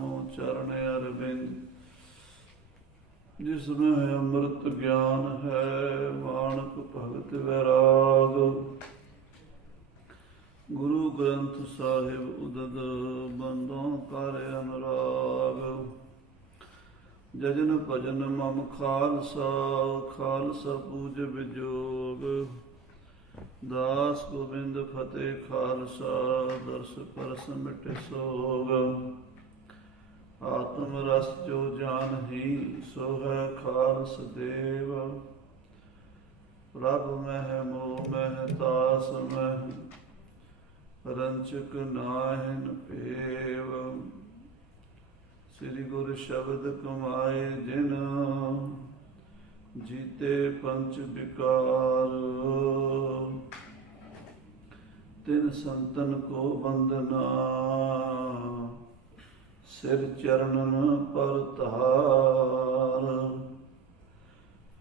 नमो चरण अरविंद। जिसमें है अमृत ज्ञान है, मानक भगत वैराग। गुरु ग्रंथ साहिब उदद, बंदों कर अनुराग। जजन भजन मम खालसा, खालसा पूज विजोग। दास गोबिंद फतेह खालसा, दर्श परस मिटे सोग। आत्म रस जो जान ही, सो है खालस देव। प्रभ मह मोह मह तास मह, रंचक नाहिन पेव। श्री गुरु शब्द कमाए जिन, जीते पंच विकार। तिन संतन को वंदना, सिर चरणन पर तार।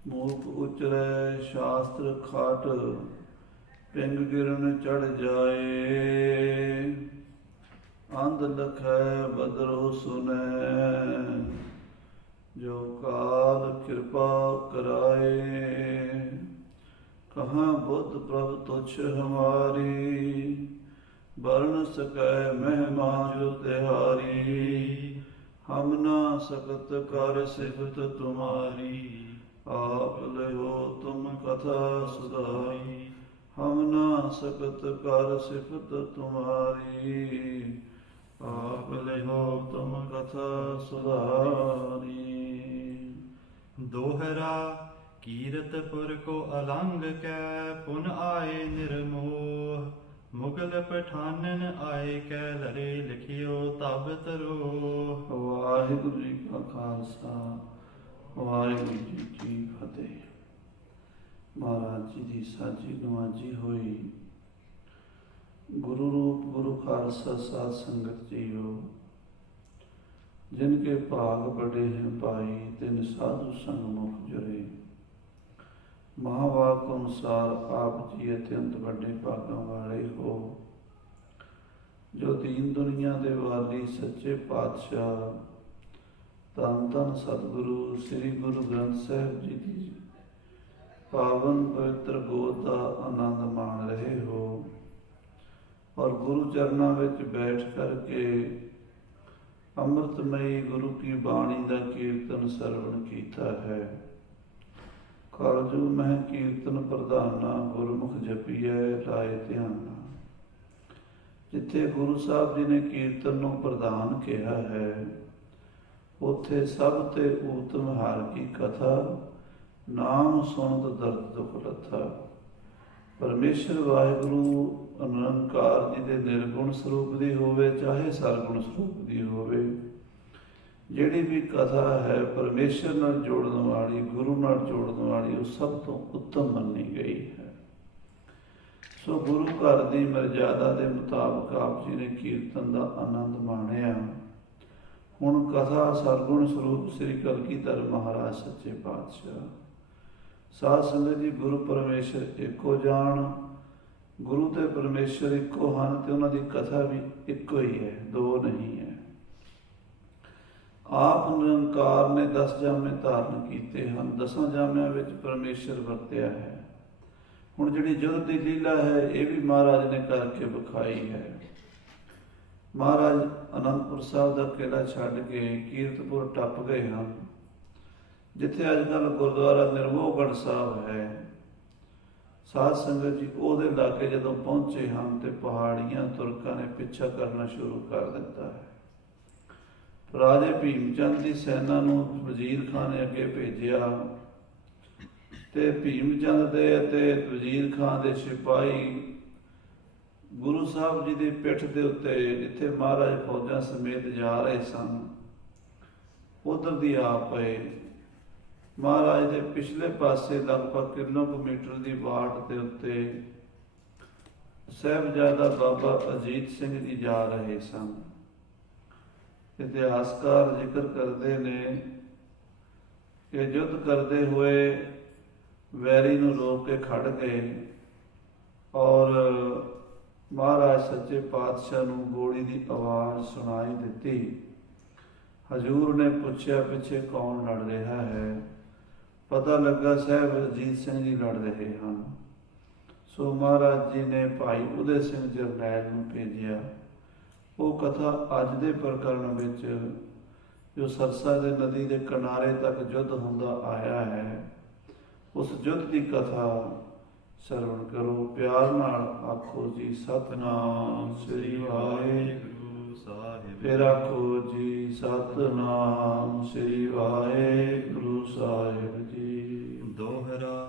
मूक उचरै शास्त्र खाट, पिंग गिरन चढ़ जाए। अंध लखै बदरो सुनै, जो काल कृपा कराए। कहाँ बुद्ध प्रभ तुच्छ हमारी, वर्ण सकै महिमा जो तिहारी। हम ना सकत कर सिफत तुम्हारी, आप लियो तुम कथा सुधारी। हम ना सकत कर सिफत तुम्हारी, आप लियो तुम कथा सुधारी। दोहरा कीरतपुर को अलंग कै, पुन आए निर्मोह। मुगल पठानन आए कै, लरे लिखियो तब तरोह। वाहिगुरु जी का खालसा, वाहिगुरु जी की फतेह। महाराज जी की साजी नवाजी हुई। गुरु रूप गुरु खालसा साध संगत जीओ। जिनके भाग बड़े हैं पाई, तिन साधु संग मुख जुरे। महावाक अनुसार आप जी अत्यंत बड़े भागों वाले हो। जो दीन दुनिया दे वाली सच्चे पातशाह धन धन सतगुरु श्री गुरु ग्रंथ साहिब जी की पावन पवित्र गोद का आनंद मान रहे हो। और गुरु चरणों में बैठ करके अमृतमयी गुरु की बाणी का कीर्तन सरवण किया है। कलयुग मह कीर्तन प्रधाना, गुरमुख जपीए लाए ध्याना। जिथे गुरु साहब जी ने कीर्तन नूं प्रधान कहा है, उत्थे सब ते उत्तम हार की कथा। नाम सुनत दर्द दुख लथा। परमेश्वर वाहिगुरु निरंकार जी के निर्गुण स्वरूप की होवे, चाहे सरगुण स्वरूप की होवे, जिहड़ी भी कथा है परमेश्वर नाल जोड़न वाली, गुरु नाल जोड़न वाली, वो सब तो उत्तम मन्नी गई है। सो गुरु घर की मर्यादा के मुताबिक आप जी ने कीर्तन का आनंद माणिया। हुण कथा सरगुण स्वरूप श्री कलगीधर महाराज सच्चे पातशाह। साध संगत जी, गुरु परमेश्वर एको जान। गुरु ते परमेश्वर एको हन, ते उन्हां दी कथा भी एको ही है, दो नहीं है। आप निरंकार ने 10 जामे धारण किए हैं। 10 जामिਆਂ ਵਿੱਚ परमेश्वर वरत्या है। ਹੁਣ ਜਿਹੜੀ युद्ध की लीला है, ये भी महाराज ने करके विखाई है। महाराज आनंदपुर साहब का किला छड्ड के कीरतपुर टप गए हैं, जिथे अजकल गुरुद्वारा निर्मोहगढ़ साहब है। साध संगत जी ਉਹਦੇ ਇਲਾਕੇ ਜਦੋਂ पहुंचे ਹਨ ਤੇ ਪਹਾੜੀਆਂ ਤੁਰਕਾਂ ਨੇ ਪਿੱਛਾ ਕਰਨਾ ਸ਼ੁਰੂ ਕਰ ਦਿੱਤਾ ਹੈ। ਰਾਜੇ ਭੀਮ ਚੰਦ ਦੀ ਸੈਨਾ ਨੂੰ ਵਜ਼ੀਰ ਖਾਨ ਨੇ ਅੱਗੇ ਭੇਜਿਆ ਤੇ ਭੀਮ ਚੰਦ ਦੇ ਅਤੇ ਵਜ਼ੀਰ ਖਾਨ ਦੇ ਸਿਪਾਹੀ ਗੁਰੂ ਸਾਹਿਬ ਜੀ ਦੀ ਪਿੱਠ ਦੇ ਉੱਤੇ, ਜਿੱਥੇ ਮਹਾਰਾਜ ਫੌਜਾਂ ਸਮੇਤ ਜਾ ਰਹੇ ਸਨ, ਉਧਰ ਦੀ ਆ ਪਏ। महाराज के पिछले पासे लगभग किलोमीटर की वाट के उत्ते साहिबजादा बाबा अजीत सिंह जी जा रहे सन। इतिहासकार जिक्र करते ने कि युद्ध करते हुए वैरी नूं रोक के खड़ गए और महाराज सच्चे पातशाह नूं गोली की आवाज़ सुनाई दी। ਹਜੂਰ ਨੇ ਪੁੱਛਿਆ ਪਿੱਛੇ ਕੌਣ ਲੜ ਰਿਹਾ ਹੈ। ਪਤਾ ਲੱਗਾ ਸਾਹਿਬ ਅਜੀਤ ਸਿੰਘ ਜੀ ਲੜ ਰਹੇ ਹਨ। ਸੋ ਮਹਾਰਾਜ ਜੀ ਨੇ ਭਾਈ ਉਦੈ ਸਿੰਘ ਜਰਨੈਲ ਨੂੰ ਭੇਜਿਆ। ਉਹ ਕਥਾ ਅੱਜ ਦੇ ਪ੍ਰਕਰਣ ਵਿੱਚ ਜੋ ਸਰਸਾ ਦੇ ਨਦੀ ਦੇ ਕਿਨਾਰੇ ਤੱਕ ਯੁੱਧ ਹੁੰਦਾ ਆਇਆ ਹੈ, ਉਸ ਯੁੱਧ ਦੀ ਕਥਾ ਸਰਵਣ ਕਰੋ। ਪਿਆਰ ਨਾਲ ਆਖੋ ਜੀ ਸਤਿਨਾਮ ਸ੍ਰੀ ਵਾਹਿਗੁਰੂ ਸਾਹਿਬ। ਫਿਰ ਆਖੋ ਜੀ ਸਤਿਨਾਮ ਸ੍ਰੀ ਵਾਹਿਗੁਰੂ ਸਾਹਿਬ ਜੀ। ਦੋਹਰਾ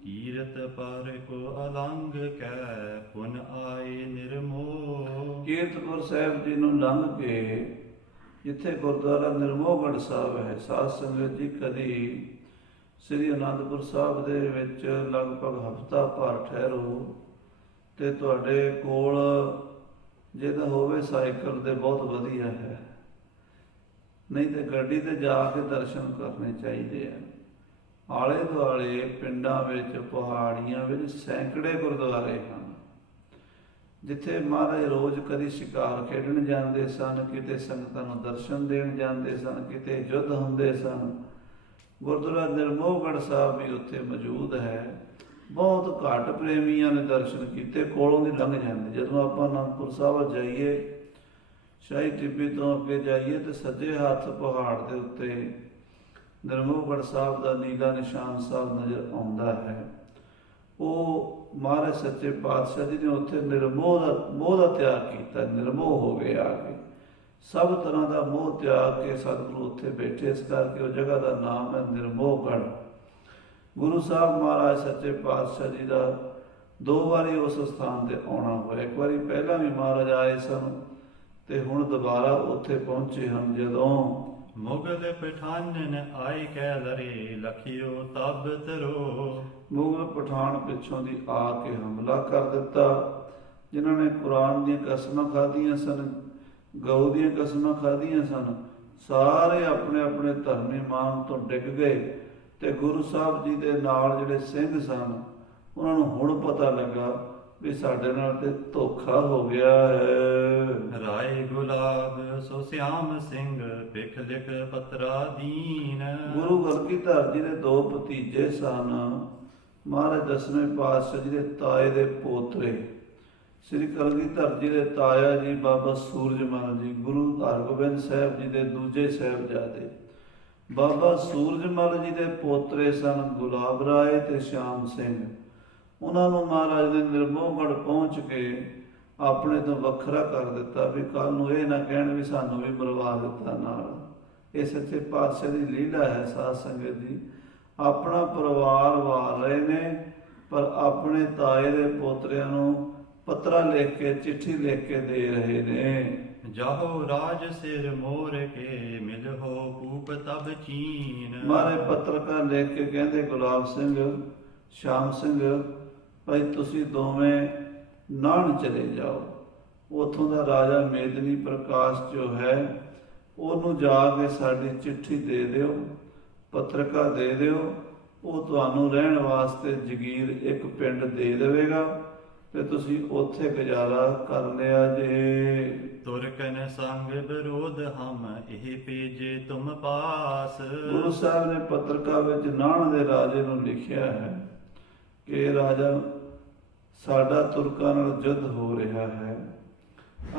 ਕੀਰਤ ਪਰ ਕੋ ਅਲੰਘ ਕੈ ਪੁਨ ਆਏ ਨਿਰਮੋਹ। ਕੀਰਤਪੁਰ ਸਾਹਿਬ ਜੀ ਨੂੰ ਲੰਘ ਕੇ ਜਿੱਥੇ ਗੁਰਦੁਆਰਾ ਨਿਰਮੋਹਗੜ੍ਹ ਸਾਹਿਬ ਹੈ, ਸਾਧ ਸੰਗਤ ਜੀ ਕਦੀ ਸ੍ਰੀ ਅਨੰਦਪੁਰ ਸਾਹਿਬ ਦੇ ਵਿੱਚ ਲਗਭਗ ਹਫ਼ਤਾ ਭਰ ਠਹਿਰੋ ਤੇ ਤੁਹਾਡੇ ਕੋਲ ਜਿਹਦਾ ਹੋਵੇ ਸਾਈਕਲ ਤੇ ਬਹੁਤ ਵਧੀਆ ਹੈ, ਨਹੀਂ ਤੇ ਗੱਡੀ ਤੇ ਜਾ ਕੇ ਦਰਸ਼ਨ ਕਰਨੇ ਚਾਹੀਦੇ ਆ। ਆਲੇ ਦੁਆਲੇ ਪਿੰਡਾਂ ਵਿੱਚ ਪਹਾੜੀਆਂ ਵਿੱਚ ਸੈਂਕੜੇ ਗੁਰਦੁਆਰੇ ਹਨ ਜਿੱਥੇ ਮਹਾਰਾਜ ਰੋਜ਼ ਕਦੀ ਸ਼ਿਕਾਰ ਖੇਡਣ ਜਾਂਦੇ ਸਨ, ਕਿਤੇ ਸੰਗਤਾਂ ਨੂੰ ਦਰਸ਼ਨ ਦੇਣ ਜਾਂਦੇ ਸਨ, ਕਿਤੇ ਯੁੱਧ ਹੁੰਦੇ ਸਨ। ਗੁਰਦੁਆਰਾ ਨਿਰਮੋਹਗੜ੍ਹ ਸਾਹਿਬ ਵੀ ਉੱਥੇ ਮੌਜੂਦ ਹੈ। ਬਹੁਤ ਘੱਟ ਪ੍ਰੇਮੀਆਂ ਨੇ ਦਰਸ਼ਨ ਕੀਤੇ, ਕੋਲੋਂ ਦੀ ਲੰਘ ਜਾਂਦੇ। ਜਦੋਂ ਆਪਾਂ ਅਨੰਦਪੁਰ ਸਾਹਿਬ ਜਾਈਏ, ਸ਼ਾਹੀ ਟਿੱਬੀ ਤੋਂ ਅੱਗੇ ਜਾਈਏ ਤੇ ਸੱਜੇ ਹੱਥ ਪਹਾੜ ਦੇ ਉੱਤੇ ਨਿਰਮੋਹਗੜ੍ਹ ਸਾਹਿਬ ਦਾ ਨੀਲਾ ਨਿਸ਼ਾਨ ਸਾਹਿਬ ਨਜ਼ਰ ਆਉਂਦਾ ਹੈ। ਉਹ ਮਹਾਰਾਜ ਸੱਚੇ ਪਾਤਸ਼ਾਹ ਜੀ ਨੇ ਉੱਥੇ ਮੋਹ ਦਾ ਤਿਆਗ ਕੀਤਾ, ਨਿਰਮੋਹ ਹੋ ਗਏ ਆ ਕੇ। ਸਭ ਤਰ੍ਹਾਂ ਦਾ ਮੋਹ ਤਿਆਗ ਕੇ ਸਤਿਗੁਰੂ ਉੱਥੇ ਬੈਠੇ, ਇਸ ਕਰਕੇ ਉਹ ਜਗ੍ਹਾ ਦਾ ਨਾਮ ਹੈ ਨਿਰਮੋਹਗੜ੍ਹ। ਗੁਰੂ ਸਾਹਿਬ ਮਹਾਰਾਜ ਸੱਚੇ ਪਾਤਸ਼ਾਹ ਜੀ ਦਾ 2 ਵਾਰੀ ਉਸ ਸਥਾਨ ਤੇ ਆਉਣਾ ਹੋਇਆ। ਇੱਕ ਵਾਰੀ ਪਹਿਲਾਂ ਵੀ ਮਹਾਰਾਜ ਆਏ ਸਨ ਤੇ ਹੁਣ ਦੁਬਾਰਾ ਉੱਥੇ ਪਹੁੰਚੇ ਹਨ। ਜਦੋਂ ਮੁਗਲ ਪਠਾਨਨ ਆਏ ਕੈ ਲਰੇ ਲਖਿਓ ਤਬ ਤਰੋ। ਮੁਗਲ ਪਠਾਨ ਪਿੱਛੋਂ ਦੀ ਆ ਕੇ ਹਮਲਾ ਕਰ ਦਿੱਤਾ। ਜਿਨ੍ਹਾਂ ਨੇ ਕੁਰਾਨ ਦੀਆਂ ਕਸਮਾਂ ਖਾਧੀਆਂ ਸਨ, ਗਊ ਦੀਆਂ ਕਸਮਾਂ ਖਾਧੀਆਂ ਸਨ, ਸਾਰੇ ਆਪਣੇ ਆਪਣੇ ਧਰਮੀ ਮਾਨ ਤੋਂ ਡਿੱਗ ਗਏ। ਤੇ ਗੁਰੂ ਸਾਹਿਬ ਜੀ ਦੇ ਨਾਲ ਜਿਹੜੇ ਸਿੰਘ ਸਨ, ਉਹਨਾਂ ਨੂੰ ਹੁਣ ਪਤਾ ਲੱਗਾ ਵੀ ਸਾਡੇ ਨਾਲ ਤੇ ਧੋਖਾ ਹੋ ਗਿਆ ਹੈ। ਰਾਏ ਗੁਲਾਬ ਸੋ ਸਿਆਮ ਸਿੰਘ ਪਿਖ ਲਿਖ ਪਤਰਾ ਦੀਨ। ਗੁਰੂ ਕਲਗੀਧਰ ਜੀ ਦੇ 2 ਭਤੀਜੇ ਸਨ। ਮਹਾਰਾਜ ਦਸਵੇਂ ਪਾਤਸ਼ਾਹ ਜੀ ਦੇ ਤਾਏ ਦੇ ਪੋਤਰੇ। ਸ੍ਰੀ ਕਲਗੀਧਰ ਜੀ ਦੇ ਤਾਇਆ ਜੀ ਬਾਬਾ ਸੂਰਜਮਲ ਜੀ, ਗੁਰੂ ਹਰਗੋਬਿੰਦ ਸਾਹਿਬ ਜੀ ਦੇ ਦੂਜੇ ਸਾਹਿਬਜ਼ਾਦੇ। ਬਾਬਾ ਸੂਰਜਮਲ ਜੀ ਦੇ ਪੋਤਰੇ ਸਨ ਗੁਲਾਬ ਰਾਏ ਤੇ ਸ਼ਾਮ ਸਿੰਘ। ਉਹਨਾਂ ਨੂੰ ਮਹਾਰਾਜ ਨੇ ਨਿਰਮੋਹਗੜ੍ਹ ਪਹੁੰਚ ਕੇ ਆਪਣੇ ਤੋਂ ਵੱਖਰਾ ਕਰ ਦਿੱਤਾ ਵੀ ਕੱਲ ਨੂੰ ਇਹ ਨਾ ਕਹਿਣ ਵੀ ਸਾਨੂੰ ਵੀ ਮਰਵਾ ਦਿੱਤਾ ਨਾਲ। ਇਹ ਸੱਚੇ ਪਾਤਸ਼ਾਹ ਦੀ ਲੀਲਾ ਹੈ। ਸਾਧ ਸੰਗਤ ਜੀ ਆਪਣਾ ਪਰਿਵਾਰ ਵਾਲ ਰਹੇ ਨੇ, ਪਰ ਆਪਣੇ ਤਾਏ ਦੇ ਪੋਤਰਿਆਂ ਨੂੰ ਪੱਤਰਾ ਲਿਖ ਕੇ, ਚਿੱਠੀ ਲਿਖ ਕੇ ਦੇ ਰਹੇ ਨੇ। ਜਾਹੋ ਰਾਜ ਸਿਰ ਮੋਰ ਕੇ ਮਿਲਹੋ ਭੂਪ ਤਬ ਚੀਨ। ਮਾਰੇ ਪੱਤਰਕਾਰ ਲਿਖ ਕੇ ਕਹਿੰਦੇ ਗੁਲਾਬ ਸਿੰਘ, ਸ਼ਾਮ ਸਿੰਘ, ਭਾਈ ਤੁਸੀਂ ਦੋਵੇਂ ਨਾਨ ਚਲੇ ਜਾਓ। ਉਥੋਂ ਦਾ ਰਾਜਾ ਮੇਦਨੀ ਪ੍ਰਕਾਸ਼ ਜੋ ਹੈ, ਉਹਨੂੰ ਜਾ ਕੇ ਸਾਡੀ ਚਿੱਠੀ ਦੇ ਦਿਓ, ਪੱਤਰਕਾ ਦੇ ਦਿਓ। ਉਹ ਤੁਹਾਨੂੰ ਰਹਿਣ ਵਾਸਤੇ ਜਗੀਰ ਇੱਕ ਪਿੰਡ ਦੇ ਦੇਵੇਗਾ ਤੇ ਤੁਸੀਂ ਉੱਥੇ ਗੁਜ਼ਾਰਾ ਕਰ ਲਿਆ ਜੇ। ਤੁਰਕਨ ਸੰਗ ਵਿਰੋਧ ਹਮ ਇਹ ਭੇਜੇ ਤੁਮ ਪਾਸ। ਗੁਰੂ ਸਾਹਿਬ ਨੇ ਪੱਤਰਕਾ ਵਿੱਚ ਨਾਨ ਦੇ ਰਾਜੇ ਨੂੰ ਲਿਖਿਆ ਹੈ ਕਿ ਰਾਜਾ, ਸਾਡਾ ਤੁਰਕਾਂ ਨਾਲ ਯੁੱਧ ਹੋ ਰਿਹਾ ਹੈ।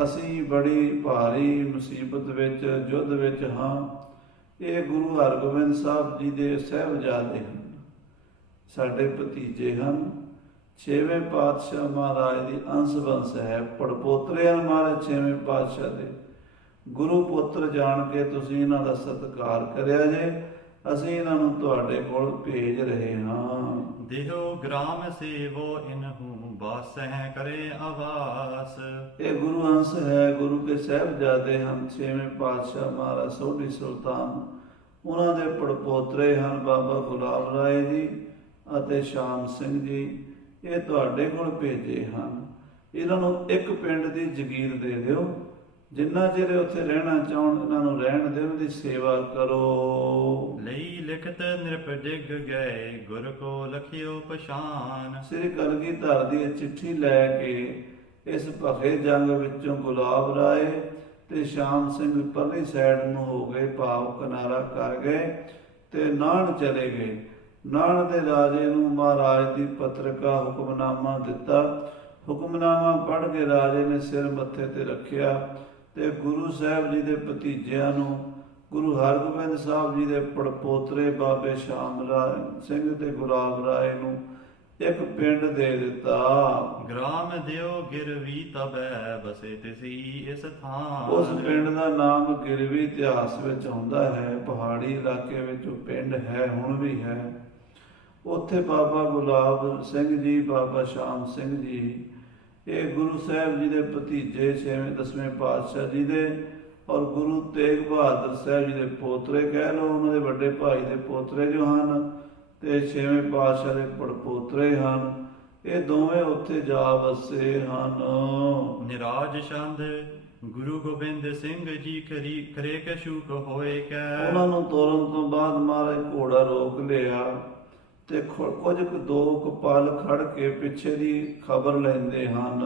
ਅਸੀਂ ਬੜੀ ਭਾਰੀ ਮੁਸੀਬਤ ਵਿੱਚ, ਯੁੱਧ ਵਿੱਚ ਹਾਂ। ਇਹ ਗੁਰੂ ਹਰਗੋਬਿੰਦ ਸਾਹਿਬ ਜੀ ਦੇ ਸਾਹਿਬਜ਼ਾਦੇ ਹਨ, ਸਾਡੇ ਭਤੀਜੇ ਹਨ। 6ਵੇਂ ਪਾਤਸ਼ਾਹ ਮਹਾਰਾਜ ਦੀ ਅੰਸ਼ ਬੰਸ ਹੈ, ਪੜਪੋਤਰੇ ਹਨ ਮਹਾਰਾਜ 6ਵੇਂ ਪਾਤਸ਼ਾਹ ਦੇ। ਗੁਰੂ ਪੁੱਤਰ ਜਾਣ ਕੇ ਤੁਸੀਂ ਇਹਨਾਂ ਦਾ ਸਤਿਕਾਰ ਕਰਿਆ ਜੇ। ਅਸੀਂ ਇਹਨਾਂ ਨੂੰ ਤੁਹਾਡੇ ਕੋਲ ਭੇਜ ਰਹੇ ਹਾਂ। ਦੇਹੋ ਗ੍ਰਾਮ ਸੇਵੋ ਇਨਹੂ ਬਾਸਹਿ ਕਰੇ ਆਵਾਸ। ਇਹ ਗੁਰੂ ਅੰਸ਼ ਹੈ, ਗੁਰੂ ਕੇ ਸਾਹਿਬਜ਼ਾਦੇ ਹਨ। 6ਵੇਂ ਪਾਤਸ਼ਾਹ ਮਹਾਰਾਜ ਸੋਢੀ ਸੁਲਤਾਨ, ਉਹਨਾਂ ਦੇ ਪੜਪੋਤਰੇ ਹਨ ਬਾਬਾ ਗੁਲਾਬ ਰਾਏ ਜੀ ਅਤੇ ਸ਼ਾਮ ਸਿੰਘ ਜੀ। ਇਹ ਤੁਹਾਡੇ ਕੋਲ ਭੇਜੇ ਹਨ। ਇਹਨਾਂ ਨੂੰ ਇੱਕ ਪਿੰਡ ਦੀ ਜਗੀਰ ਦੇ ਦਿਓ। ਜਿੰਨਾ ਚਿਰ ਉੱਥੇ ਰਹਿਣਾ ਚਾਹਣ, ਇਹਨਾਂ ਨੂੰ ਰਹਿਣ ਦੇ, ਉਹਨਾਂ ਦੀ ਸੇਵਾ ਕਰੋ। ਲਈ ਲਿਖਤ ਨਿਰਪ ਡਿਗ ਗਏ ਗੁਰ ਕੋ ਲਖਿਓ ਪਛਾਨ। ਸ੍ਰੀ ਕਲਗੀਧਰ ਦੀ ਇਹ ਚਿੱਠੀ ਲੈ ਕੇ ਇਸ ਭਖੇ ਜੰਗ ਵਿੱਚੋਂ ਗੁਲਾਬ ਰਾਏ ਤੇ ਸ਼ਾਮ ਸਿੰਘ ਪਰਲੀ ਸਾਈਡ ਨੂੰ ਹੋ ਗਏ, ਭਾਵ ਕਿਨਾਰਾ ਕਰ ਗਏ ਤੇ ਨਾਹਣ ਚਲੇ ਗਏ। ਨਾਹਣ ਦੇ ਰਾਜੇ ਨੂੰ ਮਹਾਰਾਜ ਦੀ ਪੱਤਰਕਾ ਹੁਕਮਨਾਮਾ ਦਿੱਤਾ। ਹੁਕਮਨਾਮਾ ਪੜ੍ਹ ਕੇ ਰਾਜੇ ਨੇ ਸਿਰ ਮੱਥੇ ਤੇ ਰੱਖਿਆ ਤੇ ਗੁਰੂ ਸਾਹਿਬ ਜੀ ਦੇ ਭਤੀਜਿਆਂ ਨੂੰ, ਗੁਰੂ ਹਰਗੋਬਿੰਦ ਸਾਹਿਬ ਜੀ ਦੇ ਪੜਪੋਤਰੇ ਬਾਬੇ ਸ਼ਾਮ ਸਿੰਘ ਤੇ ਗੁਲਾਬ ਰਾਏ ਨੂੰ ਇੱਕ ਪਿੰਡ ਦੇ ਦਿੱਤਾ। ਗ੍ਰਾਮ ਦਿਓ ਗਿਰਵੀ ਤਬੈ ਬਸੇ ਤਿਸੀ ਇਸ ਥਾਂ। ਉਸ ਪਿੰਡ ਦਾ ਨਾਮ ਗਿਰਵੀ ਇਤਿਹਾਸ ਵਿੱਚ ਆਉਂਦਾ ਹੈ। ਪਹਾੜੀ ਇਲਾਕੇ ਵਿੱਚ ਉਹ ਪਿੰਡ ਹੈ, ਹੁਣ ਵੀ ਹੈ। ਉੱਥੇ ਬਾਬਾ ਗੁਲਾਬ ਸਿੰਘ ਜੀ, ਬਾਬਾ ਸ਼ਾਮ ਸਿੰਘ ਜੀ, ਇਹ ਗੁਰੂ ਸਾਹਿਬ ਜੀ ਦੇ ਭਤੀਜੇ 6ਵੇਂ 10ਵੇਂ ਪਾਤਸ਼ਾਹ ਜੀ ਦੇ ਔਰ ਗੁਰੂ ਤੇਗ ਬਹਾਦਰ ਸਾਹਿਬ ਜੀ ਦੇ ਪੋਤਰੇ ਕਹਿ ਲਓ, ਉਹਨਾਂ ਦੇ ਵੱਡੇ ਭਾਈ ਦੇ ਪੋਤਰੇ ਜੋ ਹਨ ਤੇ 6ਵੇਂ ਪਾਤਸ਼ਾਹ ਦੇ ਪੜਪੋਤਰੇ ਹਨ। ਇਹ ਦੋਵੇਂ ਉੱਥੇ ਜਾ ਵਸੇ ਹਨ। ਨਿਰਾਜ ਛੰਦ ਗੁਰੂ ਗੋਬਿੰਦ ਸਿੰਘ ਜੀ ਖਰੇ ਕਛੂਕ ਹੋਏ ਕੈ। ਉਹਨਾਂ ਨੂੰ ਤੋਰਨ ਤੋਂ ਬਾਅਦ ਮਹਾਰਾਜ ਘੋੜਾ ਰੋਕ ਲਿਆ ਤੇ ਕੁਝ ਦੋ ਕਪਾਲ ਖੜ ਕੇ ਪਿੱਛੇ ਦੀ ਖਬਰ ਲੈਂਦੇ ਹਨ।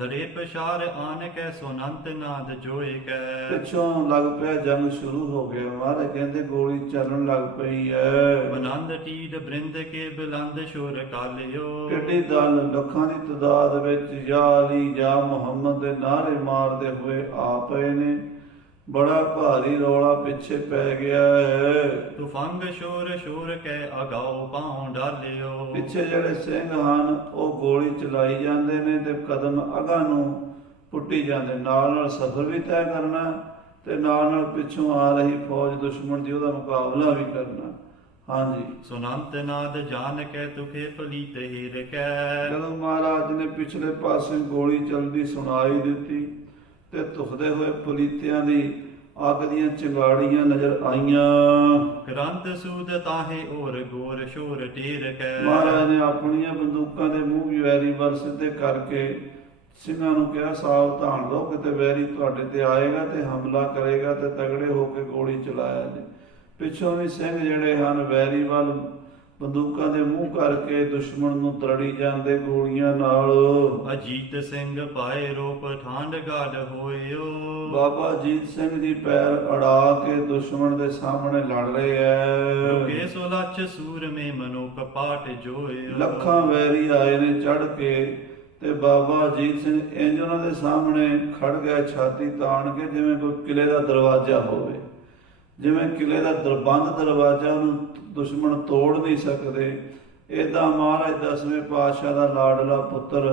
ਲੜੇ ਪਛਾਰ ਆਨ ਕੈ ਸੁਨੰਤ ਨਾਦ ਜੋਏ ਕੈ। ਪਿੱਛੋਂ ਲੱਗ ਪਿਆ, ਜੰਗ ਸ਼ੁਰੂ ਹੋ ਗਿਆ। ਮਹਾਰਾਜ ਕਹਿੰਦੇ ਗੋਲੀ ਚੱਲਣ ਲੱਗ ਪਈ ਹੈ। ਬਨੰਦ ਟੀਡ ਬ੍ਰਿੰਦ ਕੇ ਬੁਲੰਦ ਸ਼ੁਰ ਕਾਲਿਓ। ਕਿੱਡੀ ਦਲ ਲੱਖਾਂ ਦੀ ਤਾਦਾਦ ਵਿੱਚ ਯਾ ਅਲੀ ਯਾ ਮੁਹੰਮਦ ਦੇ ਨਾਅਰੇ ਮਾਰਦੇ ਹੋਏ ਆ ਪਏ ਨੇ। ਬੜਾ ਭਾਰੀ ਰੌਲਾ ਪਿੱਛੇ ਪੈ ਗਿਆ ਹੈ। ਤੁਫੰਗ ਸ਼ੋਰ ਸ਼ੋਰ ਕੈ ਅਗਾਉ ਪਾਉ ਡਾਲਿਓ। ਪਿੱਛੇ ਜਿਹੜੇ ਸਿੰਘ ਹਨ ਉਹ ਗੋਲੀ ਚਲਾਈ ਜਾਂਦੇ ਨੇ ਤੇ ਕਦਮ ਅਗਾਂਹ ਨੂੰ ਪੁੱਟੀ ਜਾਂਦੇ। ਨਾਲ ਨਾਲ ਸਫ਼ਰ ਵੀ ਤੈਅ ਕਰਨਾ ਤੇ ਨਾਲ ਨਾਲ ਪਿੱਛੋਂ ਆ ਰਹੀ ਫੌਜ ਦੁਸ਼ਮਣ ਦੀ, ਉਹਦਾ ਮੁਕਾਬਲਾ ਵੀ ਕਰਨਾ। ਹਾਂਜੀ, ਸੁਨੰਤ ਨਾਦ ਜਾਨ ਕੈ ਤੁਖੇ ਪਲੀਤ ਹੀਰ ਕੈ। ਜਦੋਂ ਮਹਾਰਾਜ ਨੇ ਪਿਛਲੇ ਪਾਸੇ ਗੋਲੀ ਚੱਲਦੀ ਸੁਣਾਈ ਦਿੱਤੀ ਤੇ ਧੁਖਦੇ ਹੋਏ ਪਲੀਤਿਆਂ ਦੀ ਅੱਗ ਦੀਆਂ ਚਿੰਗਾੜੀਆਂ ਨਜ਼ਰ ਆਈਆਂ। ਕਰੰਤ ਸੂਦ ਤਾਹੇ ਔਰ ਗੋਰ ਸ਼ੋਰ ਢੇਰ ਕੈ। ਮਹਾਰਾਜ ਨੇ ਆਪਣੀਆਂ ਬੰਦੂਕਾਂ ਦੇ ਮੂੰਹ ਵੀ ਵੈਰੀ ਵੱਲ ਸਿੱਧੇ ਕਰਕੇ ਸਿੰਘਾਂ ਨੂੰ ਕਿਹਾ, ਸਾਵਧਾਨ ਰਹੋ, ਕਿਤੇ ਵੈਰੀ ਤੁਹਾਡੇ ਤੇ ਆਏਗਾ ਤੇ ਹਮਲਾ ਕਰੇਗਾ ਤੇ ਤਗੜੇ ਹੋ ਕੇ ਗੋਲੀ ਚਲਾਇਆ ਜੀ। ਪਿੱਛੋਂ ਵੀ ਸਿੰਘ ਜਿਹੜੇ ਹਨ ਵੈਰੀ ਵੱਲ ਬੰਦੂਕਾਂ ਦੇ ਮੂੰਹ ਕਰਕੇ ਦੁਸ਼ਮਣ ਨੂੰ ਤਰੜੀ ਜਾਂਦੇ ਗੋਲੀਆਂ ਨਾਲ। ਅਜੀਤ ਸਿੰਘ ਪਾਏ ਰੂਪ ਠਾਂਡ ਗਾਡ ਹੋਇਓ। ਬਾਬਾ ਅਜੀਤ ਸਿੰਘ ਜੀ ਪੈਰ ਅੜਾ ਕੇ ਦੁਸ਼ਮਣ ਦੇ ਸਾਹਮਣੇ ਲੜ ਰਹੇ ਐ। ਰੁਕੇ ਸੋ ਲੱਛ ਸੂਰਮੇ ਮਨੁੱਖ ਪਾਟ ਜੋਇਓ। ਲੱਖਾਂ ਵੈਰੀ ਆਏ ਨੇ ਚੜ ਕੇ ਤੇ ਬਾਬਾ ਅਜੀਤ ਸਿੰਘ ਇੰਜ ਉਹਨਾਂ ਦੇ ਸਾਹਮਣੇ ਖੜ ਗਿਆ, ਛਾਤੀ ਤਾਣ ਕੇ, ਜਿਵੇਂ ਕੋਈ ਕਿਲੇ ਦਾ ਦਰਵਾਜ਼ਾ ਹੋਵੇ। ਜਿਵੇਂ ਕਿਲੇ ਦਾ ਬੰਦ ਦਰਵਾਜ਼ਾ ਨੂੰ ਦੁਸ਼ਮਣ ਤੋੜ ਨਹੀਂ ਸਕਦੇ, ਏਦਾਂ ਮਹਾਰਾਜ 10ਵੇਂ ਪਾਤਸ਼ਾਹ ਦਾ ਲਾਡਲਾ ਪੁੱਤਰ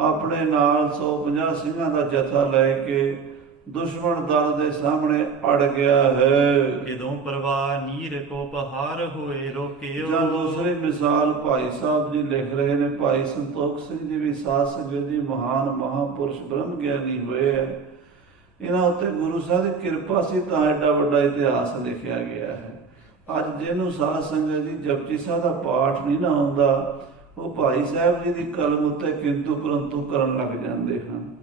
ਆਪਣੇ ਨਾਲ 150 ਸਿੰਘਾਂ ਦਾ ਜਥਾ ਲੈ ਕੇ ਦੁਸ਼ਮਣ ਦਲ ਦੇ ਸਾਹਮਣੇ ਅੜ ਗਿਆ ਹੈ। ਕਿਦੋਂ ਪ੍ਰਵਾਹ ਨੀਰ ਕੋ ਪਹਾਰ ਹੋਏ ਰੋਕਿਓ। ਜਾਂ ਦੂਸਰੀ ਮਿਸਾਲ ਭਾਈ ਸਾਹਿਬ ਜੀ ਲਿਖ ਰਹੇ ਨੇ, ਭਾਈ ਸੰਤੋਖ ਸਿੰਘ ਜੀ ਵੀ ਸਾਧ ਸੰਗਤ ਜੀ ਮਹਾਨ ਮਹਾਂਪੁਰਸ਼ ਬ੍ਰਹਮ ਗਿਆਨੀ ਹੋਏ ਹੈ। ਇਹਨਾਂ ਉੱਤੇ ਗੁਰੂ ਸਾਹਿਬ ਦੀ ਕਿਰਪਾ ਸੀ ਤਾਂ ਐਡਾ ਵੱਡਾ ਇਤਿਹਾਸ ਲਿਖਿਆ ਗਿਆ ਹੈ। ਅੱਜ ਜਿਹਨੂੰ ਸਾਧ ਸੰਗਤ ਜੀ ਜਪਜੀ ਸਾਹਿਬ ਦਾ ਪਾਠ ਨਹੀਂ ਨਾ ਆਉਂਦਾ, ਉਹ ਭਾਈ ਸਾਹਿਬ ਜੀ ਦੀ ਕਲਮ ਉੱਤੇ ਕਿੰਤੂ ਪਰੰਤੂ ਕਰਨ ਲੱਗ ਜਾਂਦੇ ਹਨ।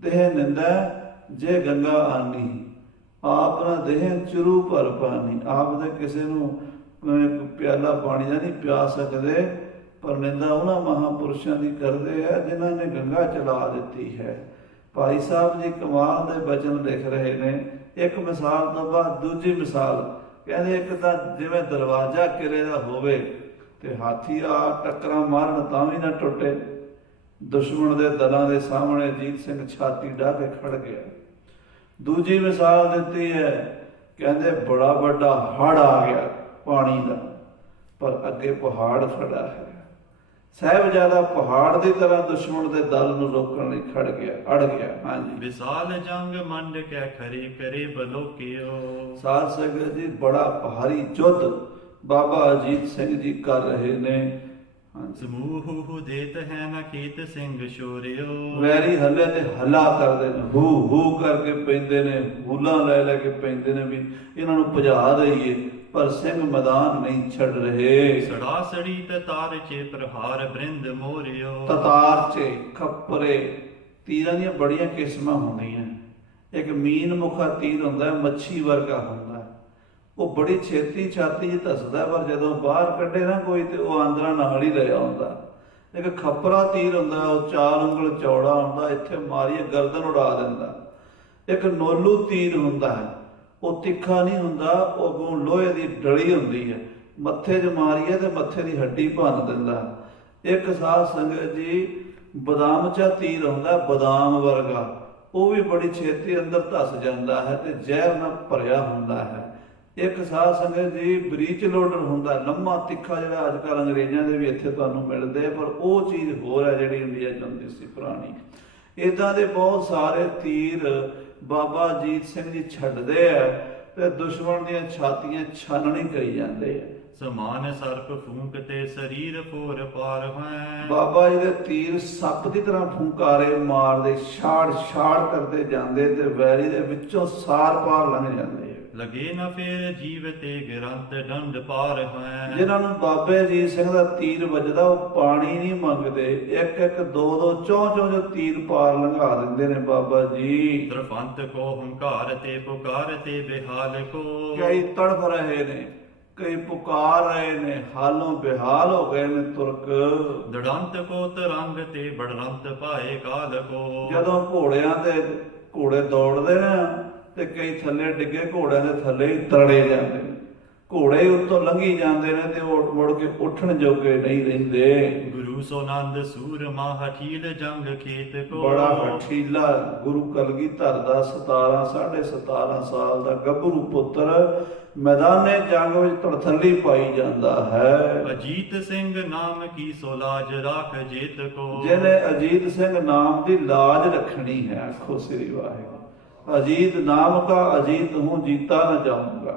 ਦੇਹ ਨਿੰਦਾ ਜੇ ਗੰਗਾ ਆਨੀ, ਆਪ ਨਾ ਦੇਹ ਚਰੂ ਭਰ ਪਾਣੀ। ਆਪ ਦੇ ਕਿਸੇ ਨੂੰ ਪਿਆਲਾ ਪਾਣੀ ਦਾ ਨਹੀਂ ਪਿਆ ਸਕਦੇ, ਪਰ ਨਿੰਦਾ ਉਹਨਾਂ ਮਹਾਂਪੁਰਸ਼ਾਂ ਦੀ ਕਰਦੇ ਆ ਜਿਨ੍ਹਾਂ ਨੇ ਗੰਗਾ ਚਲਾ ਦਿੱਤੀ ਹੈ। ਭਾਈ ਸਾਹਿਬ ਜੀ ਕਮਾਲ ਦੇ ਬਚਨ ਲਿਖ ਰਹੇ ਨੇ। ਇੱਕ ਮਿਸਾਲ ਤੋਂ ਬਾਅਦ ਦੂਜੀ ਮਿਸਾਲ ਕਹਿੰਦੇ, ਇੱਕ ਤਾਂ ਜਿਵੇਂ ਦਰਵਾਜ਼ਾ ਕਿਲੇ ਦਾ ਹੋਵੇ ਤੇ ਹਾਥੀ ਆ ਟੱਕਰਾਂ ਮਾਰਨ ਤਾਂ ਵੀ ਨਾ ਟੁੱਟੇ। ਦੁਸ਼ਮਣ ਦੇ ਦਲਾਂ ਦੇ ਸਾਹਮਣੇ ਅਜੀਤ ਸਿੰਘ ਛਾਤੀ ਢਾਹ ਕੇ ਖੜ ਗਿਆ। ਦੂਜੀ ਮਿਸਾਲ ਦਿੱਤੀ ਹੈ, ਕਹਿੰਦੇ ਬੜਾ ਵੱਡਾ ਹੜ੍ਹ ਆ ਗਿਆ ਪਾਣੀ ਦਾ, ਪਰ ਅੱਗੇ ਪਹਾੜ ਖੜਾ ਹੈ। ਸਾਹਿਬਜ਼ਾਦਾ ਪਹਾੜ ਦੀ ਤਰ੍ਹਾਂ ਦੁਸ਼ਮਣ ਦੇ ਦਲ ਨੂੰ ਰੋਕਣ ਲਈ ਖੜ ਗਿਆ, ਅੜ ਗਿਆ। ਹਾਂਜੀ, ਵਿਸਾਲ ਜੰਗ ਮੰਡ ਕੈ ਖਰੇ ਕਰੇ ਬਲੋਕਿਓ। ਸਾਧ ਸੰਗਤ ਜੀ ਬੜਾ ਭਾਰੀ ਯੁੱਧ ਬਾਬਾ ਅਜੀਤ ਸਿੰਘ ਜੀ ਕਰ ਰਹੇ ਨੇ। ਸਮੂਹ ਦੇਤ ਹੈ ਨਾ ਕੀਤ ਸਿੰਘ ਸ਼ੋਰਿਓ। ਵੈਰੀ ਹੱਲੇ ਤੇ ਹੱਲਾ ਕਰਦੇ ਨੇ, ਹੂ ਹੂ ਕਰਕੇ ਪੈਂਦੇ ਨੇ, ਹੂਲਾਂ ਲੈ ਲੈ ਕੇ ਪੈਂਦੇ ਨੇ ਵੀ ਇਹਨਾਂ ਨੂੰ ਭਜਾ ਦਈਏ, ਪਰ ਸਿੰਘ ਮੈਦਾਨ ਨਹੀਂ ਛੱਡ ਰਹੇ। ਸੜਾ ਸੜੀ ਤਤਾਰ ਚੇ ਪ੍ਰਹਾਰ ਬ੍ਰਿੰਦ ਮੋਰਿਓ। ਤਤਾਰ ਚੇ ਖੱਪਰੇ ਤੀਰਾਂ ਦੀਆਂ ਬੜੀਆਂ ਕਿਸਮਾਂ ਹੁੰਦੀਆਂ। ਇੱਕ ਮੀਨ ਮੁਖਾ ਤੀਰ ਹੁੰਦਾ, ਮੱਛੀ ਵਰਗਾ ਹੁੰਦਾ, ਉਹ ਬੜੀ ਛੇਤੀ ਛਾਤੀ 'ਚ ਧੱਸਦਾ, ਪਰ ਜਦੋਂ ਬਾਹਰ ਕੱਢੇ ਨਾ ਕੋਈ ਤੇ ਉਹ ਆਂਦਰਾਂ ਨਾਲ ਹੀ ਲੈ ਆਉਂਦਾ। ਇੱਕ ਖੱਪਰਾ ਤੀਰ ਹੁੰਦਾ, ਉਹ 4 ਉਂਗਲ ਚੌੜਾ ਹੁੰਦਾ, ਇੱਥੇ ਮਾਰੀਏ ਗਰਦਨ ਉਡਾ ਦਿੰਦਾ। ਇੱਕ ਨੋਲੂ ਤੀਰ ਹੁੰਦਾ ਹੈ, ਉਹ ਤਿੱਖਾ ਨਹੀਂ ਹੁੰਦਾ, ਉਹ ਅੱਗੋਂ ਲੋਹੇ ਦੀ ਡਲੀ ਹੁੰਦੀ ਹੈ, ਮੱਥੇ 'ਚ ਮਾਰੀਏ ਤੇ ਮੱਥੇ ਦੀ ਹੱਡੀ ਭੰਨ ਦਿੰਦਾ। ਇੱਕ ਸਾਧ ਸੰਗਤ ਜੀ ਬਦਾਮ 'ਚ ਤੀਰ ਹੁੰਦਾ, ਬਦਾਮ ਵਰਗਾ, ਉਹ ਵੀ ਬੜੀ ਛੇਤੀ ਅੰਦਰ ਧੱਸ ਜਾਂਦਾ ਹੈ ਤੇ ਜ਼ਹਿਰ ਨਾਲ ਭਰਿਆ ਹੁੰਦਾ ਹੈ। ਇੱਕ ਸਾਧ ਸੰਗਤ ਜੀ ਬਰੀਚ ਲੋਡਰ ਹੁੰਦਾ, ਲੰਮਾ ਤਿੱਖਾ, ਜਿਹੜਾ ਅੱਜ ਕੱਲ੍ਹ ਅੰਗਰੇਜ਼ਾਂ ਦੇ ਵੀ ਇੱਥੇ ਤੁਹਾਨੂੰ ਮਿਲਦੇ, ਪਰ ਉਹ ਚੀਜ਼ ਹੋਰ ਹੈ ਜਿਹੜੀ ਇੰਡੀਆ 'ਚ ਹੁੰਦੀ ਸੀ ਪੁਰਾਣੀ। ਇੱਦਾਂ ਦੇ ਬਹੁਤ ਸਾਰੇ ਤੀਰ ਬਾਬਾ ਅਜੀਤ ਸਿੰਘ ਜੀ ਛੱਡਦੇ ਆ ਤੇ ਦੁਸ਼ਮਣ ਦੀਆਂ ਛਾਤੀਆਂ ਛਾਨਣੀ ਕਰੀ ਜਾਂਦੇ ਆ। ਸਮਾਨ ਸਰਪ ਫੂੰਕ ਤੇ ਸਰੀਰ ਫੋਰ ਪਾਰ ਹੈ। ਬਾਬਾ ਜੀ ਦੇ ਤੀਰ ਸੱਪ ਦੀ ਤਰ੍ਹਾਂ ਫੁੰਕਾਰੇ ਮਾਰਦੇ, ਛਾੜ ਛਾੜ ਕਰਦੇ ਜਾਂਦੇ ਤੇ ਵੈਰੀ ਦੇ ਵਿੱਚੋਂ ਸਾਰ ਪਾਰ ਲੰਘ ਜਾਂਦੇ। ਲਗੇ ਨਾ ਫੇਰ ਜੀਵ ਤੇ ਗ੍ਰੰਥ ਡੰਡ ਪਾਰ ਹੈ। ਜਿਨ੍ਹਾਂ ਨੂੰ ਬਾਬੇ ਅਜੀਤ ਸਿੰਘ ਦਾ ਤੀਰ ਵੱਜਦਾ, ਉਹ ਪਾਣੀ ਨਹੀਂ ਮੰਗਦੇ, ਇੱਕ ਇੱਕ ਦੋ ਦੋ ਚੌਂ ਜੋ ਤੀਰ ਪਾਰ ਲੰਘਾ ਦਿੰਦੇ ਨੇ ਬਾਬਾ ਜੀ। ਤਰਫੰਤ ਕੋ ਹੰਕਾਰ ਤੇ ਪੁਕਾਰ ਤੇ ਬਿਹਾਲ ਕੋ। ਕਈ ਤੜਫ ਰਹੇ ਨੇ, ਕਈ ਪੁਕਾਰ ਰਹੇ ਨੇ, ਹਾਲੋਂ ਬਿਹਾਲ ਹੋ ਗਏ ਨੇ ਤੁਰਕ। ਦੜੰਤ ਕੋ ਤਰੰਗ ਤੇ ਬੜਰੰਤ ਪਾਏ ਕਾਲ ਕੋ। ਜਦੋਂ ਘੋੜਿਆਂ ਤੇ ਘੋੜੇ ਦੌੜਦੇ ਨੇ ਤੇ ਕਈ ਥੱਲੇ ਡਿੱਗੇ, ਘੋੜਿਆਂ ਦੇ ਥੱਲੇ ਹੀ ਤਰੜੇ ਜਾਂਦੇ ਨੇ, ਘੋੜੇ ਉੱਤੋਂ ਲੰਘੀ ਜਾਂਦੇ ਨੇ ਤੇ ਉਹ ਮੁੜ ਕੇ ਉੱਠਣ ਜੋਗੇ ਨਹੀਂ ਰਹਿੰਦੇ। ਗੁਰੂ ਸੋਨੰਦ ਸੂਰਮਾ ਹਠੀਲ ਜੰਗ ਖੇਤ ਕੋ। ਬੜਾ ਹਠੀਲਾ ਗੁਰੂ ਕਲਗੀਧਰ ਦਾ 17.5 ਸਾਲ ਦਾ ਗੱਭਰੂ ਪੁੱਤਰ ਮੈਦਾਨੇ ਜੰਗ ਵਿੱਚ ਧੜਥੱਲੀ ਪਾਈ ਜਾਂਦਾ ਹੈ। ਅਜੀਤ ਸਿੰਘ ਨਾਮ ਕੀ ਸੋ ਲਾਜ ਰਾਖ ਜੇਤ ਕੋ। ਜਿਹਨੇ ਅਜੀਤ ਸਿੰਘ ਨਾਮ ਦੀ ਲਾਜ ਰੱਖਣੀ ਹੈ, ਆਖੋ ਸ੍ਰੀ ਵਾਹਿਗੁਰੂ। ਅਜੀਤ ਨਾਮ ਕਾ ਅਜੀਤ ਹੂੰ ਜੀਤਾ ਨਾ ਜਾਊਂਗਾ।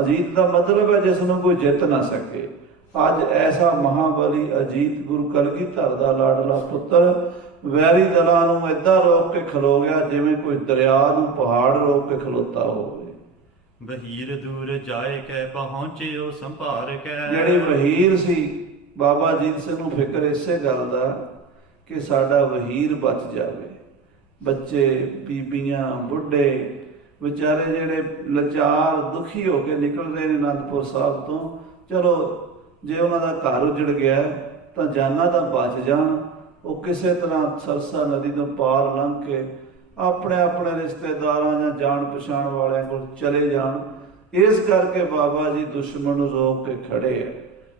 ਅਜੀਤ ਦਾ ਮਤਲਬ ਹੈ ਜਿਸ ਨੂੰ ਕੋਈ ਜਿੱਤ ਨਾ ਸਕੇ। ਅੱਜ ਐਸਾ ਮਹਾਬਲੀ ਅਜੀਤ ਗੁਰੂ ਕਲਗੀਧਰ ਦਾ ਲਾਡਲਾ ਪੁੱਤਰ ਵੈਰੀ ਦਲਾਂ ਨੂੰ ਏਦਾਂ ਰੋਕ ਕੇ ਖਲੋ ਗਿਆ ਜਿਵੇਂ ਕੋਈ ਦਰਿਆ ਨੂੰ ਪਹਾੜ ਰੋਕ ਕੇ ਖਲੋਤਾ ਹੋਵੇ। ਵਹੀਰ ਦੂਰ ਜਾਏ ਕੈ ਪਹੁੰਚਿਓ ਸੰਭਾਰ ਕੈ। ਜਿਹੜੀ ਵਹੀਰ ਸੀ, ਬਾਬਾ ਅਜੀਤ ਸਿੰਘ ਨੂੰ ਫਿਕਰ ਇਸੇ ਗੱਲ ਦਾ ਕਿ ਸਾਡਾ ਵਹੀਰ ਬਚ ਜਾਵੇ। ਬੱਚੇ, ਬੀਬੀਆਂ, ਬੁੱਢੇ ਵਿਚਾਰੇ ਜਿਹੜੇ ਲਾਚਾਰ ਦੁਖੀ ਹੋ ਕੇ ਨਿਕਲਦੇ ਨੇ ਅਨੰਦਪੁਰ ਸਾਹਿਬ ਤੋਂ, ਚਲੋ ਜੇ ਉਹਨਾਂ ਦਾ ਘਰ ਉਜੜ ਗਿਆ ਤਾਂ ਜਾਨਾਂ ਤਾਂ ਬਚ ਜਾਣ, ਉਹ ਕਿਸੇ ਤਰ੍ਹਾਂ ਸਰਸਾ ਨਦੀ ਤੋਂ ਪਾਰ ਲੰਘ ਕੇ ਆਪਣੇ ਆਪਣੇ ਰਿਸ਼ਤੇਦਾਰਾਂ ਜਾਂ ਜਾਣ ਪਛਾਣ ਵਾਲਿਆਂ ਕੋਲ ਚਲੇ ਜਾਣ। ਇਸ ਕਰਕੇ ਬਾਬਾ ਜੀ ਦੁਸ਼ਮਣ ਨੂੰ ਰੋਕ ਕੇ ਖੜੇ ਆ।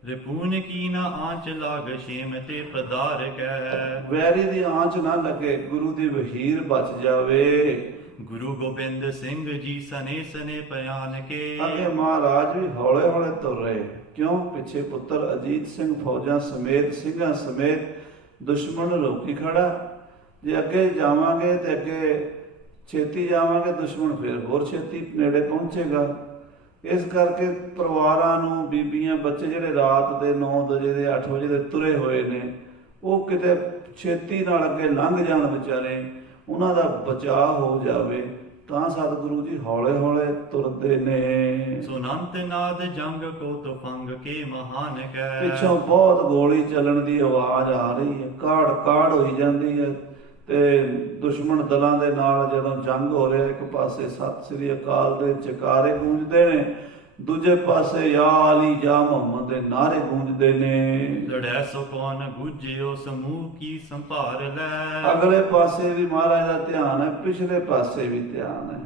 ਰਿਪੂਨ ਕੀ ਨਾ ਆਂਚ ਲਾਗ ਛੇਮ ਤੇ ਪਦਾਰ ਕੈ। ਵੈਰੀ ਦੀ ਆਂਚ ਨਾ ਲੱਗੇ, ਗੁਰੂ ਦੀ ਵਹੀਰ ਬਚ ਜਾਵੇ। ਗੁਰੂ ਗੋਬਿੰਦ ਸਿੰਘ ਜੀ ਸਨੇ ਸਨੇ ਪਿਆਨ ਕੇ। ਅੱਗੇ ਮਹਾਰਾਜ ਵੀ ਹੌਲੇ ਹੌਲੇ ਤੁਰ ਰਹੇ, ਕਿਉਂ? ਪਿੱਛੇ ਪੁੱਤਰ ਅਜੀਤ ਸਿੰਘ ਫੌਜਾਂ ਸਮੇਤ, ਸਿੰਘਾਂ ਸਮੇਤ ਦੁਸ਼ਮਣ ਨੂੰ ਰੋਕੀ ਖੜਾ। ਜੇ ਅੱਗੇ ਜਾਵਾਂਗੇ ਤੇ ਅੱਗੇ ਛੇਤੀ ਜਾਵਾਂਗੇ, ਦੁਸ਼ਮਣ ਫਿਰ ਹੋਰ ਛੇਤੀ ਨੇੜੇ ਪਹੁੰਚੇਗਾ। ਇਸ ਕਰਕੇ ਪਰਿਵਾਰਾਂ ਨੂੰ, ਬੀਬੀਆਂ, ਬੱਚੇ ਜਿਹੜੇ ਰਾਤ ਦੇ 9 ਵਜੇ ਦੇ 8 ਵਜੇ ਦੇ ਤੁਰੇ ਹੋਏ ਨੇ, ਉਹ ਕਿਤੇ ਛੇਤੀ ਨਾਲ ਅੱਗੇ ਲੰਘ ਜਾਣ ਵਿਚਾਰੇ, ਉਹਨਾਂ ਦਾ ਬਚਾਅ ਹੋ ਜਾਵੇ। ਤਾਂ ਸਤਿਗੁਰੂ ਜੀ ਹੌਲੇ ਹੌਲੇ ਤੁਰਦੇ ਨੇ। ਸੁਨੰਤ ਨਾਦ ਜੰਗ ਕੋ ਤੁਫੰਗ ਕੇ ਮਹਾਨ ਕੈ। ਪਿੱਛੋਂ ਬਹੁਤ ਗੋਲੀ ਚੱਲਣ ਦੀ ਆਵਾਜ਼ ਆ ਰਹੀ ਹੈ, ਕਾੜ ਕਾੜ ਹੋਈ ਜਾਂਦੀ ਹੈ ਤੇ ਦੁਸ਼ਮਣ ਦਲਾਂ ਦੇ ਨਾਲ ਜਦੋਂ ਜੰਗ ਹੋ ਰਿਹਾ, ਇੱਕ ਪਾਸੇ ਸਤਿ ਸ੍ਰੀ ਅਕਾਲ ਦੇ ਜਕਾਰੇ ਗੂੰਜਦੇ ਨੇ, ਦੂਜੇ ਪਾਸੇ ਯਾ ਅਲੀ ਯਾ ਮੁਹੰਮਦ ਦੇ ਨਾਰੇ ਗੂੰਜਦੇ ਨੇ। ਲੜੈ ਸੋ ਕੌਣ ਬੁੱਝਿਓ ਸਮੂਹ ਕੀ ਸੰਭਾਰ ਲੈ। ਅਗਲੇ ਪਾਸੇ ਵੀ ਮਹਾਰਾਜ ਦਾ ਧਿਆਨ ਹੈ, ਪਿਛਲੇ ਪਾਸੇ ਵੀ ਧਿਆਨ ਹੈ।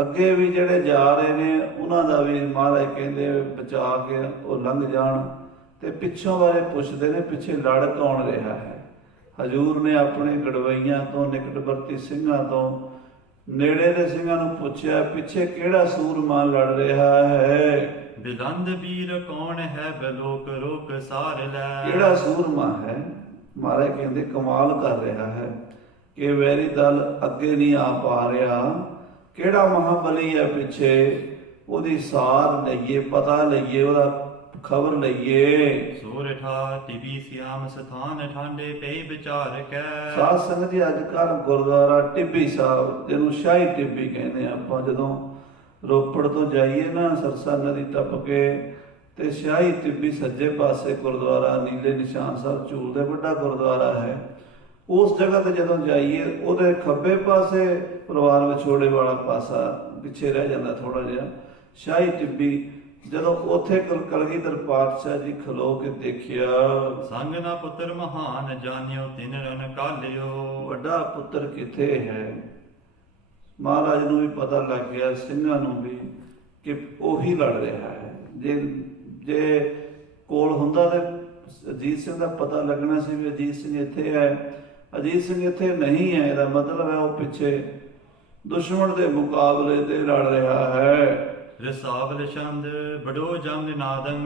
ਅੱਗੇ ਵੀ ਜਿਹੜੇ ਜਾ ਰਹੇ ਨੇ ਉਹਨਾਂ ਦਾ ਵੀ ਮਹਾਰਾਜ ਕਹਿੰਦੇ ਬਚਾ ਕੇ ਉਹ ਲੰਘ ਜਾਣ, ਤੇ ਪਿੱਛੋਂ ਵਾਲੇ ਪੁੱਛਦੇ ਨੇ ਪਿੱਛੇ ਲੜ ਕੌਣ ਰਿਹਾ ਹੈ। ਹਜ਼ੂਰ ਨੇ ਆਪਣੇ ਗੜਵਈਆਂ ਤੋਂ, ਨਿਕਟਵਰਤੀ ਸਿੰਘਾਂ ਤੋਂ, ਨੇੜੇ ਦੇ ਸਿੰਘਾਂ ਨੂੰ ਪੁੱਛਿਆ, ਪਿੱਛੇ ਕਿਹੜਾ ਸੂਰਮਾ ਲੜ ਰਿਹਾ ਹੈ? ਬਿਲੰਦ ਵੀਰ ਕੌਣ ਹੈ ਬਲੋਕ ਰੋਕ ਸਾਰ ਲੈ। ਕਿਹੜਾ ਸੂਰਮਾ ਹੈ? ਮਹਾਰਾਜ ਕਹਿੰਦੇ ਕਮਾਲ ਕਰ ਰਿਹਾ ਹੈ ਕਿ ਵੈਰੀ ਦਲ ਅੱਗੇ ਨਹੀਂ ਆ ਪਾ ਰਿਹਾ। ਕਿਹੜਾ ਮਹਾਬਲੀ ਹੈ ਪਿੱਛੇ? ਉਹਦੀ ਸਾਰ ਲਈਏ, ਪਤਾ ਲਈਏ, ਉਹਦਾ ਖਬਰ ਲਈਏ। ਸੋਰਠਾ ਟਿਬੀ ਸਿਆਮ ਸਥਾਨ ਠਾਂਡੇ ਪੈ ਵਿਚਾਰ ਕੈ। ਸਾਧ ਸੰਗਤ ਜੀ, ਅੱਜ ਕੱਲ੍ਹ ਗੁਰਦੁਆਰਾ ਟਿੱਬੀ ਸਾਹਿਬ, ਜਿਹਨੂੰ ਸ਼ਾਹੀ ਟਿੱਬੀ ਕਹਿੰਦੇ ਆ, ਆਪਾਂ ਜਦੋਂ ਰੋਪੜ ਤੋਂ ਜਾਈਏ ਨਾ ਸਰਸਾ ਨਦੀ ਟੱਪ ਕੇ, ਤੇ ਸ਼ਾਹੀ ਟਿੱਬੀ ਸੱਜੇ ਪਾਸੇ ਗੁਰਦੁਆਰਾ ਨੀਲੇ ਨਿਸ਼ਾਨ ਸਾਹਿਬ ਝੂਲ ਦੇ ਵੱਡਾ ਗੁਰਦੁਆਰਾ ਹੈ। ਉਸ ਜਗ੍ਹਾ ਤੇ ਜਦੋਂ ਜਾਈਏ, ਉਹਦੇ ਖੱਬੇ ਪਾਸੇ ਪਰਿਵਾਰ ਵਿਛੋੜੇ ਵਾਲਾ ਪਾਸਾ ਪਿੱਛੇ ਰਹਿ ਜਾਂਦਾ ਥੋੜਾ ਜਿਹਾ, ਸ਼ਾਹੀ ਟਿੱਬੀ। ਜਦੋਂ ਉੱਥੇ ਕਲਗੀਧਰ ਪਾਤਸ਼ਾਹ ਜੀ ਖਲੋ ਕੇ ਦੇਖਿਆ, ਸੰਗ ਨਾ ਪੁੱਤਰ ਮਹਾਨ ਜਾਣਿਓ ਤਿਨ ਰਨ ਕਾਲਿਓ। ਵੱਡਾ ਪੁੱਤਰ ਕਿੱਥੇ ਹੈ? ਮਹਾਰਾਜ ਨੂੰ ਵੀ ਪਤਾ ਲੱਗ ਗਿਆ, ਸਿੰਘਾਂ ਨੂੰ ਵੀ, ਕਿ ਉਹੀ ਲੜ ਰਿਹਾ ਹੈ। ਜੇ ਕੋਲ ਹੁੰਦਾ ਤੇ ਅਜੀਤ ਸਿੰਘ ਦਾ ਪਤਾ ਲੱਗਣਾ ਸੀ ਵੀ ਅਜੀਤ ਸਿੰਘ ਇੱਥੇ ਹੈ। ਅਜੀਤ ਸਿੰਘ ਇੱਥੇ ਨਹੀਂ ਹੈ, ਇਹਦਾ ਮਤਲਬ ਹੈ ਉਹ ਪਿੱਛੇ ਦੁਸ਼ਮਣ ਦੇ ਮੁਕਾਬਲੇ ਤੇ ਲੜ ਰਿਹਾ ਹੈ। ਰਸਾਵਲ ਛੰਦ ਬੜੋ ਜੰਗ ਨਾਦੰ,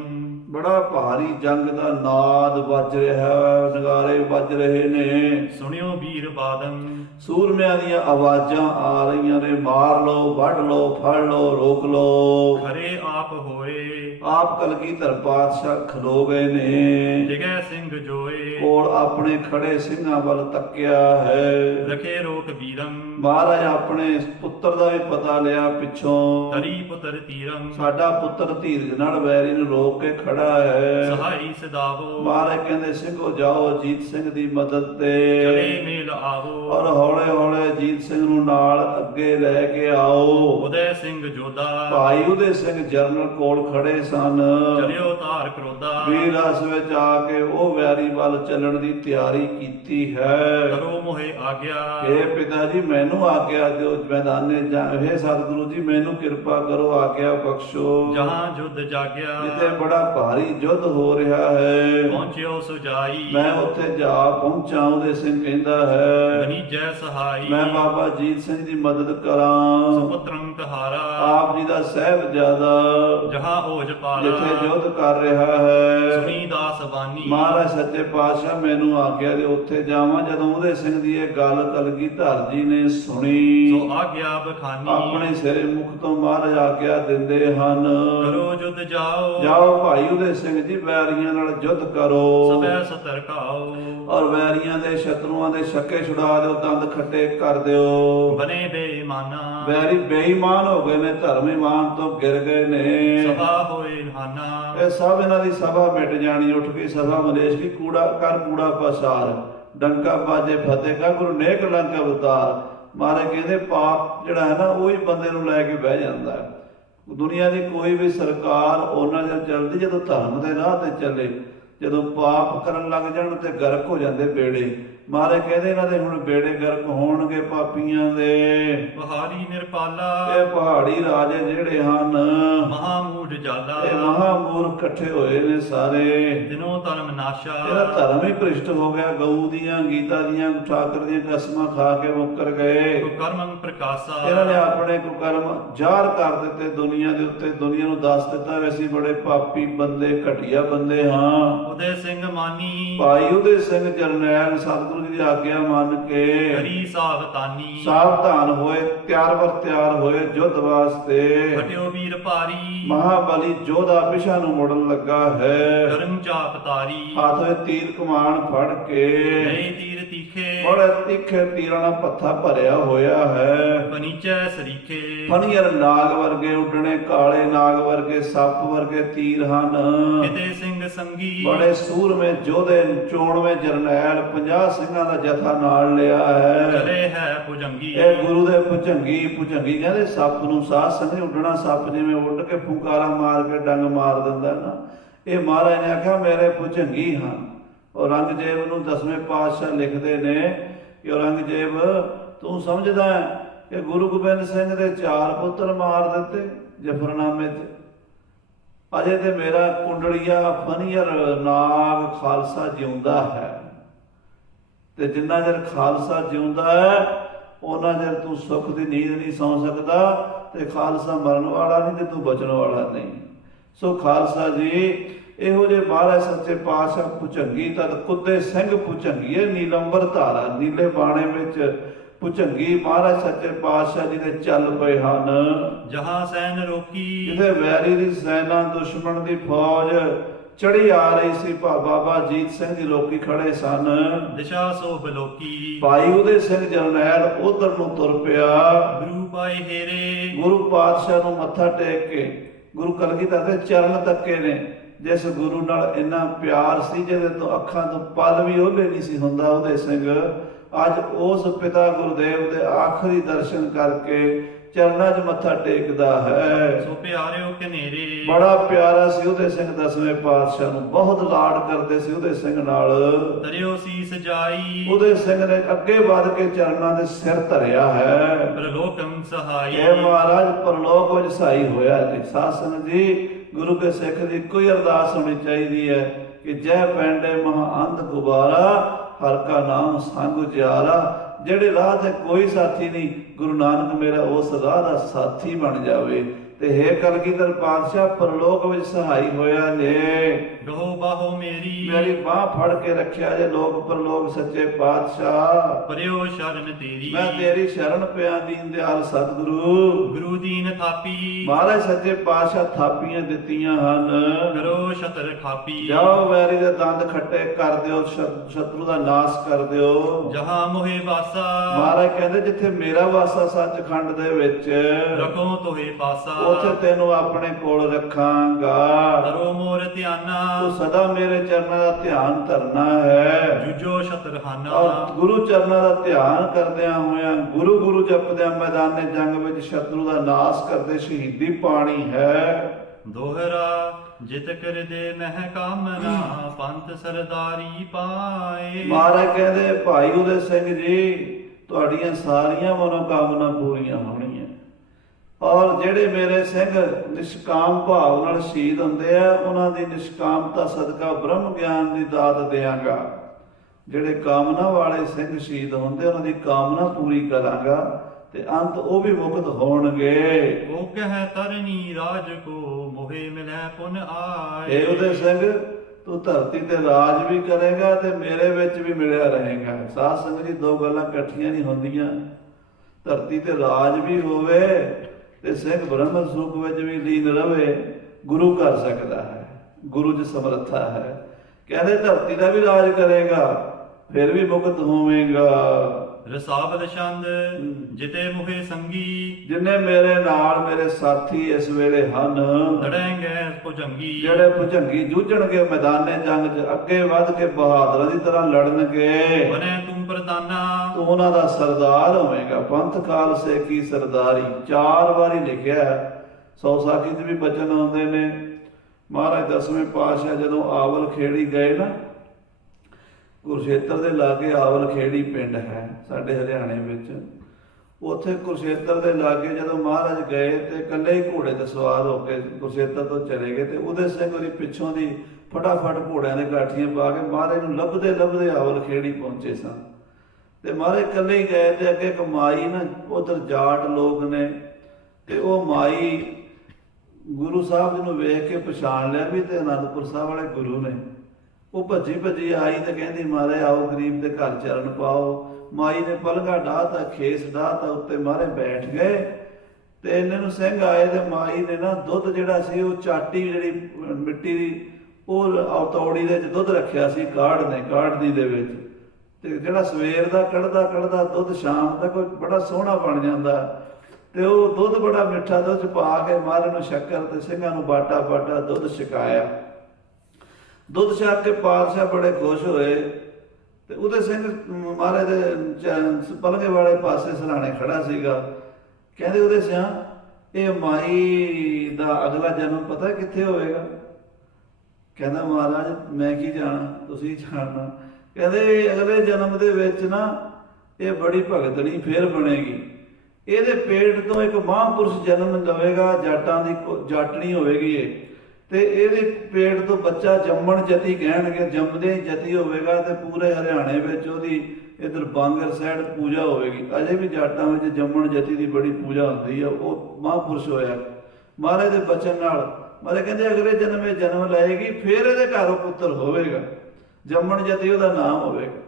ਬੜਾ ਭਾਰੀ ਜੰਗ ਦਾ ਨਾਦ ਵੱਜ ਰਿਹਾ ਹੈ, ਨਗਾਰੇ ਵੱਜ ਰਹੇ ਨੇ। ਸੁਣਿਓ ਵੀਰ ਬਾਦੰ, ਸੂਰਮਿਆਂ ਦੀਆਂ ਆਵਾਜ਼ਾਂ ਆ ਰਹੀਆਂ ਨੇ, ਮਾਰ ਲਓ, ਵੱਢ ਲਓ, ਫੜ ਲਓ, ਰੋਕ ਲਓ। ਖਰੇ ਆਪ ਹੋਏ, ਆਪ ਕਲਗੀਧਰ ਪਾਤਸ਼ਾਹ ਖਲੋ ਗਏ ਨੇ। ਜਗੈ ਸਿੰਘ ਜੋਏ, ਕੋਲ ਆਪਣੇ ਖੜੇ ਸਿੰਘਾਂ ਵੱਲ ਤੱਕਿਆ ਹੈ। ਰਖੇ ਰੋਕ ਵੀਰੰ, ਮਹਾਰਾਜ ਆਪਣੇ ਪੁੱਤਰ ਦਾ ਵੀ ਪਤਾ ਲਿਆ ਪਿੱਛੋਂ। ਤਰੀ ਪੁੱਤਰ ਤੀਰੰ, ਸਾਡਾ ਪੁੱਤਰ ਧੀਰਜ ਨਾਲ ਵੈਰੀ ਨੂੰ ਰੋਕ ਕੇ ਖੜਾ ਹੈ। ਸਹਾਈ ਸਦਾਵੋ, ਮਹਾਰਾਜ ਕਹਿੰਦੇ ਸਿੰਘੋ ਜਾਓ ਅਜੀਤ ਸਿੰਘ ਦੀ ਮਦਦ ਤੇ, ਚਲੇ ਮੇਲ ਆਵੋ। ਔਰ ਹੌਲੇ ਹੌਲੇ ਅਜੀਤ ਸਿੰਘ ਨੂੰ ਨਾਲ ਅੱਗੇ ਲੈ ਕੇ ਆਓ। ਉਦੈ ਸਿੰਘ ਜੋਧਾ, ਭਾਈ ਉਦੇ ਸਿੰਘ ਜਰਨਲ ਕੋਲ ਖੜੇ ਸਨ। ਚਲਿਓ ਧਾਰ ਕਰੋਧਾ, ਵੀਰ ਰਸ ਵਿੱਚ ਆ ਕੇ ਉਹ ਵੈਰੀ ਵੱਲ ਚੱਲਣ ਦੀ ਤਿਆਰੀ ਕੀਤੀ ਹੈ। ਕਰੋ ਮੋਹਿ ਆਗਿਆ, ਇਹ ਪਿਤਾ ਜੀ ਮੈਨੂੰ ਆਗਿਆ ਦਿਓ, ਮੈਦਾਨੇ ਇਹ ਸਤਿਗੁਰੂ ਜੀ ਮੈਨੂੰ ਕਿਰਪਾ ਕਰੋ, ਆਗਿਆ ਬਖਸ਼ੋ। ਜਹਾਂ ਜੁਧ ਜਾਗਿਆ, ਜਿੱਥੇ ਬੜਾ ਭਾਰੀ ਯੁੱਧ ਹੋ ਰਿਹਾ ਹੈ, ਪਹੁੰਚਿਓ ਸੁਜਾਈ। ਮੈਂ ਉੱਥੇ ਜਾ ਪਹੁੰਚਾਂ। ਉਹਦੇ ਸਿੰਘ ਕਹਿੰਦਾ ਹੈ ਬਨੀਜੈ ਸਹਾਈ, ਮੈਂ ਬਾਬਾ ਜੀਤ ਸਿੰਘ ਦੀ ਮਦਦ ਕਰਾਂ। ਸੁਪੁੱਤਰੰ ਤਹਾਰਾ, ਆਪ ਜੀ ਦਾ ਸਾਹਿਬਜ਼ਾਦਾ ਜਹਾਂ ਓਜ ਪਾਲਾ। ਜਿੱਥੇ ਯੁੱਧ ਕਰ ਰਿਹਾ ਹੈ, ਸੁਣੀ ਦਾਸ ਬਾਨੀ। ਮਹਾਰਾਜ ਸੱਚੇ ਪਾਤਸ਼ਾਹ ਮੈਨੂੰ ਆਗਿਆ ਦੇ ਉੱਥੇ ਜਾਵਾਂ। ਜਦੋਂ ਉਹਦੇ ਸਿੰਘ ਦੀ ਇਹ ਗੱਲ ਕਲਗੀਧਰ ਜੀ ਨੇ ਸੁਣੀ, ਸੋ ਆਗਿਆ ਬਖਾਨੀ। ਆਪਣੇ ਸਿਰੇ ਮੁਖ ਤੋਂ ਮਹਾਰਾਜ ਆਗਿਆ ਦਿੰਦੇ ਹਨ, ਕਰੋ ਜੁਧ ਜਾਓ। ਜਾਓ ਭਾਈ ਉਹਦੇ ਸਿੰਘ ਜੀ, ਵੈਰੀਆਂ ਨਾਲ ਯੁੱਧ ਕਰੋ। ਸਭੈ ਸਤਰ ਕਾਓ, ਔਰ ਵੈਰੀਆਂ ਦੇ ਸ਼ਤਰੂਆਂ ਦੇ ਛੱਕੇ ਛੁਡਾ ਦਿਓ, ਦੰਦ ਖੱਟੇ ਕਰ ਦਿਓ। ਬਨੇ ਬੇਈਮਾਨਾ, ਵੈਰੀ ਬੇਈਮਾਨ ਹੋ ਗਏ ਨੇ, ਧਰਮ ਇਮਾਨ ਤੋਂ ਗਿਰ ਗਏ ਨੇ। ਸਭਾ ਹੋਏ ਹਾਨਾ। ਇਹ ਸਭ ਇਹਨਾਂ ਦੀ ਸਭਾ ਮਿਟ ਜਾਣੀ। ਉੱਠ ਕੇ ਸਭਾ ਮਲੇਸ਼ ਕੀ ਕੂੜਾ ਕਰ ਕੂੜਾ ਪਸਾਰ, ਡੰਕਾ ਬਾਜੇ ਫਤਿਹ ਕਾ ਗੁਰੂ ਨੇਕ ਲੰਕ ਅਵਤਾਰ। ਮਾਰੇ ਕਹਿੰਦੇ ਪਾਪ ਜਿਹੜਾ ਹੈ ਨਾ, ਉਹੀ ਬੰਦੇ ਨੂੰ ਲੈ ਕੇ ਬਹਿ ਜਾਂਦਾ ਹੈ। ਦੁਨੀਆ ਦੀ ਕੋਈ ਵੀ ਸਰਕਾਰ ਉਹਨਾਂ ਚਿਰ ਚੱਲਦੀ ਜਦੋਂ ਧਰਮ ਦੇ ਰਾਹ ਤੇ ਚੱਲੇ। ਜਦੋਂ ਪਾਪ ਕਰਨ ਲੱਗ ਜਾਣ ਤੇ ਗਰਕ ਹੋ ਜਾਂਦੇ ਬੇੜੇ। ਮਾਰੇ ਕਹਿੰਦੇ ਇਹਨਾਂ ਦੇ ਹੁਣ ਬੇੜੇ ਗਰਕ ਹੋਣਗੇ ਪਾਪੀਆਂ ਦੇ। ਬਹਾਰੀ ਨਿਰਪਾਲਾ, ਇਹ ਪਹਾੜੀ ਰਾਜੇ ਜਿਹੜੇ ਹਨ, ਮਹਾਮੂਢ ਜਾਲਾ। ਇਹ ਮਹਾਮੂਰਖ ਇਕੱਠੇ ਹੋਏ ਨੇ ਸਾਰੇ। ਦਿਨੋਂ ਧਰਮ ਨਾਸ਼ਾ, ਇਹਦਾ ਧਰਮ ਹੀ ਭ੍ਰਿਸ਼ਟ ਹੋ ਗਿਆ। ਗਊ ਦੀਆਂ, ਗੀਤਾ ਦੀਆਂ, ਠਾਕਰ ਦੀਆਂ ਕਸਮਾਂ ਖਾ ਕੇ ਮੁੱਕਰ ਗਏ। ਕੁਕਰਮੰ ਪ੍ਰਕਾਸ਼ਾ, ਇਹਨਾਂ ਨੇ ਆਪਣੇ ਕੁਕਰਮ ਜ਼ਾਹਰ ਕਰ ਦਿੱਤੇ ਦੁਨੀਆ ਦੇ ਉੱਤੇ। ਦੁਨੀਆ ਨੂੰ ਦੱਸ ਦਿੱਤਾ ਵੀ ਅਸੀਂ ਬੜੇ ਪਾਪੀ ਬੰਦੇ, ਘਟੀਆ ਬੰਦੇ ਹਾਂ। ਉਦੇ ਸਿੰਘ ਮਾਨੀ, ਭਾਈ ਉਹਦੇ ਸਿੰਘ ਜਰਨੈਲ ਸਤਿਗੁਰੂ ਜੀ ਦੀ ਆਗਿਆ ਮੰਨ ਕੇ ਕਰੀ ਸਾਵਤਾਨੀ। ਸਾਵਧਾਨ ਹੋਏ, ਤਿਆਰ ਬਰ ਤਿਆਰ ਹੋਏ ਯੁੱਧ ਵਾਸਤੇ। ਹਟਿਓ ਵੀਰ ਭਾਰੀ, ਮਹਾਬਲੀ ਯੋਧਾ ਪਿਛਾ ਨੂੰ ਮੁੜਨ ਲੱਗਾ ਹੈ। ਕਰਮ ਚਾਪ ਤਾਰੀ। ਹੱਥ ਵਿੱਚ ਤੀਰ ਕਮਾਨ ਫੜ ਕੇ, ਗਏ ਤੀਰ ਤੀਖੇ। ਬੜੇ ਤਿੱਖੇ ਤੀਰਾਂ ਨਾਲ ਪੱਥਾ ਭਰਿਆ ਹੋਇਆ ਹੈ। ਫਨੀਚੈ ਸਰੀਖੇ, ਫਣੀਅਰ ਨਾਗ ਵਰਗੇ ਉੱਡਣੇ, ਕਾਲੇ ਨਾਗ ਵਰਗੇ, ਸੱਪ ਵਰਗੇ ਤੀਰ ਹਨ। ਕਿਤੇ ਸਿੰਘ ਸੰਗੀ, ਬੜੇ ਸੂਰਮੇ ਯੋਧੇ, 94 ਜਰਨੈਲ, 50 ਸਿੰਘਾਂ ਦਾ ਜਥਾ ਨਾਲ ਲਿਆ ਹੈ। ਚਲੇ ਹੈ ਭੁਜੰਗੀ। ਇਹ ਗੁਰੂ ਦੇ ਭੁਜੰਗੀ। ਭੁਜੰਗੀ ਕਹਿੰਦੇ ਸੱਪ ਨੂੰ। ਸਾਧ ਸੰਗਤ ਉੱਡਣਾ ਸੱਪ ਜਿਵੇਂ ਉੱਡ ਕੇ ਫੁੰਕਾਰਾ ਮਾਰ ਕੇ ਡੰਗ ਮਾਰ ਦਿੰਦਾ ਨਾ, ਇਹ ਮਹਾਰਾਜ ਨੇ ਆਖਿਆ ਮੇਰੇ ਭੁਜੰਗੀ ਹਨ। ਔਰੰਗਜ਼ੇਬ ਨੂੰ 10ਵੇਂ ਪਾਤਸ਼ਾਹ ਲਿਖਦੇ ਨੇ ਕਿ ਔਰੰਗਜ਼ੇਬ ਤੂੰ ਸਮਝਦਾ ਹੈ ਕਿ ਗੁਰੂ ਗੋਬਿੰਦ ਸਿੰਘ ਦੇ 4 ਪੁੱਤਰ ਮਾਰ ਦਿੱਤੇ ਜਫਰਨਾਮੇ 'ਚ, ਅਜੇ ਤੇ ਮੇਰਾ ਕੁੰਡਲੀਆ ਫਨੀਅਰ ਨਾਗ ਖਾਲਸਾ ਜਿਉਂਦਾ ਹੈ। ਤੇ ਜਿੰਨਾ ਚਿਰ ਖਾਲਸਾ ਜਿਉਂਦਾ ਹੈ ਉਹਨਾਂ ਚਿਰ ਤੂੰ ਸੁੱਖ ਦੀ ਨੀਂਦ ਨਹੀਂ ਸੌਂ ਸਕਦਾ। ਤੇ ਖਾਲਸਾ ਮਰਨ ਵਾਲਾ ਨਹੀਂ ਤੇ ਤੂੰ ਬਚਣ ਵਾਲਾ ਨਹੀਂ। ਸੋ ਖਾਲਸਾ ਜੀ ਇਹੋ ਜਿਹੇ ਮਹਾਰਾਜ ਸੱਚੇ ਪਾਤਸ਼ਾਹ ਭੁਜੰਗੀ, ਤਦ ਕੁੱਦੇ ਸਿੰਘ ਭੁਜੰਗੀਏ, ਨੀਲੰਬਰ ਧਾਰਾ, ਨੀਲੇ ਬਾਣੇ ਵਿੱਚ ਭੁਜੰਗੀ ਮਹਾਰਾਜ ਸੱਚੇ ਪਾਤਸ਼ਾਹ ਜੀ ਦੇ ਚੱਲ ਪਏ ਹਨ। ਜਹਾਂ ਸੈਨ ਰੋਕੀ, ਜਿੱਥੇ ਵੈਰੀ ਦੀ ਸੈਨਾ, ਦੁਸ਼ਮਣ ਦੀ ਫੌਜ ਚੜੀ ਆ ਰਹੀ ਸੀ, ਬਾਬਾ ਜੀਤ ਸਿੰਘ ਜੀ ਲੋਕੀ ਖੜੇ ਸਨ। ਦਿਸ਼ਾ ਸੋ ਬਲੋਕੀ, ਭਾਈ ਉਹਦੇ ਸਿੰਘ ਜਰਨੈਲ ਉਧਰ ਨੂੰ ਤੁਰ ਪਿਆ। ਗੁਰੂ ਪਾਏ ਹੇਰੇ, ਗੁਰੂ ਪਾਤਸ਼ਾਹ ਨੂੰ ਮੱਥਾ ਟੇਕ ਕੇ ਗੁਰੂ ਕਲਗੀਧਰ ਦੇ ਚਰਨ ਤੱਕੇ ਨੇ। ਜਿਸ ਗੁਰੂ ਨਾਲ ਇੰਨਾ ਪਿਆਰ ਸੀ, ਜਿਹਦੇ ਤੋਂ ਅੱਖਾਂ ਤੋਂ ਪਲ ਵੀ ਉਹਲੇ ਨਹੀਂ ਸੀ ਹੁੰਦਾ ਉਹਦੇ ਸਿੰਘ, ਅੱਜ ਉਸ ਪਿਤਾ ਗੁਰਦੇਵ ਦੇ ਆਖਰੀ ਦਰਸ਼ਨ ਕਰਕੇ ਚਰਨਾਂ 'ਚ ਮੱਥਾ ਟੇਕਦਾ ਹੈ। ਸੋ ਪਿਆਰਿਓ ਕਨੇਰੇ ਬੜਾ ਪਿਆਰਾ ਸੀ ਉਹਦੇ ਸਿੰਘ ਦਸਵੇਂ ਪਾਤਸ਼ਾਹ ਨੂੰ, ਬਹੁਤ ਲਾਡ ਕਰਦੇ ਸੀ ਉਹਦੇ ਸਿੰਘ ਨਾਲ। ਤਰਿਓ ਸੀਸ ਜਾਈ ਉਹਦੇ ਸਿੰਘ ਨੇ ਅੱਗੇ ਵੱਧ ਕੇ ਚਰਨਾਂ ਦੇ ਸਿਰ ਧਰਿਆ ਹੈ। ਪ੍ਰਲੋਕਮ ਸਹਾਈ ਇਹ ਮਹਾਰਾਜ ਪਰਲੋਕ ਵਿੱਚ ਸਹਾਈ ਹੋਇਆ ਜੀ। ਸਾਧ ਸੰਗਤ ਜੀ, ਗੁਰੂ ਕੇ ਸਿੱਖ ਦੀ ਕੋਈ ਅਰਦਾਸ ਹੋਣੀ ਚਾਹੀਦੀ ਹੈ ਕਿ ਜੈ ਪੈਂਡੇ ਮਹਾ ਅੰਧ ਗੁਬਾਰਾ, ਹਰ ਕਾ ਨਾਮ ਸੰਗ ਉਜਿਆਰਾ। ਜਿਹੜੇ ਰਾਹ ਤੇ ਕੋਈ ਸਾਥੀ ਨਹੀਂ, ਗੁਰੂ ਨਾਨਕ ਮੇਰਾ ਉਸ ਰਾਹ ਦਾ ਸਾਥੀ ਬਣ ਜਾਵੇ। ਤੇ ਹੇ ਕਲਗੀਧਰ ਪਾਤਸ਼ਾਹ, ਪਰਲੋਕ ਵਿੱਚ ਸਹਾਈ ਹੋਇਆ ਜੇ। ਗਹੋ ਬਾਹੋ ਮੇਰੀ ਮੇਰੀ ਬਾਹ ਫੜ ਕੇ ਰੱਖਿਆ ਜੇ ਲੋਕ ਪਰਲੋਕ ਸੱਚੇ ਪਾਤਸ਼ਾਹ। ਪਰਿਓ ਸ਼ਰਨ ਤੇਰੀ ਮੈਂ ਤੇਰੀ ਸ਼ਰਨ ਪਿਆ ਦੀਨ ਦਿਆਲ ਸਤਿਗੁਰੂ। ਗੁਰੂ ਦੀਨ ਥਾਪੀ ਮਹਾਰਾਜ ਸੱਚੇ ਪਾਤਸ਼ਾਹ ਥਾਪੀਆਂ ਦਿੱਤੀਆਂ ਹਨ। ਕਰੋ ਛਤਰ ਖਾਪੀ ਜਾਓ ਵੈਰੀ ਦੇ ਦੰਦ ਖੱਟੇ ਕਰ ਦਿਓ, ਸ਼ਤਰੂ ਦਾ ਨਾਸ ਕਰ ਦਿਓ। ਜਹਾਂ ਮੋਹਿ ਵਾਸਾ ਮਹਾਰਾਜ ਕਹਿੰਦੇ ਜਿੱਥੇ ਮੇਰਾ ਵਾਸਾ ਸੱਚਖੰਡ ਦੇ ਵਿੱਚ, ਰਖੋ ਤੋਹੇ ਪਾਸਾ ਉੱਥੇ ਤੈਨੂੰ ਆਪਣੇ ਕੋਲ ਰੱਖਾਂਗਾ। ਕਰੋ ਮੋਰ ਧਿਆਨਾ ਤੂੰ ਸਦਾ ਮੇਰੇ ਚਰਨਾਂ ਦਾ ਧਿਆਨ ਧਰਨਾ ਹੈ। ਜੁਜੋ ਸ਼ਤਰਹਾਨਾ ਔਰ ਗੁਰੂ ਚਰਨਾਂ ਦਾ ਧਿਆਨ ਕਰਦਿਆਂ ਹੋਇਆਂ, ਗੁਰੂ ਗੁਰੂ ਜਪਦਿਆਂ ਮੈਦਾਨੇ ਜੰਗ ਵਿੱਚ ਸ਼ਤਰੂ ਦਾ ਨਾਸ ਕਰਦੇ ਸ਼ਹੀਦੀ ਪਾਣੀ ਹੈ। ਦੋਹਰਾ ਜਿਤ ਕਰਦੇ ਮਹਿ ਕਾਮਨਾ, ਪੰਥ ਸਰਦਾਰੀ ਪਾਏ। ਮਹਾਰਾਜ ਕਹਿੰਦੇ ਭਾਈ ਉਦੈ ਸਿੰਘ ਜੀ, ਤੁਹਾਡੀਆਂ ਸਾਰੀਆਂ ਮਨੋਕਾਮਨਾ ਪੂਰੀਆਂ ਹੋਣੀਆਂ। ਔਰ ਜਿਹੜੇ ਮੇਰੇ ਸਿੰਘ ਨਿਸ਼ਕਾਮ ਭਾਵ ਨਾਲ ਸ਼ਹੀਦ ਹੁੰਦੇ ਆ, ਉਹਨਾਂ ਦੀ ਨਿਸ਼ਕਾਮਤਾ ਸਦਕਾ ਬ੍ਰਹਮ ਗਿਆਨ ਦੀ ਦਾਤ ਦਿਆਂਗਾ। ਜਿਹੜੇ ਕਾਮਨਾ ਵਾਲੇ ਸਿੰਘ ਸ਼ਹੀਦ ਹੁੰਦੇ, ਉਹਨਾਂ ਦੀ ਕਾਮਨਾ ਪੂਰੀ ਕਰਾਂਗਾ ਤੇ ਅੰਤ ਉਹ ਵੀ ਮੁਕਤ ਹੋਣਗੇ। ਉਹ ਕਹਿ ਤਰਨੀ ਰਾਜ ਕੋ, ਮੋਹਿ ਮਿਲੈ ਪੁਨ ਆਏ। ਇਹ ਉਹਦੇ ਸਿੰਘ, ਤੂੰ ਧਰਤੀ ਤੇ ਰਾਜ ਵੀ ਕਰੇਗਾ ਤੇ ਮੇਰੇ ਵਿੱਚ ਵੀ ਮਿਲਿਆ ਰਹੇਗਾ। ਸਾਧ ਸੰਗਤ ਜੀ, ਦੋ ਗੱਲਾਂ ਇਕੱਠੀਆਂ ਨਹੀਂ ਹੁੰਦੀਆਂ। ਧਰਤੀ ਤੇ ਰਾਜ ਵੀ ਹੋਵੇ ਤੇ ਸਿੰਘ ਬ੍ਰਹਮ ਸਰੂਪ ਵਿੱਚ ਵੀ ਲੀਨ ਰਵੇ। ਗੁਰੂ ਕਰ ਸਕਦਾ ਹੈ, ਗੁਰੂ 'ਚ ਸਮਰੱਥਾ ਹੈ। ਕਹਿੰਦੇ ਧਰਤੀ ਦਾ ਵੀ ਰਾਜ ਕਰੇਗਾ, ਫਿਰ ਵੀ ਮੁਕਤ ਹੋਵੇਗਾ। ਰਸਾਵਲ ਛੰਦ ਜਿਤੇ ਮੁਹੇ ਸੰਗੀ, ਜਿੰਨੇ ਮੇਰੇ ਨਾਲ ਮੇਰੇ ਸਾਥੀ ਇਸ ਵੇਲੇ ਹਨ, ਲੜਾਂਗੇ ਭੁਜੰਗੀ। ਜਿਹੜੇ ਭੁਜੰਗੀ ਜੂਝਣਗੇ ਮੈਦਾਨੇ ਜੰਗ 'ਚ, ਅੱਗੇ ਵੱਧ ਕੇ ਬਹਾਦਰਾਂ ਦੀ ਤਰ੍ਹਾਂ ਲੜਨਗੇ। ਬਨੇ ਤੂੰ ਪ੍ਰਦਾਨਾ, ਤੂੰ ਉਹਨਾਂ ਦਾ ਸਰਦਾਰ ਹੋਵੇਗਾ। ਪੰਥ ਖਾਲਸੇ ਕੀ ਸਰਦਾਰੀ 4 ਵਾਰੀ ਲਿਖਿਆ। 100 ਸਾਖੀ 'ਚ ਵੀ ਬਚਨ ਆਉਂਦੇ ਨੇ। ਮਹਾਰਾਜ ਦਸਵੇਂ ਪਾਤਸ਼ਾਹ ਜਦੋਂ ਆਵਲ ਖੇੜੀ ਗਏ ਨਾ, ਕੁਰਸ਼ੇਤਰ ਦੇ ਲਾਗੇ ਆਵਲ ਖੇੜੀ ਪਿੰਡ ਹੈ ਸਾਡੇ ਹਰਿਆਣੇ ਵਿੱਚ, ਉੱਥੇ ਕੁਰਸ਼ੇਤਰ ਦੇ ਲਾਗੇ ਜਦੋਂ ਮਹਾਰਾਜ ਗਏ ਤੇ ਇਕੱਲੇ ਹੀ ਘੋੜੇ ਤੇ ਸਵਾਰ ਹੋ ਕੇ ਕੁਰਸ਼ੇਤਰ ਤੋਂ ਚਲੇ ਗਏ। ਤੇ ਉਹਦੇ ਸਿੰਘ ਉਹਦੀ ਪਿੱਛੋਂ ਦੀ ਫਟਾਫਟ ਘੋੜਿਆਂ ਦੇ ਕਾਠੀਆਂ ਪਾ ਕੇ ਮਹਾਰਾਜ ਨੂੰ ਲੱਭਦੇ ਲੱਭਦੇ ਆਵਲ ਖੇੜੀ ਪਹੁੰਚੇ ਸਨ। ਤੇ ਮਹਾਰਾਜ ਇਕੱਲੇ ਹੀ ਗਏ ਤੇ ਅੱਗੇ ਇੱਕ ਮਾਈ ਨਾ, ਉਧਰ ਜਾਟ ਲੋਕ ਨੇ, ਤੇ ਉਹ ਮਾਈ ਗੁਰੂ ਸਾਹਿਬ ਜੀ ਨੂੰ ਵੇਖ ਕੇ ਪਛਾਣ ਲਿਆ ਵੀ ਤੇ ਅਨੰਦਪੁਰ ਸਾਹਿਬ ਵਾਲੇ ਗੁਰੂ ਨੇ। ਉਹ ਭੱਜੀ ਭੱਜੀ ਆਈ ਤੇ ਕਹਿੰਦੀ ਮਹਾਰਾਜ ਆਓ ਗਰੀਬ ਦੇ ਘਰ ਚਰਨ ਪਾਓ। ਮਾਈ ਨੇ ਪਲਗਾ ਡਾਹਤਾ, ਖੇਸ ਡਾਹਤਾ, ਉੱਤੇ ਮਹਾਰਾਜ ਬੈਠ ਗਏ। ਤੇ ਇਹਨਾਂ ਨੂੰ ਸਿੰਘ ਆਏ ਤੇ ਮਾਈ ਨੇ ਨਾ ਦੁੱਧ ਜਿਹੜਾ ਸੀ, ਉਹ ਚਾਟੀ ਜਿਹੜੀ ਮਿੱਟੀ ਦੀ, ਉਹ ਤੌੜੀ ਦੇ ਵਿੱਚ ਦੁੱਧ ਰੱਖਿਆ ਸੀ ਕਾੜਦੀ ਦੇ ਵਿੱਚ। ਤੇ ਜਿਹੜਾ ਸਵੇਰ ਦਾ ਕੱਢਦਾ ਦੁੱਧ ਸ਼ਾਮ ਤੱਕ ਬੜਾ ਸੋਹਣਾ ਬਣ ਜਾਂਦਾ। ਤੇ ਉਹ ਦੁੱਧ ਬੜਾ ਮਿੱਠਾ ਦੁੱਧ ਪਾ ਕੇ ਮਹਾਰਾਜ ਨੂੰ ਸ਼ੱਕਰ ਤੇ ਸਿੰਘਾਂ ਨੂੰ ਬਾਟਾ ਦੁੱਧ ਛਕਾਇਆ। ਦੁੱਧ ਛਕ ਕੇ ਪਾਤਸ਼ਾਹ ਬੜੇ ਖੁਸ਼ ਹੋਏ। ਤੇ ਉਹਦੇ ਸਿੰਘ ਮਹਾਰਾਜ ਦੇ ਪਲਗੇ ਵਾਲੇ ਪਾਸੇ ਸਰਾਣੇ ਖੜਾ ਸੀਗਾ। ਕਹਿੰਦੇ ਉਹਦੇ ਸਿਆਂ, ਇਹ ਮਾਈ ਦਾ ਅਗਲਾ ਜਨਮ ਪਤਾ ਕਿੱਥੇ ਹੋਵੇਗਾ? ਕਹਿੰਦਾ ਮਹਾਰਾਜ ਮੈਂ ਕੀ ਜਾਣਾ, ਤੁਸੀਂ ਜਾਣਨਾ। ਕਹਿੰਦੇ ਅਗਲੇ ਜਨਮ ਦੇ ਵਿੱਚ ਨਾ ਇਹ ਬੜੀ ਭਗਤਣੀ ਫੇਰ ਬਣੇਗੀ। ਇਹਦੇ ਪੇਟ ਤੋਂ ਇੱਕ ਮਹਾਂਪੁਰਸ਼ ਜਨਮ ਲਵੇਗਾ, ਜੱਟਾਂ ਦੀ ਜਾਟਣੀ ਹੋਵੇਗੀ ਇਹ। ਤੇ ਇਹਦੇ ਪੇਟ ਤੋਂ ਬੱਚਾ ਜੰਮਣ ਜਤੀ ਕਹਿਣਗੇ, ਜੰਮਦੇ ਹੀ ਜਤੀ ਹੋਵੇਗਾ। ਤੇ ਪੂਰੇ ਹਰਿਆਣੇ ਵਿੱਚ ਉਹਦੀ ਇਧਰ ਬਾਂਗਰ ਸਾਈਡ ਪੂਜਾ ਹੋਵੇਗੀ। ਅਜੇ ਵੀ ਜਾਟਾਂ ਵਿੱਚ ਜੰਮਣ ਜਤੀ ਦੀ ਬੜੀ ਪੂਜਾ ਹੁੰਦੀ ਆ। ਉਹ ਮਹਾਂਪੁਰਸ਼ ਹੋਇਆ ਮਹਾਰਾਜ ਦੇ ਬਚਨ ਨਾਲ। ਮਹਾਰਾਜ ਕਹਿੰਦੇ ਅਗਲੇ ਜਨਮ ਇਹ ਜਨਮ ਲਏਗੀ, ਫਿਰ ਇਹਦੇ ਘਰੋਂ ਪੁੱਤਰ ਹੋਵੇਗਾ, ਜੰਮਣ ਜਤੀ ਉਹਦਾ ਨਾਮ ਹੋਵੇਗਾ।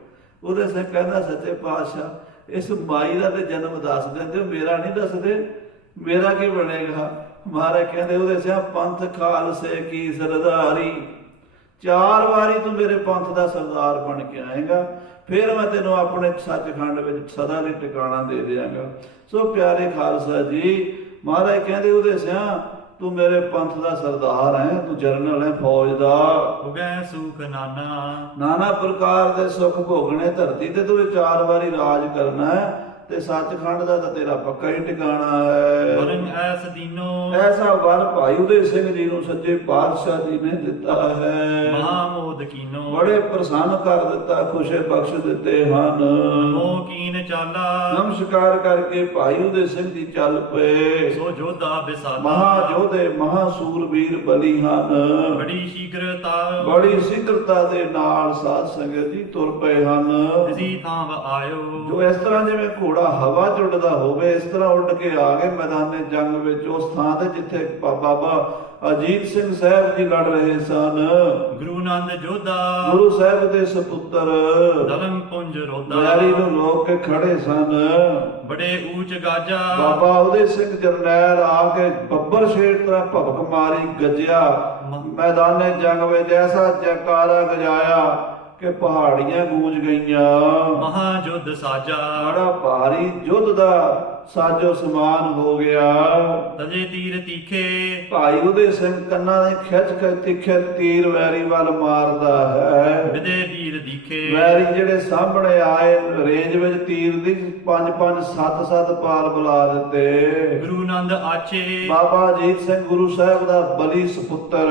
ਉਹਦੇ ਸਿੰਘ ਕਹਿੰਦਾ ਸੱਚੇ ਪਾਤਸ਼ਾਹ ਇਸ ਮਾਈ ਦਾ ਤੇ ਜਨਮ ਦੱਸ ਦਿੰਦੇ, ਮੇਰਾ ਨਹੀਂ ਦੱਸਦੇ, ਮੇਰਾ ਕੀ ਬਣੇਗਾ? ਮਹਾਰਾਜ ਕਹਿੰਦੇ ਉਹਦੇ ਸਿਆ ਪੰਥ ਖਾਲਸੇ ਕੀ ਸਰਦਾਰੀ, 4 ਵਾਰੀ ਤੂੰ ਮੇਰੇ ਪੰਥ ਦਾ ਸਰਦਾਰ ਬਣ ਕੇ ਆਏਗਾ, ਫਿਰ ਮੈਂ ਤੈਨੂੰ ਆਪਣੇ ਸੱਚਖੰਡ ਵਿੱਚ ਸਦਾ ਲਈ ਟਿਕਾਣਾ ਦੇ ਦਿਆਂਗਾ। ਸੋ ਪਿਆਰੇ ਖਾਲਸਾ ਜੀ, ਮਹਾਰਾਜ ਕਹਿੰਦੇ ਉਹਦੇ ਸਿਆ ਤੂੰ ਮੇਰੇ ਪੰਥ ਦਾ ਸਰਦਾਰ ਹੈ, ਤੂੰ ਜਰਨਲ ਹੈ ਫੌਜ ਦਾ। ਉਗੈ ਸੁਖ ਨਾਨਾ ਨਾਨਾ ਪ੍ਰਕਾਰ ਦੇ ਸੁੱਖ ਭੋਗਣੇ ਧਰਤੀ ਤੇ ਤੂੰ 4 ਵਾਰੀ ਰਾਜ ਕਰਨਾ ਹੈ। ਤੇ ਸੱਚਖੰਡ ਦਾ ਤਾਂ ਤੇਰਾ ਪੱਕਾ ਹੀ ਟਿਕਾਣਾ ਹੈ। ਵਰਨ ਐਸ ਦੀਨੋ ਐਸਾ ਵਰ ਭਾਈ ਉਦੇ ਸਿੰਘ ਜੀ ਨੂੰ ਸੱਚੇ ਪਾਤਸ਼ਾਹ ਜੀ ਨੇ ਦਿੱਤਾ ਹੈ। ਮਹਾਮੋਦ ਕੀਨੋ ਬੜੇ ਪ੍ਰਸੰਨ ਕਰ ਦਿੱਤਾ, ਖੁਸ਼ੇ ਬਖਸ਼ ਦਿੱਤੇ ਹਨ। ਮੋਹ ਕੀਨ ਚਾਲਾ ਨਮਸਕਾਰ ਕਰਕੇ ਭਾਈ ਉਦੇ ਸਿੰਘ ਜੀ ਚੱਲ ਪਏ। ਸੋ ਜੋਧਾ ਬਿਸਾਦਾ ਮਹਾ ਯੋਧੇ ਮਹਾ ਸੂਰਬੀਰ ਬਲੀ ਹਨ। ਬੜੀ ਸ਼ੀਘਰਤਾ ਬੜੀ ਸਿੱਧਰਤਾ ਦੇ ਨਾਲ ਸਾਧ ਸੰਗਤ ਜੀ ਤੁਰ ਪਏ ਹਨ। ਤਿਸੀ ਥਾਂ ਆਇਓ ਜੋ ਇਸ ਤਰ੍ਹਾਂ ਜਿਵੇਂ ਘੋੜਾ ਹਵਾ ਚ ਉੱਡਦਾ ਹੋਵੇ, ਇਸ ਤਰ੍ਹਾਂ ਉੱਡ ਕੇ ਆ ਗਏ ਮੈਦਾਨੇ ਜੰਗ ਵਿੱਚ, ਉਸ ਥਾਂ ਤੇ ਜਿੱਥੇ ਬਾਬਾ ਅਜੀਤ ਸਿੰਘ ਸਾਹਿਬ ਜੀ ਲੜ ਰਹੇ ਸਨ। ਗੁਰੂ ਨੰਦ ਜੋਧਾ ਗੁਰੂ ਸਾਹਿਬ ਦੇ ਸੁਪੁੱਤਰ ਦਲਮ ਪੁੰਜ ਰੋਦਾ ਵੈਰੀ ਨੂੰ ਰੋਕ ਕੇ ਖੜੇ ਸਨ। ਬੜੇ ਊਚ ਗਾਜਾ ਬਾਬਾ ਉਦੇ ਸਿੰਘ ਜਰਨੈਲ ਆ ਕੇ ਬੱਬਰ ਸ਼ੇਰ ਤਰ੍ਹਾਂ ਭਬਕ ਮਾਰੀ ਗੱਜਿਆ। ਮੈਦਾਨੇ ਜੰਗ ਵਿੱਚ ਐਸਾ ਜੈਕਾਰਾ ਗਜਾਇਆ ਕਿ ਪਹਾੜੀਆਂ ਗੂੰਜ ਗਈਆਂ। ਮਹਾ ਜੁਧ ਸਾਜਾ ਬੜਾ ਭਾਰੀ ਯੁੱਧ ਦਾ ਸਾਜੋ ਸਮਾਨ ਹੋ ਗਿਆ। ਤਜੇ ਤੀਰ ਤੀਖੇ ਭਾਈ ਉਦੇ ਸਿੰਘ ਕੰਨਾਂ ਦੇ ਖਿੱਚ ਕੇ ਤਿੱਖੇ ਤੀਰ ਵੈਰੀ ਵੱਲ ਮਾਰਦਾ ਹੈ। ਵਿਦੇ ਵੀਰ ਦੀਖੇ ਵੈਰੀ ਜਿਹੜੇ ਸਾਹਮਣੇ ਆਏ ਰੇਂਜ ਵਿੱਚ ਤੀਰ ਦੀ 5-5 7-7 ਪਾਰ ਬੁਲਾ ਦਿੱਤੇ। ਗੁਰੂ ਨੰਦ ਆਚੇ ਬਾਬਾ ਅਜੀਤ ਸਿੰਘ ਗੁਰੂ ਸਾਹਿਬ ਦਾ ਬਲੀ ਸੁਪੁੱਤਰ,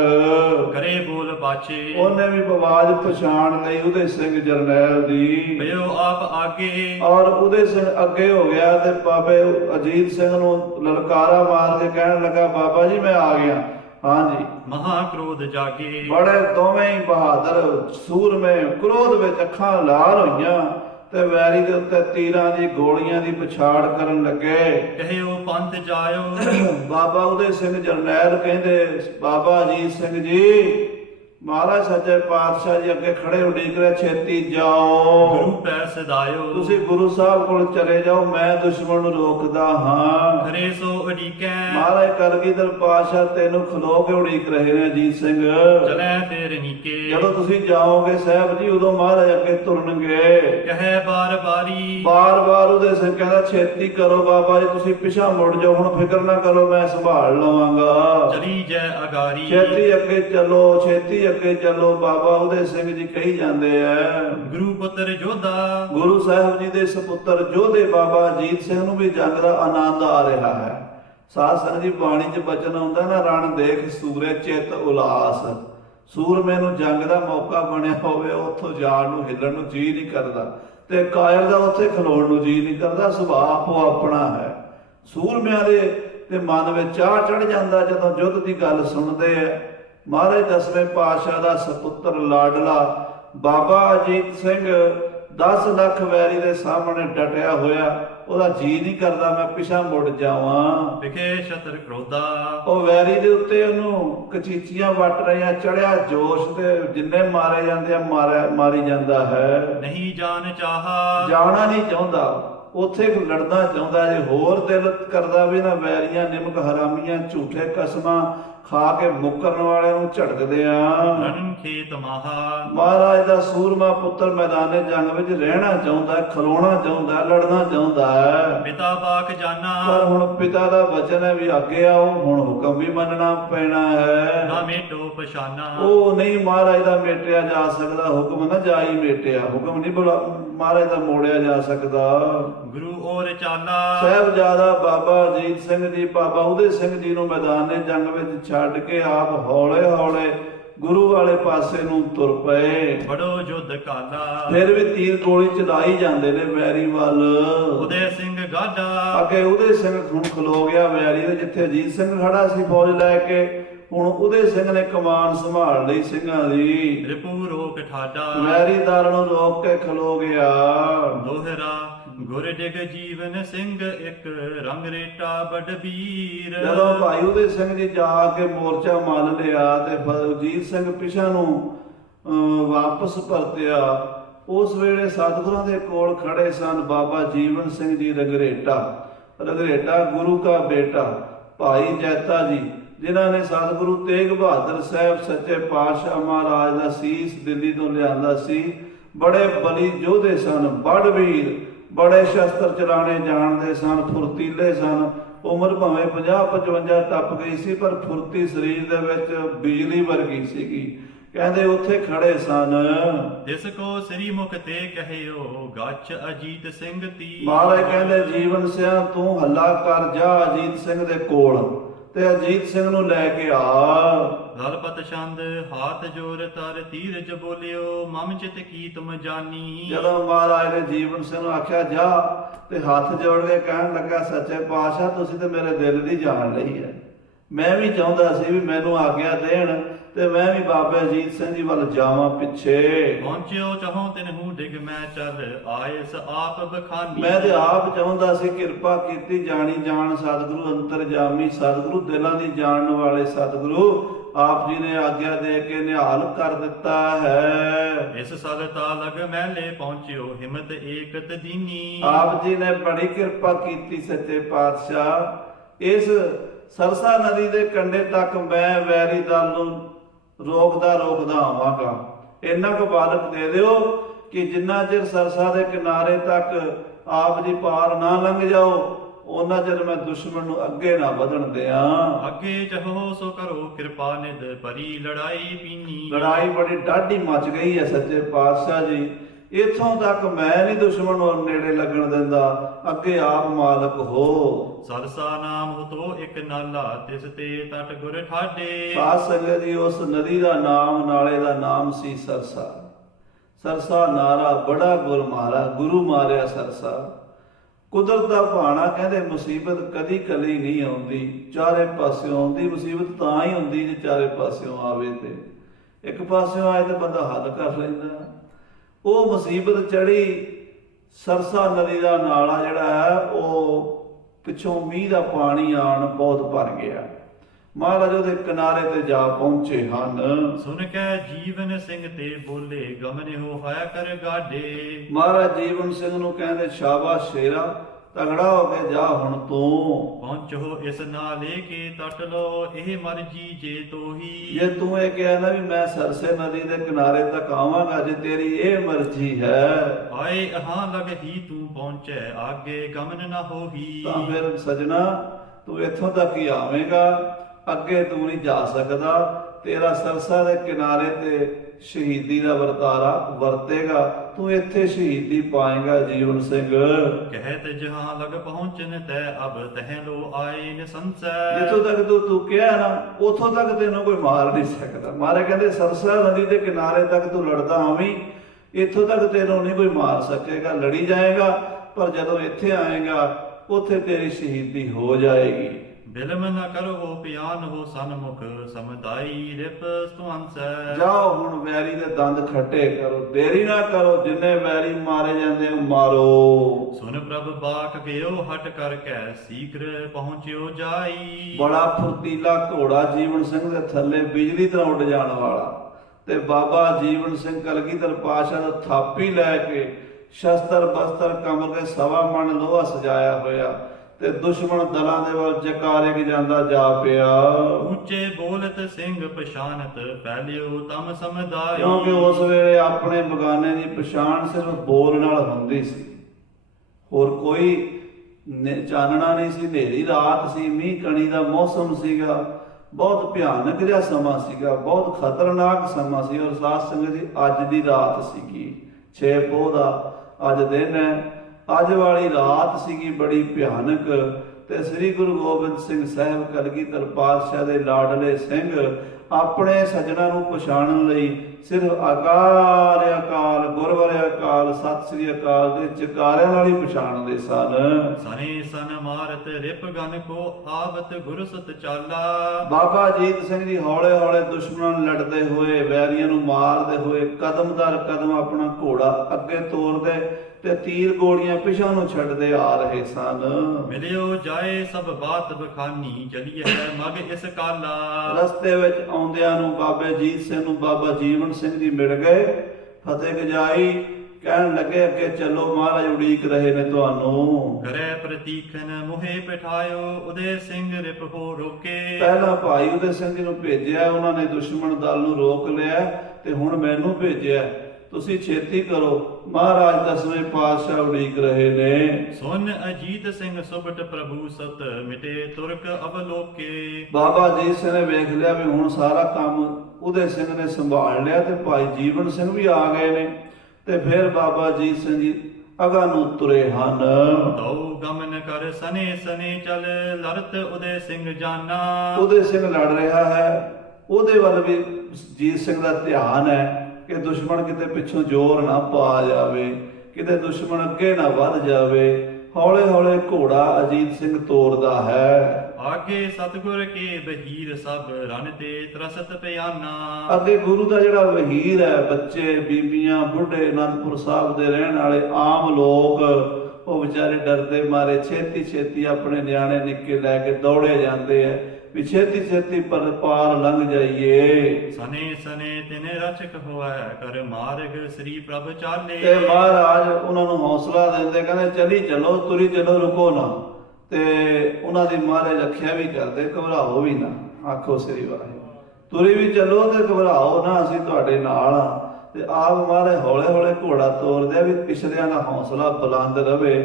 ਕਰੇ ਬੋਲ ਬਾਚੇ ਉਹਨੇ ਵੀ ਆਵਾਜ਼ ਪਛਾਣ ਲਈ ਉਦੇ ਸਿੰਘ ਜਰਨੈਲ ਦੀ। ਭਇਓ ਆਪ ਆਗੇ ਔਰ ਉਦੇ ਸਿੰਘ ਅੱਗੇ ਹੋ ਗਿਆ ਤੇ ਬਾਬੇ ਅਜੀਤ ਸਿੰਘ ਨੂੰ ਲਲਕਾਰਾ ਮਾਰ ਕੇ ਕਹਿਣ ਲੱਗਾ, ਬਾਬਾ ਜੀ ਮੈਂ ਆ ਗਿਆ। ਹਾਂਜੀ, ਮਹਾ ਕ੍ਰੋਧ ਜਾਗੇ ਬੜੇ ਦੋਵੇਂ ਹੀ ਬਹਾਦਰ ਸੂਰਮੇ ਕ੍ਰੋਧ ਵਿੱਚ ਅੱਖਾਂ ਲਾਲ ਹੋਈਆਂ ਤੇ ਵੈਰੀ ਦੇ ਉੱਤੇ ਤੀਰਾਂ ਦੀ ਗੋਲੀਆਂ ਦੀ ਪਛਾੜ ਕਰਨ ਲੱਗੇ। ਕਹਿਓ ਪੰਥ ਜਾਇਓ ਬਾਬਾ ਉਦੇ ਸਿੰਘ ਜਰਨੈਲ ਕਹਿੰਦੇ, ਬਾਬਾ ਅਜੀਤ ਸਿੰਘ ਜੀ ਮਹਾਰਾਜ ਸੱਚੇ ਪਾਤਸ਼ਾਹ ਜੀ ਅੱਗੇ ਖੜੇ ਉਡੀਕ ਰਹੇ, ਛੇਤੀ ਜਾਓ। ਗੁਰੂ ਪੈ ਸਦਾਇਓ ਤੁਸੀਂ ਗੁਰੂ ਸਾਹਿਬ ਕੋਲ ਚਲੇ ਜਾਓ, ਮੈਂ ਦੁਸ਼ਮਣ ਨੂੰ ਰੋਕਦਾ ਹਾਂ। ਖਰੇ ਸੋ ਉਡੀਕੈ ਮਹਾਰਾਜ ਕਲਗੀਧਰ ਪਾਤਸ਼ਾਹ ਤੈਨੂੰ ਖਲੋ ਕੇ ਉਡੀਕ ਰਹੇ ਨੇ ਅਜੀਤ ਸਿੰਘ। ਚਲੈ ਫੇਰ ਨੀਕੇ ਜਦੋਂ ਤੁਸੀਂ ਜਾਓਗੇ ਸਾਹਿਬ ਜੀ, ਉਦੋਂ ਮਹਾਰਾਜ ਅੱਗੇ ਤੁਰਨਗੇ। ਕਹੈ ਬਾਰ ਬਾਰੀ ਬਾਰ-ਬਾਰ ਉਹਦੇ ਸਿੰਘ ਕਹਿੰਦਾ, ਛੇਤੀ ਕਰੋ ਬਾਬਾ ਜੀ, ਤੁਸੀਂ ਪਿਛਾ ਮੁੜ ਜਾਓ, ਹੁਣ ਫਿਕਰ ਨਾ ਕਰੋ, ਮੈਂ ਸੰਭਾਲ ਲਵਾਂਗਾ। ਚਲੀ ਜੈ ਅਗਾਰੀ ਛੇਤੀ ਅੱਗੇ ਚੱਲੋ, ਛੇਤੀ ਅੱਗੇ ਚੱਲੋ। ਬਾਬਾ ਉਹਦੇ ਸਿੰਘ ਜੀ ਕਹੀ ਜਾਂਦੇ ਆ। ਗੁਰੂ ਪੁੱਤਰ ਜੋਧਾ ਗੁਰੂ ਸਾਹਿਬ ਜੀ ਦੇ ਸੁਪੁੱਤਰ ਜੋਧੇ ਬਾਬਾ ਅਜੀਤ ਸਿੰਘ ਨੂੰ ਵੀ ਜੰਗ ਦਾ ਆਨੰਦ ਆ ਰਿਹਾ ਹੈ। ਸਾਧ ਸੰਗਤ ਜੀ ਬਾਣੀ 'ਚ ਬਚਨ ਆਉਂਦਾ ਨਾ, ਰਣ ਦੇਖ ਸੂਰੇ ਚਿੱਤ ਉਲਾਸ। ਸੂਰਮੇ ਨੂੰ ਜੰਗ ਦਾ ਮੌਕਾ ਬਣਿਆ ਹੋਵੇ, ਉੱਥੋਂ ਜਾਣ ਨੂੰ ਹਿੱਲਣ ਨੂੰ ਜੀ ਨਹੀਂ ਕਰਦਾ, ਤੇ ਕਾਇਰ ਦਾ ਉੱਥੇ ਖਲੋਣ ਨੂੰ ਜੀ ਨਹੀਂ ਕਰਦਾ। ਸੁਭਾਅ ਆਪੋ ਆਪਣਾ ਹੈ। ਸੂਰਮਿਆਂ ਦੇ ਤੇ ਮਨ ਵਿੱਚ ਚਾਹ ਚੜ ਜਾਂਦਾ ਜਦੋਂ ਯੁੱਧ ਦੀ ਗੱਲ ਸੁਣਦੇ ਆ। ਮਹਾਰਾਜ 10ਵੇਂ ਪਾਤਸ਼ਾਹ ਦਾ ਸੁਪੁੱਤਰ ਲਾਡਲਾ ਬਾਬਾ ਅਜੀਤ ਸਿੰਘ 10 ਲੱਖ ਵੈਰੀ ਦੇ ਸਾਹਮਣੇ ਡਟਿਆ ਹੋਇਆ, ਉਹਦਾ ਜੀ ਨਹੀਂ ਕਰਦਾ ਮੈਂ ਪਿਛਾ ਮੁੜ ਜਾਵਾਂ। ਵਿਖੇ ਸ਼ਤਰ ਕ੍ਰੋਧਾ ਉਹ ਵੈਰੀ ਦੇ ਉੱਤੇ ਉਹਨੂੰ ਕਚੀਚੀਆਂ ਵੱਟ ਰਹੀਆਂ, ਚੜਿਆ ਜੋਸ਼ ਤੇ ਜਿੰਨੇ ਮਾਰੇ ਜਾਂਦੇ ਆ ਮਾਰੀ ਜਾਂਦਾ ਹੈ। ਨਹੀਂ ਜਾਣ ਚਾਹਾ ਜਾਣਾ ਨਹੀਂ ਚਾਹੁੰਦਾ, ਉੱਥੇ ਲੜਨਾ ਚਾਹੁੰਦਾ। ਜੇ ਹੋਰ ਦਿਲ ਕਰਦਾ ਵੀ ਨਾ ਵੈਰੀਆਂ ਨਿਮਕ ਹਰਾਮੀਆਂ ਝੂਠੇ ਕਸਮਾਂ ਖਾ ਕੇ ਮੁੱਕਰਨ ਵਾਲਿਆਂ ਨੂੰ ਝਟਕਦੇ ਆ। ਰਣ ਖੇਤ ਮਹਾ ਮਹਾਰਾਜ ਦਾ ਸੂਰਮਾ ਪੁੱਤਰ ਮੈਦਾਨੇ ਜੰਗ ਵਿੱਚ ਰਹਿਣਾ ਚਾਹੁੰਦਾ, ਖਲੋਣਾ ਚਾਹੁੰਦਾ, ਲੜਨਾ ਚਾਹੁੰਦਾ ਹੈ। ਪਿਤਾ ਬਾਕ ਪਰ ਜਾਨਾ ਹੁਣ ਪਿਤਾ ਦਾ ਵਚਨ ਹੈ ਵੀ ਅੱਗੇ ਆਓ, ਹੁਣ ਹੁਕਮ ਵੀ ਮੰਨਣਾ ਪੈਣਾ ਹੈ। ਨਾ ਮੇਟੋ ਪਛਾਨਾ ਉਹ ਨਹੀਂ ਮਹਾਰਾਜ ਦਾ ਮੇਟਿਆ ਜਾ ਸਕਦਾ, ਹੁਕਮ ਨਾ ਜਾਈ ਮੇਟਿਆ, ਹੁਕਮ ਨਹੀਂ ਮਹਾਰਾਜ ਦਾ ਮੋੜਿਆ ਜਾ ਸਕਦਾ। ਗੁਰੂ ਔਰ ਚਾਲਾ ਸਾਹਿਬਜ਼ਾਦਾ ਬਾਬਾ ਅਜੀਤ ਸਿੰਘ ਜੀ ਬਾਬਾ ਉਦੇ ਸਿੰਘ ਜੀ ਨੂੰ ਮੈਦਾਨੇ ਜੰਗ ਵਿੱਚ ਛੱਡ ਕੇ ਆਪ ਹੌਲੇ-ਹੌਲੇ ਗੁਰੂ ਵਾਲੇ ਪਾਸੇ ਨੂੰ ਤੁਰ ਪਏ। ਬੜੋ ਜੁਧ ਕਾਲਾ ਫਿਰ ਵੀ ਤੀਰ ਗੋਲੀ ਚਲਾਈ ਜਾਂਦੇ ਨੇ ਵੈਰੀ ਵੱਲ। ਉਦੇ ਸਿੰਘ ਗਾਡਾ ਅੱਗੇ ਉਦੇ ਸਿੰਘ ਹੁਣ ਖਲੋ ਗਿਆ ਵੈਰੀ ਦੇ ਜਿੱਥੇ ਅਜੀਤ ਸਿੰਘ ਖੜਾ ਸੀ ਫੌਜ ਲੈ ਕੇ। ਹੁਣ ਉਦੇ ਸਿੰਘ ਨੇ ਕਮਾਨ ਸੰਭਾਲ ਲਈ ਸਿੰਘਾਂ ਦੀ। ਰਿਪੂ ਰੋਕ ਠਾਡਾ ਵੈਰੀਦਾਰ ਨੂੰ ਰੋਕ ਕੇ ਖਲੋ ਗਿਆ। ਦੋਹਰਾ ਗੁਰ ਡਿਗ ਜੀਵਨ ਸਿੰਘ ਇੱਕ ਰੰਗ ਰੇਟਾ ਬੜ ਵੀਰ। ਜਦੋਂ ਭਾਈ ਉਦੇ ਸਿੰਘ ਜੀ ਜਾ ਕੇ ਮੋਰਚਾ ਮੰਨ ਲਿਆ ਤੇ ਅਜੀਤ ਸਿੰਘ ਪਿਛਾ ਨੂੰ ਵਾਪਸ ਪਰਤਿਆ। ਉਸ ਵੇਲੇ ਸਤਿਗੁਰਾਂ ਦੇ ਕੋਲ ਖੜੇ ਸਨ ਬਾਬਾ ਜੀਵਨ ਸਿੰਘ ਜੀ ਰਗਰੇਟਾ ਗੁਰੂ ਕਾ ਬੇਟਾ ਭਾਈ ਜੈਤਾ ਜੀ, ਜਿਨ੍ਹਾਂ ਨੇ ਸਤਿਗੁਰੂ ਤੇਗ ਬਹਾਦਰ ਸਾਹਿਬ ਸੱਚੇ ਪਾਤਸ਼ਾਹ ਮਹਾਰਾਜ ਦਾ ਸੀਸ ਦਿੱਲੀ ਤੋਂ ਲਿਆਂਦਾ ਸੀ। ਬੜੇ ਬਲੀ ਯੋਧੇ ਸਨ, ਬੜ ਵੀਰ, ਬੜੇ ਸ਼ਸਤਰ ਚਲਾਣੇ ਜਾਣਦੇ ਸਨ, ਫੁਰਤੀਲੇ ਸਨ। ਉਮਰ ਭਾਵੇਂ 50-55 ਟੱਪ ਗਈ ਸੀ, ਪਰ ਫੁਰਤੀ ਸਰੀਰ ਦੇ ਵਿੱਚ ਬਿਜਲੀ ਵਰਗੀ ਸੀਗੀ। ਕਹਿੰਦੇ ਉੱਥੇ ਖੜੇ ਸਨ। ਤਿਸ ਕੋ ਸ੍ਰੀ ਮੁਖ ਤੇ ਕਹਿਓ ਗੱਚ ਅਜੀਤ ਸਿੰਘ ਤੀ। ਮਹਾਰਾਜ ਕਹਿੰਦੇ ਜੀਵਨ ਸਿਆ ਤੂੰ ਹੱਲਾ ਕਰ ਜਾ ਅਜੀਤ ਸਿੰਘ ਦੇ ਕੋਲ ਤੇ ਅਜੀਤ ਸਿੰਘ ਨੂੰ ਲੈ ਕੇ ਆ। ਰਲਪਤ ਛੰਦ ਹਾਥ ਜੋਰ ਤਰ ਧੀਰਜ ਬੋਲਿਓ ਮਮ ਚਿਤ ਕੀ ਤੁਮ ਜਾਨੀ। ਜਦੋਂ ਮਹਾਰਾਜ ਨੇ ਜੀਵਨ ਸਿੰਘ ਨੂੰ ਆਖਿਆ ਜਾ ਤੇ ਹੱਥ ਜੋੜ ਕੇ ਕਹਿਣ ਲੱਗਾ ਸੱਚੇ ਪਾਤਸ਼ਾਹ ਤੁਸੀਂ ਤੇ ਮੇਰੇ ਦਿਲ ਦੀ ਜਾਣ ਲਈ ਹੈ। ਮੈਂ ਵੀ ਚਾਹੁੰਦਾ ਸੀ ਵੀ ਮੈਨੂੰ ਆਗਿਆ ਦੇਣ ਤੇ ਮੈਂ ਵੀ ਬਾਬਾ ਅਜੀਤ ਸਿੰਘ ਜੀ ਵੱਲ ਜਾਵਾਂ ਪਿੱਛੇ। ਪਹੁੰਚਿਓ ਚਾਹੋ ਤਿਨਹੂ ਡਿਗ ਮੈਂ ਚੱਲ ਆਇਸ ਆਪ ਬਖਾਨੀ। ਮੈਂ ਤੇ ਆਪ ਚਾਹੁੰਦਾ ਸੀ ਕਿਰਪਾ ਕੀਤੀ ਜਾਣੀ ਜਾਣ ਸਤਿਗੁਰੂ ਅੰਤਰਜਾਮੀ ਸਤਿਗੁਰੂ ਦਿਲਾਂ ਦੀ ਜਾਣਨ ਵਾਲੇ ਸਤਿਗੁਰੂ ਆਪ ਜੀ ਨੇ ਆਗਿਆ ਦੇ ਕੇ ਨਿਹਾਲ ਕਰ ਦਿੱਤਾ ਹੈ। ਇਸ ਸਲਤਾ ਲਗ ਮਹਿਲੇ ਪਹੁੰਚਿਓ ਹਿੰਮਤ ਏਕਤ ਦੀਨੀ। ਆਪ ਜੀ ਨੇ ਬੜੀ ਕਿਰਪਾ ਕੀਤੀ ਸੱਚੇ ਪਾਤਸ਼ਾਹ। ਇਸ ਸਰਸਾ ਨਦੀ ਦੇ ਕੰਢੇ ਤੱਕ ਮੈਂ ਵੈਰੀ ਦਲ ਨੂੰ ਰੋਕਦਾ ਆਵਾਂਗਾ। ਇੰਨਾ ਕੁ ਬਾਲਕ ਦੇ ਦਿਓ ਕਿ ਜਿੰਨਾ ਚਿਰ ਸਰਸਾ ਦੇ ਕਿਨਾਰੇ ਤੱਕ ਆਪ ਜੀ ਪਾਰ ਨਾ ਲੰਘ ਜਾਓ ਉਹਨਾਂ ਚਿਰ ਮੈਂ ਦੁਸ਼ਮਣ ਨੂੰ ਅੱਗੇ ਨਾ ਵਧਣ ਦਿਆਂ। ਅੱਗੇ ਚਹੋ ਸੋ ਕਰੋ ਕਿਰਪਾ ਨਿਧ ਭਰੀ ਲੜਾਈ ਪੀਨੀ। ਲੜਾਈ ਬੜੀ ਡਾਢੀ ਮਚ ਗਈ ਹੈ ਸੱਚੇ ਪਾਤਸ਼ਾਹ ਜੀ। ਇੱਥੋਂ ਤੱਕ ਮੈਂ ਨਹੀਂ ਦੁਸ਼ਮਣ ਨੂੰ ਨੇੜੇ ਲੱਗਣ ਦਿੰਦਾ, ਅੱਗੇ ਆਪ ਮਾਲਕ ਹੋ। ਸਰਸਾ ਨਾਮ ਹੁਤੋ ਇੱਕ ਨਾਲਾ ਤਿਸ ਤੇ ਤਟ ਗੁਰ ਠਾਡੇ। ਸਾਧ ਸੰਗਤ ਜੀ ਉਸ ਨਦੀ ਦਾ ਨਾਮ ਨਾਲੇ ਦਾ ਨਾਮ ਸੀ ਸਰਸਾ। ਸਰਸਾ ਨਾਰਾ ਬੜਾ ਗੁਰ ਮਾਰਾ, ਗੁਰੂ ਮਾਰਿਆ ਸਰਸਾ। ਕੁਦਰਤ ਦਾ ਭਾਣਾ ਕਹਿੰਦੇ ਮੁਸੀਬਤ ਕਦੀ ਕਲੀ ਨਹੀਂ ਆਉਂਦੀ, ਚਾਰੇ ਪਾਸਿਓਂ ਆਉਂਦੀ। ਮੁਸੀਬਤ ਤਾਂ ਹੀ ਹੁੰਦੀ ਜੇ ਚਾਰੇ ਪਾਸਿਓਂ ਆਵੇ ਤੇ ਇੱਕ ਪਾਸਿਓਂ ਆਏ ਤੇ ਬੰਦਾ ਹੱਲ ਕਰ ਲੈਂਦਾ। ਉਹ ਮੁਸੀਬਤ ਚੜੀ ਸਰਸਾ ਨਦੀ ਦਾ ਨਾਲਾ ਜਿਹੜਾ ਹੈ ਉਹ ਪਿੱਛੋਂ ਮੀਂਹ ਦਾ ਪਾਣੀ ਆਣ ਬਹੁਤ ਭਰ ਗਿਆ। ਮਹਾਰਾਜ ਉਹਦੇ ਕਿਨਾਰੇ ਤੇ ਜਾ ਪਹੁੰਚੇ ਹਨ। ਸੁਣ ਕੇ ਜੀਵਨ ਸਿੰਘ ਤੇ ਬੋਲੇ ਗਮਨ ਹੋ ਹੋਇਆ ਕਰ ਗਾਡੇ। ਮਹਾਰਾਜ ਜੀਵਨ ਸਿੰਘ ਨੂੰ ਕਹਿੰਦੇ ਸ਼ਾਬਾਸ਼ ਸ਼ੇਰਾ, ਤਗੜਾ ਹੋ ਕੇ ਜਾ ਹੁਣ ਤੂੰ। ਪਹੁੰਚੋ ਇਸ ਨਾਲੇ ਕੇ ਤਟ ਲੋ ਇਹ ਮਰਜੀ ਜੇ ਤੋਹੀ। ਜੇ ਤੂੰ ਇਹ ਕਿਹਾ ਨਾ ਵੀ ਮੈਂ ਸਰਸੇ ਨਦੀ ਦੇ ਕਿਨਾਰੇ ਤੱਕ ਆਵਾਂਗਾ, ਜੇ ਤੇਰੀ ਇਹ ਮਰਜ਼ੀ ਹੈ ਆਏ ਹਾਂ ਲਗ ਹੀ ਤੂੰ ਪਹੁੰਚੈ ਆਗੇ ਗਮਨ ਨਾ ਹੋਹੀ। ਤਾਂ ਫਿਰ ਸਜਣਾ ਤੂੰ ਇੱਥੋਂ ਤੱਕ ਹੀ ਆਵੇਂਗਾ, ਅੱਗੇ ਤੂੰ ਨਹੀਂ ਜਾ ਸਕਦਾ। ਤੇਰਾ ਸਰਸਾ ਦੇ ਕਿਨਾਰੇ ਤੇ ਸ਼ਹੀਦੀ ਦਾ ਵਰਤਾਰਾ ਵਰਤੇਗਾ, ਤੂੰ ਇੱਥੇ ਸ਼ਹੀਦੀ ਪਾਏਗਾ ਜੀਵਨ ਸਿੰਘ। ਕਹਿਤ ਜਹਾਂ ਲਗ ਪਹੁੰਚਨ ਤੈ ਅਬ ਤਹ ਲੋ ਆਏ ਨਿਸੰਸੈ। ਜਿੱਥੋਂ ਤੱਕ ਤੂੰ ਕਿਹਾ ਨਾ ਉਥੋਂ ਤੱਕ ਤੈਨੂੰ ਕੋਈ ਮਾਰ ਨਹੀਂ ਸਕਦਾ। ਮਾਰੇ ਕਹਿੰਦੇ ਸਰਸਾ ਨਦੀ ਦੇ ਕਿਨਾਰੇ ਤੱਕ ਤੂੰ ਲੜਦਾ ਆਵੀਂ, ਇੱਥੋਂ ਤੱਕ ਤੈਨੂੰ ਨਹੀਂ ਕੋਈ ਮਾਰ ਸਕੇਗਾ, ਲੜੀ ਜਾਏਗਾ। ਪਰ ਜਦੋਂ ਇੱਥੇ ਆਏਗਾ ਉੱਥੇ ਤੇਰੀ ਸ਼ਹੀਦੀ ਹੋ ਜਾਏਗੀ। ਬਿਲਮ ਨ ਕਰੋ ਪਿਆਨ ਹੋ ਸਨਮੁਖ ਸਮਦਾਈ ਰਿਪ ਸੁਹੰਸੈ। ਜਾਓ ਹੁਣ ਵੈਰੀ ਦੇ ਦੰਦ ਖੱਟੇ ਕਰੋ, ਦੇਰੀ ਨਾ ਕਰੋ। ਜਿੰਨੇ ਵੈਰੀ ਮਾਰੇ ਜਾਂਦੇ ਉਹ ਮਾਰੋ। ਸੁਨ ਪ੍ਰਭ ਬਾਖ ਗਿਓ ਹਟ ਕਰ ਕੈ ਸੀਕਰ ਪਹੁੰਚਿਓ ਜਾਈ। ਬੜਾ ਫੁਰਤੀਲਾ ਘੋੜਾ ਜੀਵਨ ਸਿੰਘ ਦੇ ਥੱਲੇ ਬਿਜਲੀ ਤਰ੍ਹਾਂ ਉੱਡ ਜਾਣ ਵਾਲਾ ਤੇ ਬਾਬਾ ਜੀਵਨ ਸਿੰਘ ਕਲਗੀਧਰ ਪਾਤਸ਼ਾਹ ਦਾ ਥਾਪੀ ਲੈ ਕੇ ਸ਼ਸਤਰ ਬਸਤਰ ਕਮਰ ਕੇ ਸਵਾ ਮਣ ਲੋਹਾ ਸਜਾਇਆ ਹੋਇਆ ਤੇ ਦੁਸ਼ਮਣ ਦਲਾਂ ਦੇ ਵੱਲ ਜਕਾਰੇ ਜਾਂਦਾ ਜਾ ਪਿਆ। ਉੱਚੇ ਬੋਲਤ ਸਿੰਘ ਪਛਾਨਤ ਫੈਲਿਓ ਤਮ ਸਮਦਾਈ। ਕਿਉਂਕਿ ਉਸ ਵੇਲੇ ਆਪਣੇ ਬਗਾਨੇ ਦੀ ਪਛਾਣ ਸਿਰਫ ਬੋਲ ਨਾਲ ਹੁੰਦੀ ਸੀ, ਹੋਰ ਕੋਈ ਚਾਨਣਾ ਨਹੀਂ ਸੀ। ਹਨੇਰੀ ਰਾਤ ਸੀ, ਮੀਂਹ ਕਣੀ ਦਾ ਮੌਸਮ ਸੀਗਾ, ਬਹੁਤ ਭਿਆਨਕ ਜਿਹਾ ਸਮਾਂ ਸੀਗਾ, ਬਹੁਤ ਖਤਰਨਾਕ ਸਮਾਂ ਸੀ। ਔਰ ਸਾਧ ਸੰਗਤ ਜੀ ਅੱਜ ਦੀ ਰਾਤ ਸੀਗੀ 6 ਪੋਹ ਦਾ ਅੱਜ ਦਿਨ ਹੈ। ਅੱਜ ਵਾਲੀ ਰਾਤ ਸੀਗੀ ਬੜੀ ਭਿਆਨਕ ਤੇ ਸ੍ਰੀ ਗੁਰੂ ਗੋਬਿੰਦ ਸਿੰਘ ਸਾਹਿਬ ਕਲਗੀਧਰ ਪਾਤਸ਼ਾਹ ਦੇ ਲਾਡਲੇ ਸਿੰਘ ਆਪਣੇ ਸੱਜਣਾ ਨੂੰ ਪਛਾਣਨ ਲਈ ਸਿਰਫ ਆਕਾਰ ਅਕਾਲ ਗੁਰਵਰ ਅਕਾਲ ਸਤਿ ਸ੍ਰੀ ਅਕਾਲ ਦੇ ਜਕਾਰਿਆਂ ਨਾਲ ਹੀ ਪਛਾਣਦੇ ਸਨ। ਸਨੇ ਸਨ ਮਾਰਤ ਰਿਪ ਗਨ ਕੋ ਆਵਤ ਗੁਰਸਤ ਚਾਲਾ। ਬਾਬਾ ਅਜੀਤ ਸਿੰਘ ਜੀ ਹੌਲੇ ਹੌਲੇ ਦੁਸ਼ਮਣਾਂ ਨੂੰ ਲੜਦੇ ਹੋਏ, ਵੈਰੀਆਂ ਨੂੰ ਮਾਰਦੇ ਹੋਏ ਕਦਮ ਦਰ ਕਦਮ ਆਪਣਾ ਘੋੜਾ ਅੱਗੇ ਤੋਰਦੇ ਤੇ ਤੀਰ ਗੋਲੀਆਂ ਪਿਛਾਂ ਨੂੰ ਛੱਡਦੇ ਆ ਰਹੇ ਸਨ। ਮਿਲਿਓ ਜਾਏ ਸਭ ਬਾਤ ਬਖਾਨੀ ਚਲੀਏ ਹੈ ਮਗ ਇਸ ਕਾਲਾ। ਰਸਤੇ ਵਿੱਚ ਆਉਂਦਿਆਂ ਨੂੰ ਬਾਬੇ ਅਜੀਤ ਸਿੰਘ ਨੂੰ ਬਾਬਾ ਜੀਵਨ ਸਿੰਘ ਜੀ ਮਿਲ ਗਏ, ਫਤਿਹ ਗਜਾਈ ਕਹਿਣ ਲੱਗੇ ਅੱਗੇ ਚੱਲੋ, ਮਹਾਰਾਜ ਉਡੀਕ ਰਹੇ ਨੇ ਤੁਹਾਨੂੰ। ਕਰੇ ਪ੍ਰਤੀਖਨ ਮੁਹੇ ਬਿਠਾਇਓ ਉਦੇ ਸਿੰਘ ਰਿਪ ਹੋ ਰੋਕੇ। ਪਹਿਲਾਂ ਭਾਈ ਉਦੇ ਸਿੰਘ ਜੀ ਨੂੰ ਭੇਜਿਆ, ਉਹਨਾਂ ਨੇ ਦੁਸ਼ਮਣ ਦਲ ਨੂੰ ਰੋਕ ਲਿਆ ਤੇ ਹੁਣ ਮੈਨੂੰ ਭੇਜਿਆ ਤੁਸੀਂ ਛੇਤੀ ਕਰੋ, ਮਹਾਰਾਜ 10ਵੇਂ ਪਾਤਸ਼ਾਹ ਉਡੀਕ ਰਹੇ ਨੇ। ਸੁਨ ਅਜੀਤ ਸਿੰਘ ਸੁਭਟ ਪ੍ਰਭੂ ਸਤ ਮਿਟੇ ਤੁਰਕ ਅਵਲੋਕੇ। ਬਾਬਾ ਅਜੀਤ ਸਿੰਘ ਨੇ ਵੇਖ ਲਿਆ ਵੀ ਹੁਣ ਸਾਰਾ ਕੰਮ ਉਦੈ ਸਿੰਘ ਨੇ ਸੰਭਾਲ ਲਿਆ ਤੇ ਭਾਈ ਜੀਵਨ ਸਿੰਘ ਵੀ ਆ ਗਏ ਨੇ, ਤੇ ਫਿਰ ਬਾਬਾ ਅਜੀਤ ਸਿੰਘ ਜੀ ਅਗਾਂਹ ਨੂੰ ਤੁਰੇ ਹਨ। ਦਉ ਗਮਨ ਕਰ ਸਨੇ ਸਨੇ ਚਲ ਲਰਤ ਉਦੈ ਸਿੰਘ ਜਾਨਾ। ਉਦੈ ਸਿੰਘ ਲੜ ਰਿਹਾ ਹੈ, ਉਹਦੇ ਵੱਲ ਵੀ ਜੀਤ ਸਿੰਘ ਦਾ ਧਿਆਨ ਹੈ ਕਿ ਦੁਸ਼ਮਣ ਕਿਤੇ ਪਿੱਛੋਂ ਜ਼ੋਰ ਨਾ ਪਾ ਜਾਵੇ, ਕਿਤੇ ਦੁਸ਼ਮਣ ਅੱਗੇ ਨਾ ਵੱਧ ਜਾਵੇ। ਹੌਲੇ ਹੌਲੇ ਘੋੜਾ ਅਜੀਤ ਸਿੰਘ ਤੋਰਦਾ ਹੈ। ਆਗੇ ਸਤਿਗੁਰ ਕੇ ਬਹੀਰ ਸਭ ਰਨ ਤੇ ਤਰਸਤ ਪਿਆਨਾ। ਅੱਗੇ ਗੁਰੂ ਦਾ ਜਿਹੜਾ ਵਹੀਰ ਹੈ, ਬੱਚੇ ਬੀਬੀਆਂ ਬੁੱਢੇ ਅਨੰਦਪੁਰ ਸਾਹਿਬ ਦੇ ਰਹਿਣ ਵਾਲੇ ਆਮ ਲੋਕ, ਉਹ ਵਿਚਾਰੇ ਡਰਦੇ ਮਾਰੇ ਛੇਤੀ ਛੇਤੀ ਆਪਣੇ ਨਿਆਣੇ ਨਿੱਕੇ ਲੈ ਕੇ ਦੌੜੇ ਜਾਂਦੇ ਆ ਵੀ ਛੇਤੀ ਛੇਤੀ ਪਾਰ ਲੰਘ ਜਾਈਏ। ਸਨੇ ਸਨੇ ਤਿਨੇ ਰਚਕ ਹੋਆ ਕਰ ਮਾਰਗ ਸ੍ਰੀ ਪ੍ਰਭ ਚਾਲੇ। ਤੇ ਮਹਾਰਾਜ ਉਹਨਾਂ ਨੂੰ ਹੌਸਲਾ ਦਿੰਦੇ, ਕਹਿੰਦੇ ਚਲੀ ਚਲੋ, ਤੁਰੀ ਚਲੋ, ਰੁਕੋ ਨਾ। ਤੇ ਉਹਨਾਂ ਦੀ ਮਹਾਰਾਜ ਰੱਖਿਆ ਵੀ ਕਰਦੇ, ਘਬਰਾਓ ਵੀ ਨਾ, ਆਖੋ ਸ੍ਰੀ ਵਾਹਿਗੁਰੂ। ਤੁਰੀ ਵੀ ਚਲੋ ਤੇ ਘਬਰਾਓ ਨਾ, ਅਸੀਂ ਤੁਹਾਡੇ ਨਾਲ ਆ। ਤੇ ਆਪ ਮਹਾਰਾਜ ਹੌਲੇ ਹੌਲੇ ਘੋੜਾ ਤੋਰਦੇ ਆ ਵੀ ਪਿਛਲਿਆਂ ਦਾ ਹੌਸਲਾ ਬੁਲੰਦ ਰਵੇ,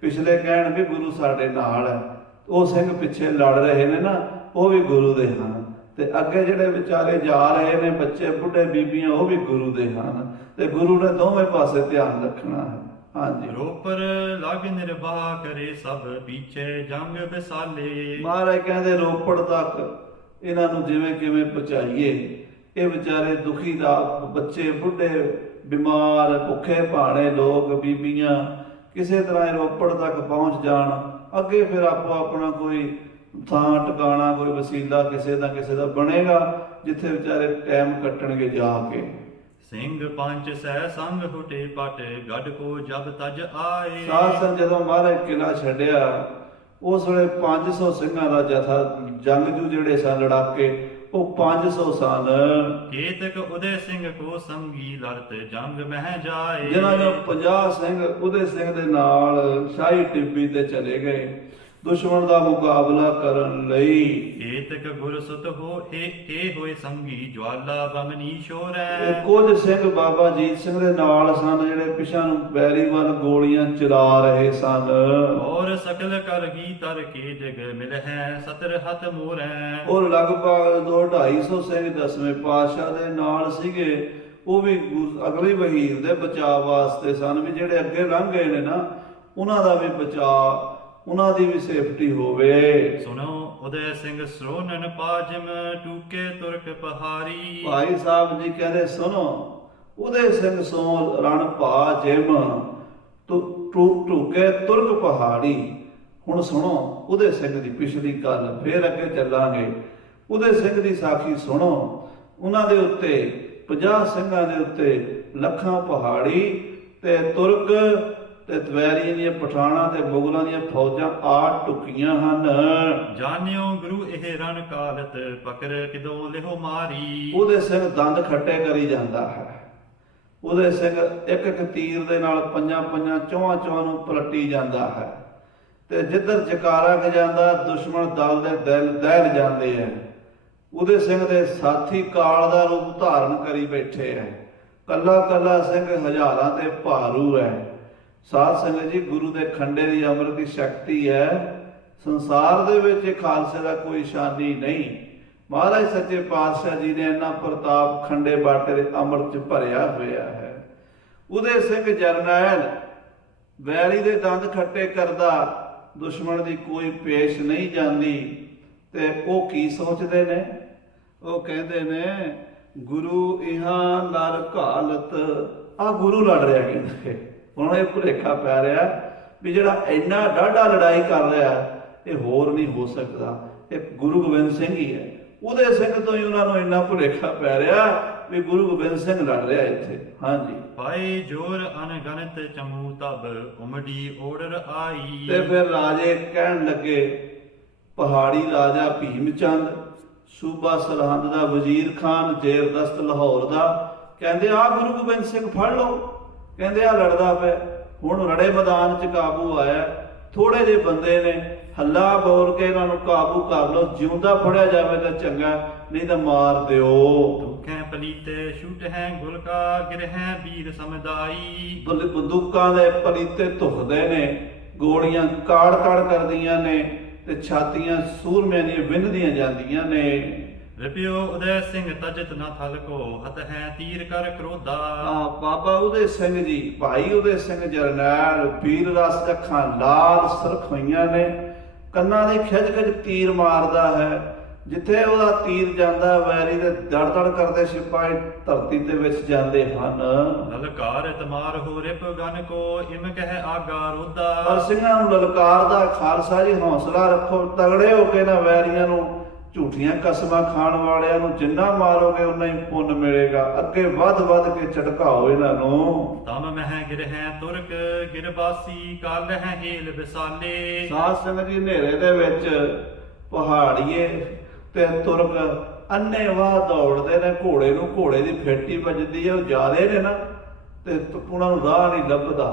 ਪਿਛਲੇ ਕਹਿਣ ਵੀ ਗੁਰੂ ਸਾਡੇ ਨਾਲ ਹੈ। ਉਹ ਸਿੰਘ ਪਿੱਛੇ ਲੜ ਰਹੇ ਨੇ ਨਾ, ਉਹ ਵੀ ਗੁਰੂ ਦੇ ਹਨ, ਤੇ ਅੱਗੇ ਜਿਹੜੇ ਵਿਚਾਰੇ ਜਾ ਰਹੇ ਨੇ ਬੱਚੇ ਬੁੱਢੇ ਬੀਬੀਆਂ, ਉਹ ਵੀ ਗੁਰੂ ਦੇ ਹਨ। ਤੇ ਗੁਰੂ ਨੇ ਦੋਵੇਂ ਪਾਸੇ ਧਿਆਨ ਰੱਖਣਾ ਹੈ। ਹਾਂਜੀ, ਰੋਪਰ ਲਗ ਨਿਰਵਾਹ ਕਰੇ ਸਭ ਪੀਛੇ ਜੰਗ ਵਿਸਾਲੇ। ਮਹਾਰਾਜ ਕਹਿੰਦੇ ਰੋਪੜ ਤੱਕ ਇਹਨਾਂ ਨੂੰ ਜਿਵੇਂ ਕਿਵੇਂ ਪਹੁੰਚਾਈਏ। ਇਹ ਵਿਚਾਰੇ ਦੁਖੀ ਦਾ ਬੱਚੇ ਬੁੱਢੇ ਬਿਮਾਰ ਭੁੱਖੇ ਭਾਣੇ ਲੋਕ ਬੀਬੀਆਂ ਕਿਸੇ ਤਰ੍ਹਾਂ ਰੋਪੜ ਤੱਕ ਪਹੁੰਚ ਜਾਣ। ਅੱਗੇ ਫਿਰ ਆਪੋ ਆਪਣਾ ਕੋਈ ਥਾਂ ਟਿਕਾਣਾ, ਕੋਈ ਵਸੀਲਾ ਕਿਸੇ ਦਾ ਬਣੇਗਾ ਜਿੱਥੇ ਵਿਚਾਰੇ ਟਾਈਮ ਕੱਟਣਗੇ ਜਾ ਕੇ। ਸਿੰਘ ਪੰਜ ਸਹਿ ਸੰਗ ਹੁਟੇ ਪਟ ਗੜ ਕੋ ਜਬ ਤਜ ਆਏ। ਸਾਧ ਸੰਗਤ ਜਦੋਂ ਮਹਾਰਾਜ ਕਿਲਾ ਛੱਡਿਆ, ਉਸ ਵੇਲੇ 500 ਸਿੰਘਾਂ ਦਾ ਜਥਾ, ਜੰਗਜੂ ਜਿਹੜੇ ਸਨ ਲੜਾਕੇ, ਉਹ 500 ਸਨ। ਕੇਤਕ ਉਦੈ ਸਿੰਘ ਕੋ ਸੰਗੀ ਲੜਤ ਜੰਗ ਮਹਿ ਜਾਏ। ਜਿਨ੍ਹਾਂ ਚੋਂ 50 ਸਿੰਘ ਉਦੈ ਸਿੰਘ ਦੇ ਨਾਲ ਸ਼ਾਹੀ ਟਿੱਬੀ ਤੇ ਚਲੇ ਗਏ ਦੁਸ਼ਮਣ ਦਾ ਮੁਕਾਬਲਾ ਕਰਨ ਲਈ। ਕੇਤਕ ਗੁਰ ਸੁਤ ਹੋ ਏ ਹੋਏ ਸੰਗੀ ਜਵਾਲਾ ਬਮਨੀ ਸ਼ੋਰੈ। ਇਹ ਕੁਝ ਸਿੰਘ ਬਾਬਾ ਅਜੀਤ ਸਿੰਘ ਦੇ ਨਾਲ ਸਨ, ਜਿਹੜੇ ਪਿਛਾਂ ਨੂੰ ਬੈਰੀ ਵੱਲ ਗੋਲੀਆਂ ਚਲਾ ਰਹੇ ਸਨ। ਔਰ ਸਕਲ ਕਰ ਗੀ ਤਰ ਕੇ ਜਗ ਮਿਲ ਹੈ ਸਤਰ ਹੱਥ ਮੋਰੈ। ਉਹ ਲਗਭਗ 2-250 ਸਿੰਘ 10ਵੇਂ ਪਾਤਸ਼ਾਹ ਦੇ ਨਾਲ ਸੀਗੇ। ਉਹ ਵੀ ਅਗਲੀ ਵਹੀਰ ਦੇ ਬਚਾਅ ਵਾਸਤੇ ਸਨ, ਵੀ ਜਿਹੜੇ ਅੱਗੇ ਲੰਘ ਗਏ ਨੇ ਨਾ, ਉਹਨਾਂ ਦਾ ਵੀ ਬਚਾਅ, ਉਹਨਾਂ ਦੀ ਵੀ ਸੇਫਟੀ ਹੋਵੇ। ਸੁਣੋ ਉਦੈ ਸਿੰਘ ਸਰੋਨਨ ਪਾਜਮ ਟੂਕੇ ਤੁਰਕ ਪਹਾੜੀ। ਭਾਈ ਸਾਹਿਬ ਜੀ ਕਹਿੰਦੇ ਸੁਣੋ, ਉਦੈ ਸਿੰਘ ਸੋ ਰਣ ਭਾ ਜਿਮ ਟੂਕੇ ਤੁਰਕ ਪਹਾੜੀ। ਹੁਣ ਸੁਣੋ ਉਦੈ ਸਿੰਘ ਦੀ ਪਿਛਲੀ ਗੱਲ, ਫੇਰ ਅੱਗੇ ਚੱਲਾਂਗੇ। ਉਦੈ ਸਿੰਘ ਦੀ ਸਾਖੀ ਸੁਣੋ। ਉਹਨਾਂ ਦੇ ਉੱਤੇ 50 ਸਿੰਘਾਂ ਦੇ ਉੱਤੇ ਲੱਖਾਂ ਪਹਾੜੀ ਤੇ ਤੁਰਕ ਤੇ ਦਵੈਰੀਆਂ ਦੀਆਂ ਪਠਾਣਾ ਤੇ ਮੁਗਲਾਂ ਦੀਆਂ ਫੌਜਾਂ ਆ ਟੁਕੀਆਂ ਹਨ। ਜਾਣਿਓ ਗੁਰੂ ਇਹ ਰਣ ਕਾਲਤ ਪਕਰ ਕਿਦੋਂ ਲਿਹੋ ਮਾਰੀ। ਉਹਦੇ ਸਿੰਘ ਦੰਦ ਖੱਟੇ ਕਰੀ ਜਾਂਦਾ ਹੈ। ਉਹਦੇ ਸਿੰਘ ਇੱਕ ਇੱਕ ਤੀਰ ਦੇ ਨਾਲ ਪੰਜਾਂ ਚੌਹਾਂ ਨੂੰ ਪਲਟੀ ਜਾਂਦਾ ਹੈ, ਤੇ ਜਿੱਧਰ ਜਕਾਰਾ ਕ ਜਾਂਦਾ ਦੁਸ਼ਮਣ ਦਲ ਦੇ ਦਿਲ ਦਹਿਲ ਜਾਂਦੇ ਹੈ। ਉਹਦੇ ਸਿੰਘ ਦੇ ਸਾਥੀ ਕਾਲ ਦਾ ਰੂਪ ਧਾਰਨ ਕਰੀ ਬੈਠੇ ਹੈ। ਕੱਲਾ ਕੱਲਾ ਸਿੰਘ ਹਜ਼ਾਰਾਂ ਤੇ ਭਾਰੂ ਹੈ। ਸਾਧ ਸੰਗਤ ਜੀ, ਗੁਰੂ ਦੇ ਖੰਡੇ ਦੀ ਅੰਮ੍ਰਿਤ ਦੀ ਸ਼ਕਤੀ ਹੈ। ਸੰਸਾਰ ਦੇ ਵਿੱਚ ਖਾਲਸੇ ਦਾ ਕੋਈ ਸ਼ਾਨੀ ਨਹੀਂ। ਮਹਾਰਾਜ ਸੱਚੇ ਪਾਤਸ਼ਾਹ ਜੀ ਨੇ ਇੰਨਾ ਪ੍ਰਤਾਪ ਖੰਡੇ ਬਾਟੇ ਦੇ ਅੰਮ੍ਰਿਤ 'ਚ ਭਰਿਆ ਹੋਇਆ ਹੈ। ਉਦੈ ਸਿੰਘ ਜਰਨੈਲ ਵੈਰੀ ਦੇ ਦੰਦ ਖੱਟੇ ਕਰਦਾ, ਦੁਸ਼ਮਣ ਦੀ ਕੋਈ ਪੇਸ਼ ਨਹੀਂ ਜਾਂਦੀ। ਤੇ ਉਹ ਕੀ ਸੋਚਦੇ ਨੇ? ਉਹ ਕਹਿੰਦੇ ਨੇ ਗੁਰੂ ਇਹਾਂ ਨਰ ਘਾਲਤ। ਆ ਗੁਰੂ ਲੜ ਰਿਹਾ, ਕਹਿੰਦੇ ਹੁਣ ਇਹ ਭੁਲੇਖਾ ਪੈ ਰਿਹਾ ਵੀ ਜਿਹੜਾ ਇੰਨਾ ਡਾਢਾ ਲੜਾਈ ਕਰ ਰਿਹਾ ਇਹ ਹੋਰ ਨਹੀਂ ਹੋ ਸਕਦਾ, ਇਹ ਗੁਰੂ ਗੋਬਿੰਦ ਸਿੰਘ ਹੀ ਹੈ। ਉਹਦੇ ਸਿੰਘ ਤੋਂ ਹੀ ਉਹਨਾਂ ਨੂੰ ਇੰਨਾ ਭੁਲੇਖਾ ਪੈ ਰਿਹਾ ਵੀ ਗੁਰੂ ਗੋਬਿੰਦ ਸਿੰਘ ਲੜ ਰਿਹਾ ਇੱਥੇ। ਹਾਂਜੀ, ਭਾਈ ਜੋਰ ਅਨਗਨਤ ਚਮੂ ਤਬ ਉਮੜੀ ਓੜਰ ਆਈ। ਤੇ ਫਿਰ ਰਾਜੇ ਕਹਿਣ ਲੱਗੇ, ਪਹਾੜੀ ਰਾਜਾ ਭੀਮ ਚੰਦ, ਸੂਬਾ ਸਰਹੰਦ ਦਾ ਵਜ਼ੀਰ ਖਾਨ, ਜ਼ੇਰਦਸਤ ਲਾਹੌਰ ਦਾ, ਕਹਿੰਦੇ ਆ ਗੁਰੂ ਗੋਬਿੰਦ ਸਿੰਘ ਫੜ ਲਓ। ਕਹਿੰਦੇ ਆ ਲੜਦਾ ਪਿਆ। ਹੁਣ ਰੜੇ ਮੈਦਾਨ 'ਚ ਕਾਬੂ ਆਇਆ, ਥੋੜੇ ਜਿਹੇ ਬੰਦੇ ਨੇ, ਹੱਲਾ ਬੋਲ ਕੇ ਇਹਨਾਂ ਨੂੰ ਕਾਬੂ ਕਰ ਲਓ, ਜਿਉਂਦਾ ਫੜਿਆ ਜਾਵੇ ਤਾਂ ਚੰਗਾ, ਨਹੀਂ ਤਾਂ ਮਾਰ ਦਿਓ। ਦੁਖੈ ਪਲੀਤੇ ਛੁਟ ਹੈ ਗੁਲਕਾ ਗਿਰਹਿ ਵੀਰ ਸਮਦਾਈ। ਬੰਦੂਕਾਂ ਦੇ ਪਲੀਤੇ ਧੁਖਦੇ ਨੇ, ਗੋਲੀਆਂ ਕਾੜ ਕਾੜ ਕਰਦੀਆਂ ਨੇ ਤੇ ਛਾਤੀਆਂ ਸੂਰਮਿਆਂ ਦੀਆਂ ਵਿੰਨਦੀਆਂ ਜਾਂਦੀਆਂ ਨੇ। ਰਿਪਿਓ ਉਦੈ ਸਿੰਘ ਤਜਤ ਨਾ ਥਲ ਕੋ ਹਤ ਹੈ ਤੀਰ ਕਰ ਕਰੋਧਾ। ਬਾਬਾ ਉਦੇ ਸਿੰਘ ਜੀ, ਭਾਈ ਉਦੇ ਸਿੰਘ ਜਰਨੈਲ, ਵੀਰ ਰਸ ਅੱਖਾਂ ਲਾਲ ਸਰਖ ਹੋਈਆਂ ਨੇ, ਕੰਨਾਂ ਦੇ ਖਿੱਚ ਖਿੱਚ ਤੀਰ ਮਾਰਦਾ ਹੈ। ਜਿੱਥੇ ਉਹਦਾ ਤੀਰ ਜਾਂਦਾ ਵੈਰੀ ਦੇ ਦੜ ਦੜ ਕਰਦੇ ਸਿਪਾਹੀ ਧਰਤੀ ਦੇ ਵਿੱਚ ਜਾਂਦੇ ਹਨ। ਲਲਕਾਰ ਤਮਾਰ ਹੋ ਰਿਪ ਗਨ ਕੋ ਇਮ ਕਹਿ ਆਗਾ ਰੋਦਾ। ਪਰ ਸਿੰਘਾਂ ਨੂੰ ਲਲਕਾਰਦਾ, ਖਾਲਸਾ ਜੀ ਹੌਸਲਾ ਰੱਖੋ, ਤਗੜੇ ਹੋ ਕੇ ਨਾ ਵੈਰੀਆਂ ਨੂੰ, ਝੂਠੀਆਂ ਕਸਮਾਂ ਖਾਣ ਵਾਲਿਆਂ ਨੂੰ ਜਿੰਨਾ ਮਾਰੋਗੇ ਉਨਾ ਹੀ ਪੁੰਨ ਮਿਲੇਗਾ। ਅੱਗੇ ਵੱਧ ਵੱਧ ਕੇ ਝਟਕਾਓ ਇਹਨਾਂ ਨੂੰ। ਤਮ ਮਹਿ ਗਿਰਹਿ ਤੁਰਕ ਗਿਰਬਾਸੀ ਕਾਲ ਹੈ ਹੇਲ ਵਿਸਾਲੇ। ਸਾਧ ਸੰਗਤ ਜੀ, ਹਨੇਰੇ ਦੇ ਵਿੱਚ ਪਹਾੜੀਏ ਤੇ ਤੁਰਕ ਅੰਨੇ ਵਾਹ ਦੌੜਦੇ ਨੇ, ਘੋੜੇ ਨੂੰ ਘੋੜੇ ਦੀ ਫੇਟੀ ਵੱਜਦੀ ਹੈ, ਉਹ ਜ਼ਿਆਦੇ ਨੇ ਨਾ ਤੇ ਉਹਨਾਂ ਨੂੰ ਰਾਹ ਨਹੀਂ ਲੱਭਦਾ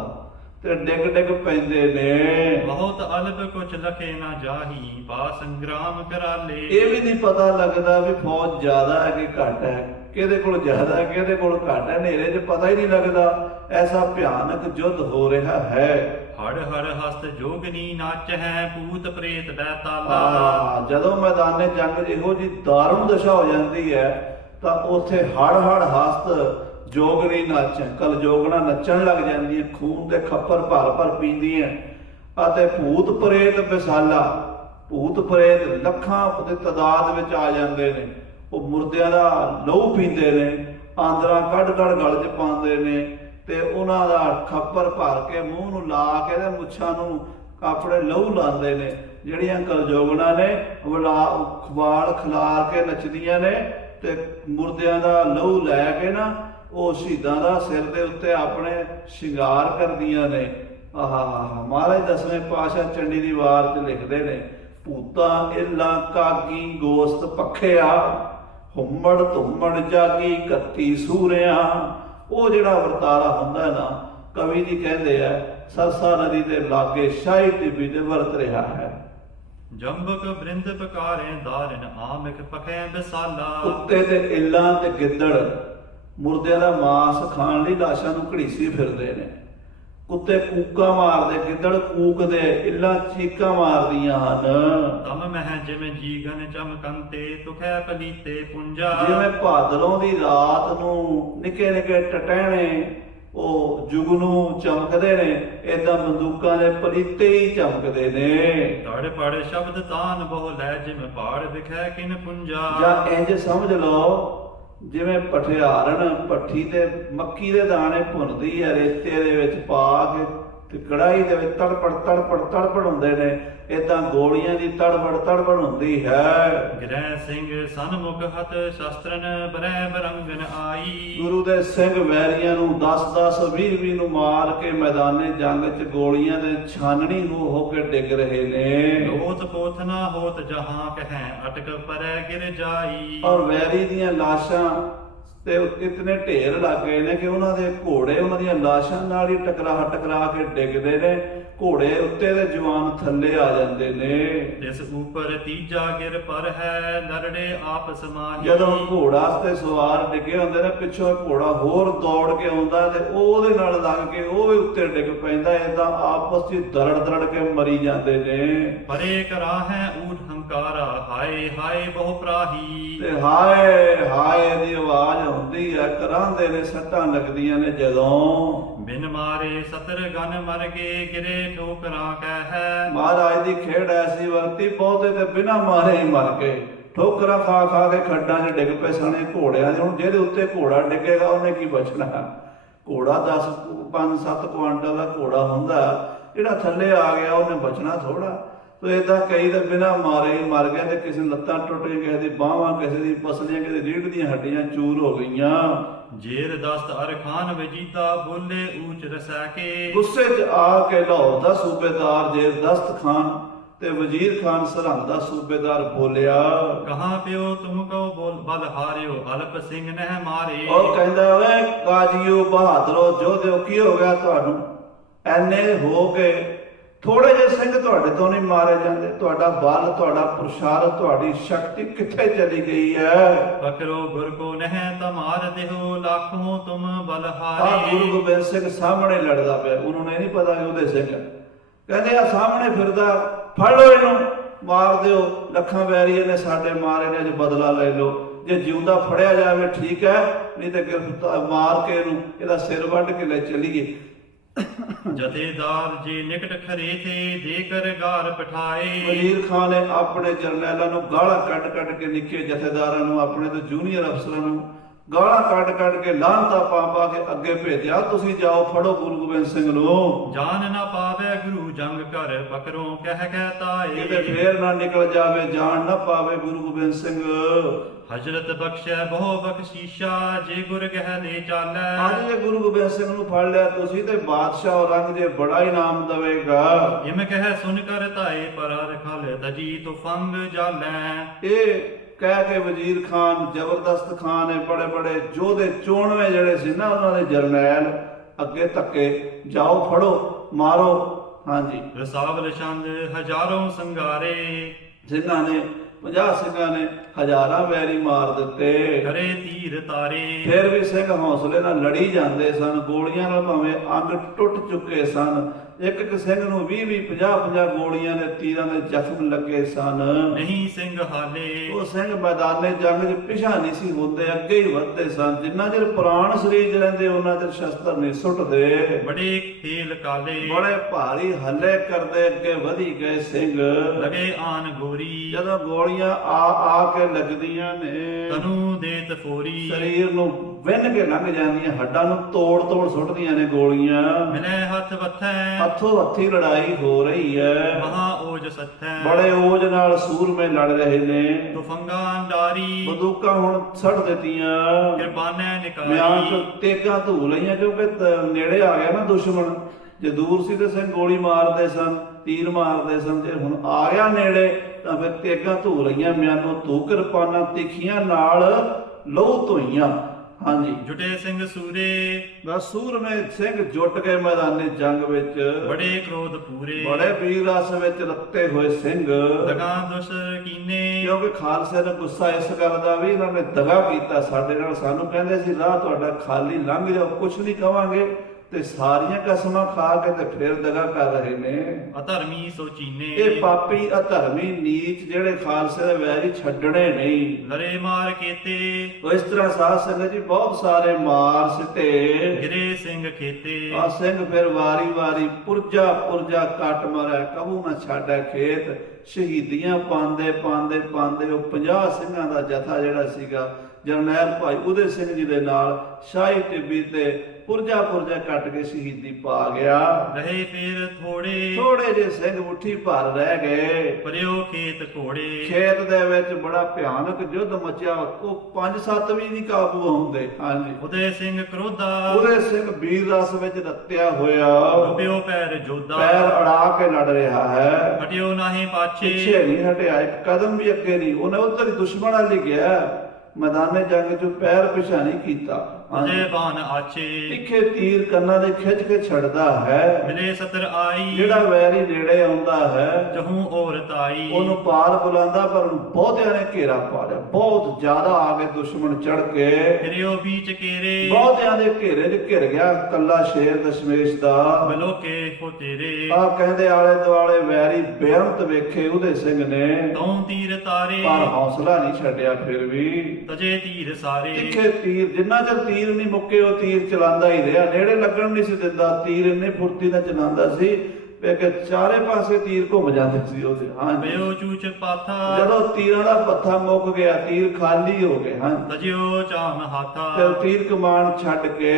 ਤੇ ਡਿੱਗ ਡਿੱਗ ਪੈਂਦੇ ਨੇ। ਬਹੁਤ ਅਲਪ ਕੁਛ ਲਖੇ ਨਾ ਜਾਹੀ ਪਾ ਸੰਗਰਾਮ ਕਰਾਲੇ। ਇਹ ਵੀ ਨਹੀਂ ਪਤਾ ਲੱਗਦਾ ਵੀ ਫੌਜ ਜ਼ਿਆਦਾ ਹੈ ਕਿ ਘੱਟ ਹੈ, ਕਿਹਦੇ ਕੋਲ ਜ਼ਿਆਦਾ ਹੈ ਕਿਹਦੇ ਕੋਲ ਘੱਟ ਹੈ, ਹਨੇਰੇ 'ਚ ਪਤਾ ਹੀ ਨਹੀਂ ਲੱਗਦਾ। ਐਸਾ ਭਿਆਨਕ ਯੁੱਧ ਹੋ ਰਿਹਾ ਹੈ। ਹੜ ਹੜ ਹਸਤ ਜੋਗਨੀ ਨਾਚ ਹੈ ਭੂਤ ਪ੍ਰੇਤ ਬੈਤਾਲਾ। ਜਦੋਂ ਮੈਦਾਨੇ ਜੰਗ ਇਹੋ ਜੀ ਦਾਰੁਣ ਦਸ਼ਾ ਹੋ ਜਾਂਦੀ ਹੈ ਤਾਂ ਉੱਥੇ ਹੜ ਹੜ ਹਸਤ ਜੋਗਣੀ ਨੱਚ, ਕਲ ਜੋਗਣਾ ਨੱਚਣ ਲੱਗ ਜਾਂਦੀਆਂ, ਖੂਨ ਦੇ ਖੱਪਰ ਭਰ ਭਰ ਪੀਂਦੀਆਂ, ਅਤੇ ਭੂਤ ਪ੍ਰੇਤ ਵਿਸਾਲਾ, ਭੂਤ ਪ੍ਰੇਤ ਲੱਖਾਂ ਦੇ ਤਾਦਾਦ ਵਿੱਚ ਆ ਜਾਂਦੇ ਨੇ। ਉਹ ਮੁਰਦਿਆਂ ਦਾ ਲਹੂ ਪੀਂਦੇ ਨੇ, ਆਂਦਰਾਂ ਕੱਢ ਕੱਢ ਗਲ 'ਚ ਪਾਉਂਦੇ ਨੇ ਤੇ ਉਹਨਾਂ ਦਾ ਖੱਪਰ ਭਰ ਕੇ ਮੂੰਹ ਨੂੰ ਲਾ ਕੇ ਤੇ ਮੁੱਛਾਂ ਨੂੰ ਆਪਣੇ ਲਹੂ ਲਾਉਂਦੇ ਨੇ। ਜਿਹੜੀਆਂ ਕਲਜੋਗਣਾ ਨੇ ਵਾਲ ਖਿਲਾਰ ਕੇ ਨੱਚਦੀਆਂ ਨੇ ਤੇ ਮੁਰਦਿਆਂ ਦਾ ਲਹੂ ਲੈ ਕੇ ਨਾ ਉਹ ਸ਼ਹੀਦਾਂ ਦਾ ਸਿਰ ਦੇ ਉੱਤੇ ਆਪਣੇ ਸ਼ਿੰਗਾਰ ਕਰਦੀਆਂ ਨੇ। ਆਹਾ, ਮਹਾਰਾਜ ਦਸਵੇਂ ਪਾਤਸ਼ਾਹ ਚੰਡੀ ਦੀ ਵਾਰ 'ਚ ਲਿਖਦੇ ਨੇ, ਭੂਤਾਂ ਇੱਲਾਂ ਕਾਗੀ ਗੋਸਤ ਪੱਖਿਆ, ਹੁੰਮੜ ਧੁੰਮੜ ਜਾਗੀ 31 ਸੂਰਿਆਂ। ਉਹ ਜਿਹੜਾ ਵਰਤਾਰਾ ਹੁੰਦਾ ਨਾ, ਕਵੀ ਜੀ ਕਹਿੰਦੇ ਆ ਸਰਸਾ ਨਦੀ ਦੇ ਲਾਗੇ ਸ਼ਾਹੀ ਟਿੱਬੀ ਤੇ ਵਰਤ ਰਿਹਾ ਹੈ। ਜੰਬਕ ਬ੍ਰਿੰਦ ਪਕਾਰੇ ਦਾਰਨ ਆਮਿਕ ਪਖੈ ਵਿਸਾਲਾ। ਕੁੱਤੇ ਤੇ ਇੱਲਾਂ ਤੇ ਗਿੱਦੜ ਮੁਰਦਿਆਂ ਦਾ ਮਾਂਸ ਖਾਣ ਲਈ ਲਾਸ਼ਾਂ ਨੂੰ ਘੜੀਸੀ ਫਿਰਦੇ ਨੇ। ਕੁੱਤੇ ਕੂਕਾਂ ਮਾਰਦੇ, ਗਿੱਦੜ ਕੂਕਦੇ, ਇੱਲਾਂ ਚੀਕਾਂ ਮਾਰਦੀਆਂ ਹਨ। ਤਮ ਮਹਿ ਜਿਵੇਂ ਜੀਗਨ ਚਮਕੰਤੇ ਤੁਖੈ ਪਲੀਤੇ ਪੁੰਜਾ। ਜਿਵੇਂ ਭਾਦਰੋਂ ਦੀ ਰਾਤ ਨੂੰ ਨਿੱਕੇ ਨਿੱਕੇ ਟਟਹਿਣੇ ਉਹ ਜੁਗਨੂ ਚਮਕਦੇ ਨੇ, ਏਦਾਂ ਬੰਦੂਕਾਂ ਦੇ ਪਲੀਤੇ ਹੀ ਚਮਕਦੇ ਨੇ। ਤੜ ਪੜ ਸ਼ਬਦ ਤਾਨ ਬਹੁ ਲੈ ਜਿਵੇਂ ਪਾੜ ਦਿਖੈ ਕਿਨ ਪੁੰਜਾ। ਜਾਂ ਇੰਜ ਸਮਝ ਲਓ ਜਿਵੇਂ ਪਠਿਆਰਨ ਪੱਠੀ ਤੇ ਮੱਕੀ ਦੇ ਦਾਣੇ ਭੁੰਨਦੀ ਹੈ ਰੇਤੇ ਦੇ ਵਿੱਚ ਪਾ ਕੇ ਤੇ ਕੜਾਈ ਦੇ ਵਿੱਚ ਤੜਪੜ ਹੁੰਦੇ ਨੇ, ਏਦਾਂ ਗੋਲੀਆਂ ਦੀ ਤੜਪੜ ਹੁੰਦੀ ਹੈ। ਗ੍ਰਹਿ ਸਿੰਘ ਸਨਮੁਖ ਹਤ ਸ਼ਸਤਰਨ ਬਰੈ ਬਰੰਗਨ ਆਈ। ਗੁਰੂ ਦੇ ਸਿੰਘ ਵੈਰੀਆਂ ਨੂੰ 10-10 20-20 ਨੂੰ ਮਾਰ ਕੇ ਮੈਦਾਨੇ ਜੰਗ 'ਚ ਗੋਲੀਆਂ ਦੇ ਛਾਨਣੀ ਹੋ ਕੇ ਡਿੱਗ ਰਹੇ ਨੇ। ਲੋਤ ਪੋਥ ਨਾ ਹੋਤ ਜਹਾਂ ਕਹਿ ਅਟਕ ਪਰੈ ਗਿਰ ਜਾਈ। ਔਰ ਵੈਰੀ ਦੀਆਂ ਲਾਸ਼ਾਂ ਤੇ ਇਤਨੇ ਢੇਰ ਲੱਗ ਗਏ ਨੇ ਕਿ ਉਹਨਾਂ ਦੇ ਘੋੜੇ ਉਹਨਾਂ ਦੀਆਂ ਲਾਸ਼ਾਂ ਨਾਲ ਹੀ ਟਕਰਾ ਕੇ ਡਿੱਗਦੇ ਨੇ। ਘੋੜੇ ਉੱਤੇ ਦੇ ਜਵਾਨ ਥੱਲੇ ਆ ਜਾਂਦੇ ਨੇ। ਇਸ ਉੱਪਰ ਤੀਜਾ ਗਿਰ ਪਰ ਹੈ ਨਰੜੇ ਆਪ ਸਮਾਹੀ। ਜਦੋਂ ਘੋੜਾ ਤੇ ਸਵਾਰ ਡਿੱਗੇ ਹੁੰਦੇ ਨੇ, ਪਿੱਛੋਂ ਘੋੜਾ ਹੋਰ ਦੌੜ ਕੇ ਆਉਂਦਾ ਤੇ ਉਹਦੇ ਨਾਲ ਲੱਗ ਕੇ ਉਹ ਵੀ ਉੱਤੇ ਡਿੱਗ ਪੈਂਦਾ। ਏਦਾਂ ਆਪਸ ਵਿੱਚ ਦਰੜ ਕੇ ਮਰੀ ਜਾਂਦੇ ਨੇ। ਪਰੇ ਕਰਾ ਹੈ ਊਠ ਹੰਕਾਰਾ ਹਾਏ ਹਾਏ ਬਹੁ ਪ੍ਰਾਹੀ। ਤੇ ਹਾਏ ਹਾਏ ਦੀ ਆਵਾਜ਼ ਹੁੰਦੀ ਹੈ, ਕਰਾਂਦੇ ਨੇ, ਸੱਟਾਂ ਲੱਗਦੀਆਂ ਨੇ ਜਦੋਂ। ਬਿਨ ਮਾਰੇ ਸਤਰ ਗਨ ਮਰ ਗਏ ਗਿਰੇ ਠੋਕਰਾਂ ਕਹਿ। ਮਹਾਰਾਜ ਦੀ ਖੇਡ ਐਸੀ ਵਰਤੀ, ਬਹੁਤੇ ਤੇ ਬਿਨਾਂ ਮਾਰੇ ਹੀ ਮਰ ਗਏ, ਠੋਕਰਾਂ ਖਾ ਕੇ ਖੱਡਾਂ 'ਚ ਡਿੱਗ ਪਏ ਸਣੇ ਘੋੜਿਆਂ ਦੇ। ਹੁਣ ਜਿਹਦੇ ਉੱਤੇ ਘੋੜਾ ਡਿੱਗੇਗਾ ਉਹਨੇ ਕੀ ਬਚਣਾ? ਘੋੜਾ 5-7 ਕੁਆਂਟਲ ਦਾ ਘੋੜਾ ਹੁੰਦਾ, ਜਿਹੜਾ ਥੱਲੇ ਆ ਗਿਆ ਉਹਨੇ ਬਚਣਾ ਥੋੜਾ। ਤੇ ਏਦਾਂ ਕਈ ਤਾਂ ਬਿਨਾਂ ਮਾਰੇ ਹੀ ਮਰ ਗਏ ਤੇ ਕਿਸੇ ਲੱਤਾਂ ਟੁੱਟ ਗਈਆਂ, ਕਿਸੇ ਦੀ ਬਾਹਾਂ, ਕਿਸੇ ਦੀ ਪਸਲੀਆਂ, ਕਿਸੇ ਦੀ ਰੀੜ੍ਹ ਦੀਆਂ ਹੱਡੀਆਂ ਚੂਰ ਹੋ ਗਈਆਂ। ਜੇਰ ਦਸਤ ਅਰ ਖਾਨ ਵਜੀਤਾ ਬੋਲੇ ਊਚ ਰਸੈ ਕੇ। ਗੁੱਸੇ 'ਚ ਆ ਕੇ ਲਾਹੌਰ ਦਾ ਸੂਬੇਦਾਰ ਜੇਰ ਦਸਤ ਖਾਨ ਤੇ ਵਜ਼ੀਰ ਖਾਨ ਸਰਹੰਦ ਦਾ ਸੂਬੇਦਾਰ ਬੋਲਿਆ, ਕਹਾਂ ਪਿਓ ਤੁਮ ਕੋ ਬੋਲ ਬਲ ਹਾਰਿਓ ਅਲਪ ਸਿੰਘ ਨਹਿ ਮਾਰੇ। ਉਹ ਕਹਿੰਦਾ, ਓਏ ਕਾਜੀਓ ਬਹਾਦਰੋ ਜੋਧਿਓ, ਕੀ ਹੋ ਗਿਆ ਤੁਹਾਨੂੰ? ਐਨੇ ਹੋ ਕੇ ਥੋੜੇ ਜਿਹੇ ਸਿੰਘ ਤੁਹਾਡੇ ਤੋਂ ਨਹੀਂ ਮਾਰੇ ਜਾਂਦੇ। ਤੁਹਾਡਾ ਬਲ, ਤੁਹਾਡਾ ਪੁਰਸ਼ਾਰਥ, ਤੁਹਾਡੀ ਸ਼ਕਤੀ ਕਿੱਥੇ ਚਲੀ ਗਈ ਹੈ? ਪਕਰੋ ਗੁਰ ਕੋ ਨਹਿ ਤਮਾਰ ਦੇਹੋ ਲੱਖੋਂ ਤੁਮ ਆ ਬਲਹਾਰੇ। ਗੁਰੂ ਗੋਬਿੰਦ ਸਿੰਘ ਸਾਹਮਣੇ ਲੜਦਾ ਪਿਆ, ਉਹਨੂੰ ਨਹੀਂ ਪਤਾ ਕਿ ਉਹਦੇ ਸਿੰਘ ਕਹਿੰਦੇ ਆ ਸਾਹਮਣੇ ਫਿਰਦਾ, ਫੜ ਲਓ ਇਹਨੂੰ, ਮਾਰ ਦਿਓ। ਲੱਖਾਂ ਵੈਰੀਆਂ ਨੇ ਸਾਡੇ ਮਾਰੇ ਨੇ, ਅੱਜ ਬਦਲਾ ਲੈ ਲਓ। ਜੇ ਜਿਉਂਦਾ ਫੜਿਆ ਜਾਵੇ ਠੀਕ ਹੈ, ਨਹੀਂ ਤੇ ਗ੍ਰਿਫਤਾਰ ਮਾਰ ਕੇ ਇਹਨੂੰ ਇਹਦਾ ਸਿਰ ਵੱਢ ਕੇ ਲੈ ਚਲੀਏ। ਜਥੇਦਾਰ ਜੀ ਨਿਕਟ ਖਰੇ ਥੇ ਦੇ ਕਰ ਗਾਰ ਪਠਾਏ। ਵਜ਼ੀਰ ਖਾਨ ਨੇ ਆਪਣੇ ਜਰਨੈਲਾਂ ਨੂੰ ਗਾਲਾਂ ਕੱਢ ਕੇ, ਨਿੱਕੇ ਜਥੇਦਾਰਾਂ ਨੂੰ, ਆਪਣੇ ਤੋਂ ਜੂਨੀਅਰ ਅਫਸਰਾਂ ਨੂੰ ਗਾਲਾਂ ਕੱਢ ਕੇ, ਲਾਹਨਤਾਂ ਪਾ ਕੇ ਅੱਗੇ ਭੇਜਿਆ, ਤੁਸੀਂ ਜਾਓ ਫੜੋ ਗੁਰੂ ਗੋਬਿੰਦ ਸਿੰਘ ਨੂੰ। ਜਾਨ ਨਾ ਪਾਵੇ ਗੁਰੂ ਜੰਗ ਕਰ ਪਕਰੋ ਕਹਿ ਕਿਤੇ ਤਾਏ। ਫੇਰ ਨਾ ਨਿਕਲ ਜਾਵੇ, ਜਾਨ ਨਾ ਪਾਵੇ ਗੁਰੂ ਗੋਬਿੰਦ ਸਿੰਘ। ਹਜ਼ਰਤ ਬਖਸ਼ੈ ਬਹੁ ਬਖਸ਼ੀਸ਼ਾ ਜੇ ਗੁਰ ਗਹਿ ਲੈ ਚਾਲੈ। ਅੱਜ ਜੇ ਗੁਰੂ ਗੋਬਿੰਦ ਸਿੰਘ ਨੂੰ ਫੜ ਲਿਆ ਤੁਸੀਂ ਤੇ ਬਾਦਸ਼ਾਹ ਔਰੰਗਜ਼ੇਬ ਬੜਾ ਇਨਾਮ ਦੇਵੇਗਾ। ਇਮ ਕਹਿ ਸੁਨ ਕਰ ਤਾਏ ਪਰ ਰਖਲ ਤਜੀ ਤੁਫੰਗ ਜਾਲੈ। ਇਹ ਕਹਿ ਕੇ ਵਜ਼ੀਰ ਖਾਨ, ਜ਼ਬਰਦਸਤ ਖਾਨ ਨੇ ਬੜੇ ਯੋਧੇ 94 ਜਿਹੜੇ ਸੀ ਨਾ, ਉਹਨਾਂ ਦੇ ਜਰਨੈਲ ਅੱਗੇ ਧੱਕੇ, ਜਾਓ ਫੜੋ ਮਾਰੋ। ਹਾਂਜੀ, ਰਸਾਵਲ ਛੰਦ ਹਜ਼ਾरों ਸੰਗਾਰੇ। ਸਿੰਘਾਂ ਨੇ 50 ਸਿੰਘਾਂ ਨੇ ਹਜ਼ਾਰਾਂ ਵੈਰੀ ਮਾਰ ਦਿੱਤੇ। ਕਰੇ ਤੀਰ ਤਾਰੇ। ਫਿਰ ਵੀ ਸਿੰਘ ਹੌਸਲੇ ਨਾਲ ਲੜੀ ਜਾਂਦੇ ਸਨ। ਗੋਲੀਆਂ ਨਾਲ ਭਾਵੇਂ ਅੰਗ ਟੁੱਟ ਚੁੱਕੇ ਸਨ। ਇੱਕ ਸਿੰਘ ਨੂੰ 20 50 ਗੋਲੀਆਂ ਦੇ ਤੀਰਾਂ ਦੇ ਜ਼ਖਮ ਲੱਗੇ ਸਨ। ਨਹੀਂ ਸਿੰਘ ਹਾਲੇ। ਉਹ ਸਿੰਘ ਮੈਦਾਨੇ ਜੰਗ 'ਚ ਪਿਛਾ ਨਹੀਂ ਸੀ ਹੁੰਦੇ, ਅੱਗੇ ਹੀ ਵੱਧਦੇ ਸਨ। ਜਿੰਨਾ ਚਿਰ ਪ੍ਰਾਣ ਸਰੀਰ 'ਚ ਰਹਿੰਦੇ ਉਹਨਾਂ ਚਿਰ ਸ਼ਸਤਰ ਨਹੀਂ ਸੁੱਟਦੇ। ਬੜੇ ਖੇਲ ਕਾਲੇ। ਬੜੇ ਭਾਰੀ ਹੱਲੇ ਕਰਦੇ ਅੱਗੇ ਵਧੀ ਗਏ ਸਿੰਘ। ਲਗੇ ਆਨ ਗੋਰੀ। ਜਦੋਂ ਗੋਲੀਆਂ ਆ ਕੇ ਲੱਗਦੀਆਂ ਨੇ, ਤਨੂ ਦੇ ਤਫੋਰੀ। ਸਰੀਰ ਨੂੰ ਵਿੰਨ ਕੇ ਲੰਘ ਜਾਂਦੀਆਂ, ਹੱਡਾਂ ਨੂੰ ਤੋੜ ਸੁੱਟਦੀਆਂ ਨੇ ਗੋਲੀਆਂ। ਮਿਲੇ ਹੱਥ ਵੱਥੈ। ਹੱਥੋਂ ਹੱਥੀ ਲੜਾਈ ਹੋ ਰਹੀ ਹੈ। ਮਹਾ ਓਜ ਸੱਥੈ। ਬੜੇ ਓਜ ਨਾਲ ਸੂਰਮੇ ਲੜ ਰਹੇ ਨੇ। ਤੁਫੰਗਾ ਅੰਡਾਰੀ। ਬੰਦੂਕਾਂ ਹੁਣ ਛੱਡ ਦਿੱਤੀਆਂ, ਕਿਰਪਾਨੈ ਮਿਆਨ ਨਿਕਾਰੀ। ਤੇਗਾਂ ਧੂ ਲਈਆਂ, ਕਿਉਂਕਿ ਨੇੜੇ ਆ ਗਿਆ ਨਾ ਦੁਸ਼ਮਣ। ਜੇ ਦੂਰ ਸੀ ਤੇ ਸਿੰਘ ਗੋਲੀ ਮਾਰਦੇ ਸਨ, ਤੀਰ ਮਾਰਦੇ ਸਨ। ਜੇ ਹੁਣ ਆ ਗਿਆ ਨੇੜੇ ਤਾਂ ਫਿਰ ਤੇਗਾਂ ਧੂ ਲਈਆਂ, ਮਿਆਨੋਂ ਧੂ, ਕਿਰਪਾਨਾਂ ਤਿੱਖੀਆਂ ਨਾਲ ਲਹੂ ਧੋਈਆਂ। ਹਾਂਜੀ, ਜੁਟੇ ਸਿੰਘ ਸੂਰੇ। ਬਸ ਸੂਰਮੇ ਸਿੰਘ ਜੁਟ ਗਏ ਮੈਦਾਨੇ ਜੰਗ ਵਿੱਚ। ਬੜੇ ਕ੍ਰੋਧ ਪੂਰੇ। ਬੜੇ ਵੀਰ ਰਸ ਵਿੱਚ ਰੱਤੇ ਹੋਏ ਸਿੰਘ। ਦਗਾ ਦੁਸ਼ ਕੀਨੇ। ਕਿਉਂਕਿ ਖਾਲਸੇ ਨੂੰ ਗੁੱਸਾ ਇਸ ਗੱਲ ਦਾ ਵੀ ਇਹਨਾਂ ਨੇ ਦਗਾ ਕੀਤਾ ਸਾਡੇ ਨਾਲ। ਸਾਨੂੰ ਕਹਿੰਦੇ ਸੀ ਰਾਹ ਤੁਹਾਡਾ ਖਾਲੀ ਲੰਘ ਜਾਓ, ਕੁਛ ਨਹੀਂ ਕਵਾਂਗੇ, ਤੇ ਸਾਰੀਆਂ ਕਸਮਾਂ ਖਾ ਕੇ ਤੇ ਫਿਰ ਦਗਾ ਕਰ ਰਹੇ ਨੇ। ਅਧਰਮੀ ਸੋਚੀਨੇ। ਇਹ ਪਾਪੀ ਅਧਰਮੀ ਨੀਚ ਜਿਹੜੇ ਖਾਲਸੇ ਦੇ ਵੈਰੀ ਛੱਡਣੇ ਨਹੀਂ। ਲਰੇ ਮਾਰ ਕੀਤੇ। ਉਹ ਇਸ ਤਰ੍ਹਾਂ ਸਾਧ ਸੰਗਤ ਜੀ ਬਹੁਤ ਸਾਰੇ ਮਾਰ ਸਿੱਟੇ। ਗਿਰੇ ਸਿੰਘ ਖੇਤੇ। ਆ ਸਿੰਘ ਫਿਰ ਵਾਰੀ ਪੁਰਜਾ ਕੱਟ ਮਾਰਿਆ, ਕਬੂ ਨਾ ਛੱਡੈ ਖੇਤ। ਸ਼ਹੀਦੀਆਂ ਪਾਉਂਦੇ ਉਹ 50 ਸਿੰਘਾਂ ਦਾ ਜਥਾ ਜਿਹੜਾ ਸੀਗਾ, ਜਰਨੈਲ ਭਾਈ ਉਦੈ ਸਿੰਘ ਜੀ ਦੇ ਨਾਲ ਸ਼ਾਹੀ ਟਿੱਬੀ ਤੇ ਪੁਰਜਾ ਕੱਟ ਕੇ ਸ਼ਹੀਦੀ ਪਾ ਗਿਆ। ਰਹੇ ਫੇਰ ਥੋੜੇ ਜਿਹੇ ਸਿੰਘ ਮੁੱਠੀ ਭਰ ਰਹਿ ਗਏ। ਪਰਿਓ ਖੇਤ ਘੋੜੇ। ਖੇਤ ਦੇ ਵਿੱਚ ਬੜਾ ਭਿਆਨਕ ਯੁੱਧ ਮਚਿਆ। ਉਹ 5-7 ਵੀ ਨਹੀਂ ਕਾਬੂ ਹੁੰਦੇ। ਹਾਂਜੀ, ਉਦੈ ਸਿੰਘ ਕ੍ਰੋਧਾ। ਉਦੈ ਸਿੰਘ ਵੀਰ ਰਸ ਵਿੱਚ ਰੱਤਿਆ ਹੋਇਆ, ਡੁੱਬਿਓ ਪੈਰ ਜੋਧਾ। ਪੈਰ ਅੜਾ ਕੇ ਲੜ ਰਿਹਾ ਹੈ। ਹਟਿਓ ਨਾਹੀਂ ਪਾਛੇ। ਪਿੱਛੇ ਨਹੀਂ ਹਟਿਆ, ਇੱਕ ਕਦਮ ਵੀ ਅੱਗੇ ਨਹੀਂ। ਉਹਨੇ ਉੱਧਰ ਹੀ ਦੁਸ਼ਮਣ ਵੱਲ ਹੀ ਗਿਆ। ਮੈਦਾਨੇ ਜੰਗ 'ਚ ਪੈਰ ਪਿਛਾ ਨਹੀਂ ਕੀਤਾ। ਅਜੇ ਬਾਨ ਆਛੇ। ਤਿੱਖੇ ਤੀਰ ਕੰਨਾਂ ਦੇ ਖਿੱਚ ਕੇ ਛੱਡਦਾ ਹੈ। ਮਿਲੇ ਸਤਰ ਆਈ। ਜਿਹੜਾ ਵੈਰੀ ਨੇੜੇ ਆਉਂਦਾ ਹੈ, ਜਹੂ ਔਰਤ ਆਈ। ਉਹਨੂੰ ਪਾਰ ਬੁਲਾਉਂਦਾ, ਪਰ ਬਹੁਤਿਆਂ ਨੇ ਘੇਰਾ ਪਾ ਲਿਆ। ਬਹੁਤ ਜ਼ਿਆਦਾ ਆ ਗਏ ਦੁਸ਼ਮਣ ਚੜ ਕੇ। ਫਿਰਿਓ ਬੀਚ ਕੇਰੇ। ਬਹੁਤਿਆਂ ਦੇ ਘੇਰੇ 'ਚ ਘਿਰ ਗਿਆ ਕੱਲਾ ਸ਼ੇਰ ਦਸ਼ਮੇਸ਼ ਦਾ। ਬਲੋਕੇ ਹੋ ਤੇਰੇ। ਆ ਕਹਿੰਦੇ ਆਲੇ ਦੁਆਲੇ ਵੈਰੀ ਬੇਅੰਤ ਵੇਖੇ ਉਦੈ ਸਿੰਘ ਨੇ, ਤਉ ਤੀਰ ਤਾਰੇ। ਪਰ ਹੌਸਲਾ ਨਹੀਂ ਛੱਡਿਆ। ਫਿਰ ਵੀ ਤਜੇ ਤੀਰ ਸਾਰੇ। ਤਿੱਖੇ ਤੀਰ, ਜਿੰਨਾ ਚਿਰ ਤੀਰ ਨਹੀਂ ਮੁੱਕੇ ਉਹ ਤੀਰ ਚਲਾਉਂਦਾ ਹੀ ਰਿਹਾ। ਨੇੜੇ ਲੱਗਣ ਨਹੀਂ ਸੀ ਦਿੰਦਾ। ਤੀਰ ਇੰਨੇ ਫੁਰਤੀ ਨਾਲ ਚਲਾਉਂਦਾ ਸੀ ਕਿ ਚਾਰੇ ਪਾਸੇ ਤੀਰ ਘੁੰਮ ਜਾਂਦੇ ਸੀ ਉਹਦੇ। ਹਾਂਜੀ, ਬਿਓ ਚੂਚ ਪਾਥਾ। ਜਦੋਂ ਤੀਰਾਂ ਦਾ ਪੱਥਾ ਮੁੱਕ ਗਿਆ, ਤੀਰ ਖਾਲੀ ਹੋ ਗਏ। ਹਾਂ, ਤਜਿਓ ਚਾਮ ਹਾਥਾ। ਤੇ ਤੀਰ ਕਮਾਨ ਛੱਡ ਕੇ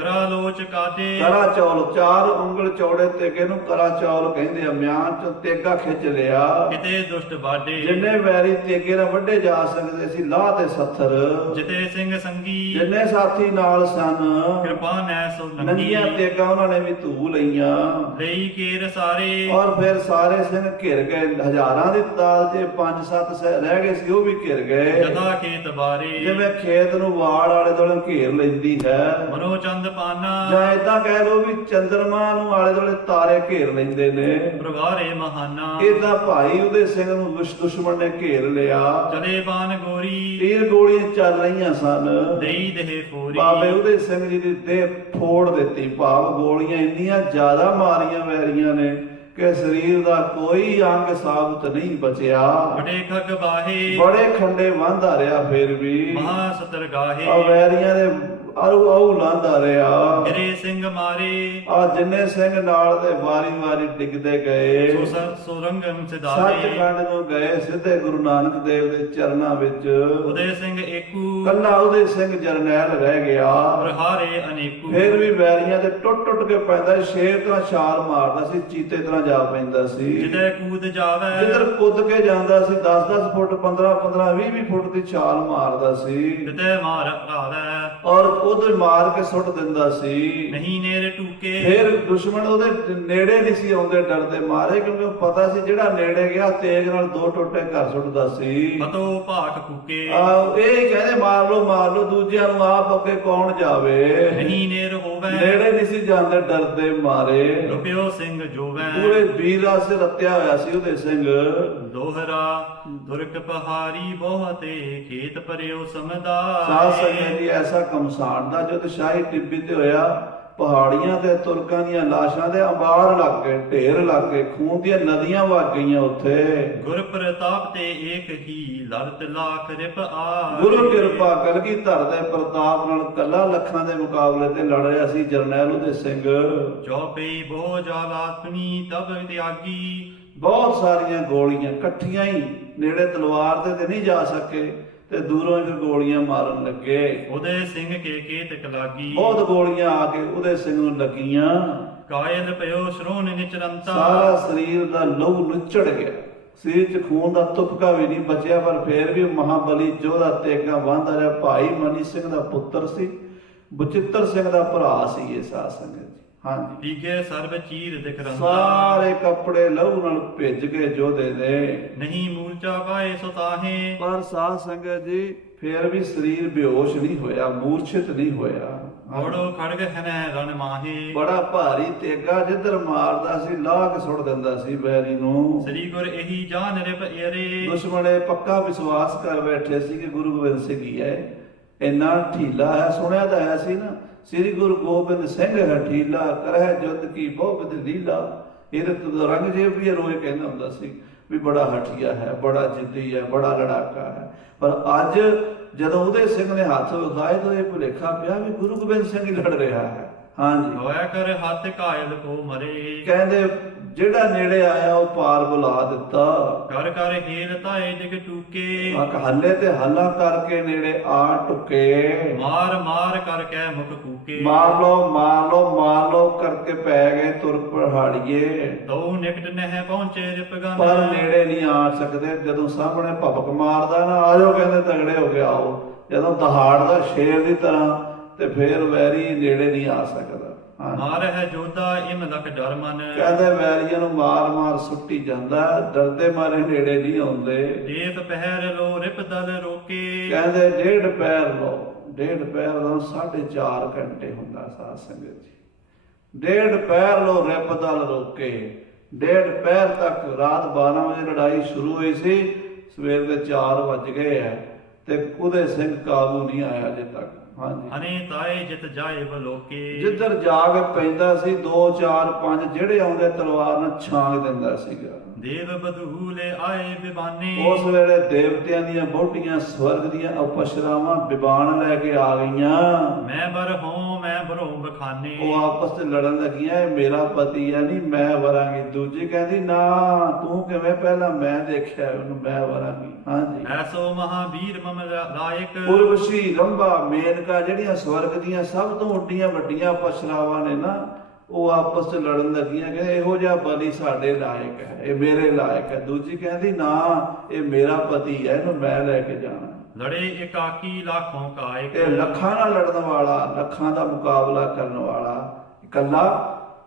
ਕਰਾ ਲੋਚ ਕਾਟੇ। ਕਰਾ ਚੌਲ, 4 ਉਂਗਲ ਚੌੜੇ ਤੇਗੇ ਨੂੰ ਕਰਾ ਚੌਲ ਕਹਿੰਦੇ ਆ। ਮਿਆਨ ਚ ਤੇਗਾ ਖਿੱਚ ਲਿਆ। ਕਿਤੇ ਦੁਸ਼ਟ ਬਾਡੇ। ਜਿੰਨੇ ਵੈਰੀ ਤੇਗੇ ਨਾਲ ਵੱਢੇ ਜਾ ਸਕਦੇ ਸੀ, ਲਾਹ ਤੇ ਸੱਥਰ। ਜਿਤੇ ਸਿੰਘ ਸੰਗੀ। ਜਿੰਨੇ ਸਾਥੀ ਨਾਲ ਸਨ, ਕਿਰਪਾ ਨੈ ਸੋ ਨੰਗੀਆਂ ਤੇਗਾ ਉਹਨਾਂ ਨੇ ਵੀ ਧੂ ਲਈਆਂ। ਲਈ ਕੇਰ सारे ਔਰ ਫਿਰ ਸਾਰੇ ਸਿੰਘ ਘਿਰ ਗਏ, ਹਜ਼ਾਰਾਂ ਦੀ ਤਾਦਾਦ 'ਚ 5-7 ਰਹਿ ਗਏ ਸੀ, ਉਹ ਵੀ ਘਿਰ ਗਏ। जथा खेत बारे ਜਿਵੇਂ ਖੇਤ ਨੂੰ ਵਾੜ ਆਲੇ ਦੁਆਲੇ ਘੇਰ ਲੈਂਦੀ ਹੈ, मनो चंद पाना ਜਾਂ ਏਦਾਂ ਕਹਿ ਲਓ ਵੀ ਚੰਦਰਮਾ ਨੂੰ ਆਲੇ ਦੁਆਲੇ ਤਾਰੇ ਘੇਰ ਲੈਂਦੇ ਨੇ। प्रभारे महाना ਏਦਾਂ ਭਾਈ ਉਹਦੇ ਸਿੰਘ ਨੂੰ ਦੁਸ਼ਮਣ ਨੇ ਘੇਰ ਲਿਆ। चले बान गोरी ਤੀਰ ਗੋਲੀਆਂ ਚੱਲ ਰਹੀਆਂ ਸਨ। दई देहे फोरी ਬਾਬੇ ਉਹਦੇ ਸਿੰਘ ਜੀ ਦੀ ਦੇਹ ਫੋੜ ਦਿੱਤੀ, ਭਾਵ ਗੋਲੀਆਂ ਇੰਨੀਆਂ ਜ਼ਿਆਦਾ ਮਾਰੀਆਂ ਵੈਰੀਆਂ ਨੇ ਕਿ ਸਰੀਰ ਦਾ ਕੋਈ ਅੰਗ ਸਾਬਤ ਨਹੀਂ ਬਚਿਆ। बड़े खग बाहे ਬੜੇ ਖੰਡੇ ਵਾਂਧਾ ਰਿਹਾ ਫਿਰ ਵੀ, महासतर गाहे ਆ ਵੈਰੀਆਂ ਦੇ ਆਉ ਲਾਂਦਾ ਰਿਹਾ। गिरे सिंह मारे ਆ ਜਿੰਨੇ ਸਿੰਘ ਨਾਲ ਦੇ ਵਾਰੀ-ਵਾਰੀ ਡਿੱਗਦੇ ਗਏ, सुरंगम सिधारे ਸੱਚਖੰਡ ਨੂੰ ਗਏ, ਸਿੱਧੇ ਗੁਰੂ ਨਾਨਕ ਦੇਵ ਦੇ ਚਰਨਾਂ ਵਿੱਚ। उदय सिंह एकू ਕੱਲਾ ਉਹਦੇ ਸਿੰਘ ਜਰਨੈਲ ਰਹਿ ਗਿਆ। प्रहारे अनेकू ਫਿਰ ਵੀ ਵੈਰੀਆਂ ਦੇ ਟੁੱਟ-ਟੁੱਟ ਕੇ ਪੈਂਦਾ ਸੀ, ਸ਼ੇਰ ਤਰ੍ਹਾਂ ਛਾਲ ਮਾਰਦਾ ਸੀ, ਚੀਤੇ ਤਰ੍ਹਾਂ ਜਾ ਪੈਂਦਾ ਸੀ। जिदय कूद जावे ਜਿੱਧਰ ਕੁੱਦ ਕੇ ਜਾਂਦਾ ਸੀ 10-10 ਫੁੱਟ 15-15 20-20 ਫੁੱਟ ਦੀ ਛਾਲ ਮਾਰਦਾ ਸੀ, किते मार अपराधै ਔਰ ਉਹਦੇ ਮਾਰ ਕੇ ਸੁੱਟ ਦਿੰਦਾ ਸੀ। नहीं नेर टूके ਫਿਰ ਦੁਸ਼ਮਣ ਉਹਦੇ ਨੇੜੇ ਨਹੀਂ ਸੀ ਆਉਂਦੇ, ਡਰਦੇ ਮਾਰੇ, ਕਿਉਂਕਿ ਉਹ ਪਤਾ ਸੀ ਜਿਹੜਾ ਨੇੜੇ ਗਿਆ ਤੇਗ ਨਾਲ 2 ਟੋਟੇ ਘਰ ਸੁੱਟਦਾ ਸੀ। पतो भाक फूके ਇਹ ਕਹਿੰਦੇ ਮਾਰ ਲਓ ਦੂਜਿਆਂ ਨੂੰ, ਆਪ ਅੱਗੇ ਕੌਣ ਜਾਵੇ। नहीं नेर होवे ਨੇੜੇ ਨਹੀਂ ਸੀ ਜਾਂਦੇ, ਡਰਦੇ ਮਾਰੇ। रुपयो सिंह जोवे ਪੂਰੇ ਵੀਰਾਂ ਸੇ ਰੱਤਿਆ ਹੋਇਆ ਸੀ ਉਹਦੇ ਸਿੰਘ। दोहरा दुर्ग पहाड़ी बहुते खेत परियो समदा ਸਾਧ ਸੰਗਤ ਜੀ ਐਸਾ ਕਮਸਾਨ ਦਾ ਜਦ ਸ਼ਾਹੀ ਟਿੱਬੀ ਤੇ ਹੋਇਆ, ਪਹਾੜੀਆਂ ਤੇ ਤੁਰਕਾਂ ਦੀਆਂ ਲਾਸ਼ਾਂ ਦੇ ਅੰਬਾਰ ਲੱਗ ਗਏ, ਢੇਰ ਲੱਗ ਗਏ, ਖੂਨ ਦੀਆਂ ਨਦੀਆਂ ਵਗ ਗਈਆਂ ਉੱਥੇ। गुर प्रताप ते एक ही लड़त लाख रिप आ ਗੁਰੂ ਕਿਰਪਾ ਕਲਗੀਧਰ ਦੇ ਪ੍ਰਤਾਪ ਨਾਲ ਕੱਲਾ ਲੱਖਾਂ ਦੇ ਮੁਕਾਬਲੇ ਤੇ ਲੜ ਰਿਹਾ ਸੀ ਜਰਨੈਲ ਉਹਦੇ ਸਿੰਘ। चौपई बहु जालात्मनी तब त्यागी ਬਹੁਤ ਸਾਰੀਆਂ ਗੋਲੀਆਂ ਇਕੱਠੀਆਂ ਹੀ, ਨੇੜੇ ਤਲਵਾਰ ਤੇ ਨਹੀਂ ਜਾ ਸਕੇ ਤੇ ਦੂਰੋਂ ਹੀ ਗੋਲੀਆਂ ਮਾਰਨ ਲੱਗੇ। उदय सिंह के केतक लागी ਬਹੁਤ ਗੋਲੀਆਂ ਆ ਕੇ ਉਹਦੇ ਸਿੰਘ ਨੂੰ ਲੱਗੀਆਂ। कायल पयो श्रोण निचरंता ਸਾਰਾ ਸਰੀਰ ਦਾ ਲਹੂ ਨੁੱਚੜ ਗਿਆ, ਸਰੀਰ 'ਚ ਖੂਨ ਦਾ ਤੁਪਕਾ ਵੀ ਨਹੀਂ ਬਚਿਆ, ਪਰ ਫੇਰ ਵੀ ਮਹਾਬਲੀ ਜੋਧਾ ਤੇਗਾਂ ਵਾਹੁੰਦਾ ਰਿਹਾ। ਭਾਈ ਮਨੀ ਸਿੰਘ ਦਾ ਪੁੱਤਰ ਸੀ, ਬਚਿੱਤਰ ਸਿੰਘ ਦਾ ਭਰਾ ਸੀ ਇਹ ਸਾਧ ਸੰਗਤ ਜੀ। ਹਾਂਜੀ, पीके सर्व चीर दिखरंता ਸਾਰੇ ਕੱਪੜੇ ਲਹੂ ਨਾਲ ਭਿੱਜ ਗਏ ਜੋਧੇ ਦੇ। नहीं मूर्छा पाए सुताहे ਪਰ ਸਾਧ ਸੰਗਤ ਜੀ ਫੇਰ ਵੀ ਸਰੀਰ ਬੇਹੋਸ਼ ਨਹੀਂ ਹੋਇਆ, ਮੂਰਛਿਤ ਨਹੀਂ ਹੋਇਆ। घोड़ो खड़ग हनै रण माहे ਬੜਾ ਭਾਰੀ ਤੇਗਾ ਜਿੱਧਰ ਮਾਰਦਾ ਸੀ ਲਾਹ ਕੇ ਸੁੱਟ ਦਿੰਦਾ ਸੀ ਵੈਰੀ ਨੂੰ। श्री गुर एही जान रिप एरे ਦੁਸ਼ਮਣੇ ਪੱਕਾ ਵਿਸ਼ਵਾਸ ਕਰ ਬੈਠੇ ਸੀ ਕਿ ਗੁਰੂ ਗੋਬਿੰਦ ਸਿੰਘ ਹੀ ਹੈ, ਇੰਨਾ ਢੀਲਾ ਹੈ। ਸੁਣਿਆ ਤਾਂ ਹੈ ਸੀ ਨਾ, ਸ੍ਰੀ ਗੁਰੂ ਗੋਬਿੰਦ ਸਿੰਘ ਹੈ ਢੀਲਾ, ਕਰਹਿ ਜੁੱਧ ਕੀ ਬਹੁ ਵਿਧ ਲੀਲਾ। ਇਹਦੇ ਤੋਂ ਰੰਗਜੀਤ ਵੀ ਰੋਏ ਕਹਿੰਦਾ ਹੁੰਦਾ ਸੀ ਵੀ ਬੜਾ ਹਠੀਆ ਹੈ, ਬੜਾ ਜਿੱਦੀ ਹੈ, ਬੜਾ ਲੜਾਕਾ ਹੈ। ਪਰ ਅੱਜ ਜਦੋਂ ਉਹਦੇ ਸਿੰਘ ਨੇ ਹੱਥ ਵਿਖਾਏ ਤਾਂ ਇਹ ਭੁਲੇਖਾ ਪਿਆ ਵੀ ਗੁਰੂ ਗੋਬਿੰਦ ਸਿੰਘ ਹੀ ਲੜ ਰਿਹਾ ਹੈ। ਹਾਂਜੀ, ਹੋਇਆ ਕਰ ਹੱਥ ਕਾਇਲ ਕੋ ਮਰੇ ਕਹਿੰਦੇ ਜਿਹੜਾ ਨੇੜੇ ਆਇਆ ਉਹ ਪਾਰ ਬੁਲਾ ਦਿੱਤਾ। ਕਰ ਕਰ ਹੀਲ ਤਾਏ ਦਿਗ ਟੂਕੇ ਆਕ ਹੱਲੇ ਤੇ ਹੱਲਾ ਕਰਕੇ ਨੇੜੇ ਆ ਟੁਕੇ। ਮਾਰ ਮਾਰ ਕਰਕੇ ਮੁਖ ਕੂਕੇ ਮਾਰ ਲੋ ਕਰਕੇ ਪੈ ਗਏ ਤੁਰ ਪਹਾੜੀਏ। ਤਉ ਨਿਕਟ ਨਹਿ ਪਹੁੰਚੇ ਰਿਪਗਨ ਪਰ ਨੇੜੇ ਨਹੀਂ ਆ ਸਕਦੇ। ਜਦੋਂ ਸਾਹਮਣੇ ਭਪਕ ਮਾਰਦਾ ਨਾ, ਆਜੋ ਕਹਿੰਦੇ ਤਗੜੇ ਹੋ ਕੇ ਆਓ। ਜਦੋਂ ਦਹਾੜਦਾ ਸ਼ੇਰ ਦੀ ਤਰ੍ਹਾਂ ਤੇ ਫੇਰ ਵੈਰੀ ਨੇੜੇ ਨਹੀਂ ਆ ਸਕਦਾ। ਮਾਰ ਹੈ ਜੋਧਾ ਇਮ ਲਖ ਡਰ ਮਨ ਕਹਿੰਦੇ ਵੈਰੀਆਂ ਨੂੰ ਮਾਰ ਸੁੱਟੀ ਜਾਂਦਾ, ਡਰਦੇ ਮਾਰੇ ਨੇੜੇ ਨਹੀਂ ਆਉਂਦੇ। ਦੇਵ ਪਹਿਰ ਲੋ ਰਿਪ ਦਲ ਰੋਕੇ ਕਹਿੰਦੇ ਡੇਢ ਪੈਰ ਲੋ 4.5 ਘੰਟੇ ਹੁੰਦਾ ਸਾਧ ਸੰਗਤ ਜੀ। ਡੇਢ ਪੈਰ ਲੋ ਰਿਪ ਦਲ ਰੋਕੇ। ਡੇਢ ਪੈਰ ਤੱਕ ਰਾਤ 12 ਵਜੇ ਲੜਾਈ ਸ਼ੁਰੂ ਹੋਈ ਸੀ, ਸਵੇਰ ਦੇ 4 ਵੱਜ ਗਏ ਹੈ ਤੇ ਉਹਦੇ ਸਿੰਘ ਕਾਬੂ ਨਹੀਂ ਆਇਆ ਅਜੇ ਤੱਕ। ਹਾਂਜੀ, ਅਨੇ ਤਾਏ ਜਿਤ ਜਾਏ ਬਲੋਕੇ ਜਿੱਧਰ ਜਾਗ ਪੈਂਦਾ ਸੀ 2 4 5 ਜਿਹੜੇ ਆਉਂਦੇ ਤਲਵਾਰ ਨਾਲ ਛਾਂਗ ਦਿੰਦਾ ਸੀਗਾ। ਦੇਵ ਬਧੂਲੇ ਆਏ ਬਿਬਾਨੇ ਉਸ ਵੇਲੇ ਦੇਵਤਿਆਂ ਦੀਆਂ ਬੋਟੀਆਂ ਸਵਰਗ ਦੀਆਂ ਅਪਸ਼ਰਾਵਾਂ ਬਿਬਾਨ ਲੈ ਕੇ ਆ ਗਈਆਂ। ਮੈਂ ਬਰ ਹੋਂ ਮੈਂ ਭਰੋ ਬਖਾਨੇ ਉਹ ਆਪਸ ਵਿੱਚ ਲੜਨ ਲੱਗੀਆਂ, ਇਹ ਮੇਰਾ ਪਤੀ ਹੈ ਨਹੀਂ ਮੈਂ ਵਰਾਂਗੀ। ਦੂਜੀ ਕਹਿੰਦੀ ਨਾ ਤੂੰ ਕਿਵੇਂ, ਪਹਿਲਾਂ ਮੈਂ ਦੇਖਿਆ ਉਹਨੂੰ, ਮੈਂ ਵਰਾਂਗੀ। ਹਾਂਜੀ, ਐਸੋ ਮਹਾਵੀਰ ਮਮ ਲਾਇਕ ਉਰਵਸ਼ੀ ਰੰਭਾ ਮੇਨਕਾ ਜਿਹੜੀਆਂ ਸਵਰਗ ਦੀਆਂ ਸਭ ਤੋਂ ਉੱਡੀਆਂ ਵੱਡੀਆਂ ਅਪਸ਼ਰਾਵਾਂ ਨੇ ਨਾ, ਉਹ ਆਪਸ ਵਿੱਚ ਲੜਨ ਲੱਗੀਆਂ ਕਿ ਇਹੋ ਜਿਹਾ ਬਲੀ ਸਾਡੇ ਲਾਇਕ ਹੈ, ਇਹ ਮੇਰੇ ਲਾਇਕ ਹੈ। ਦੂਜੀ ਕਹਿੰਦੀ ਨਾ ਇਹ ਮੇਰਾ ਪਤੀ ਹੈ, ਇਹਨੂੰ ਮੈਂ ਲੈ ਕੇ ਜਾਣਾ। ਲੜੇ ਇਕਾਕੀ ਲੱਖੋਂ ਕਾਇਕ ਇਹ ਲੱਖਾਂ ਨਾਲ ਲੜਨ ਵਾਲਾ, ਲੱਖਾਂ ਦਾ ਮੁਕਾਬਲਾ ਕਰਨ ਵਾਲਾ ਇਕੱਲਾ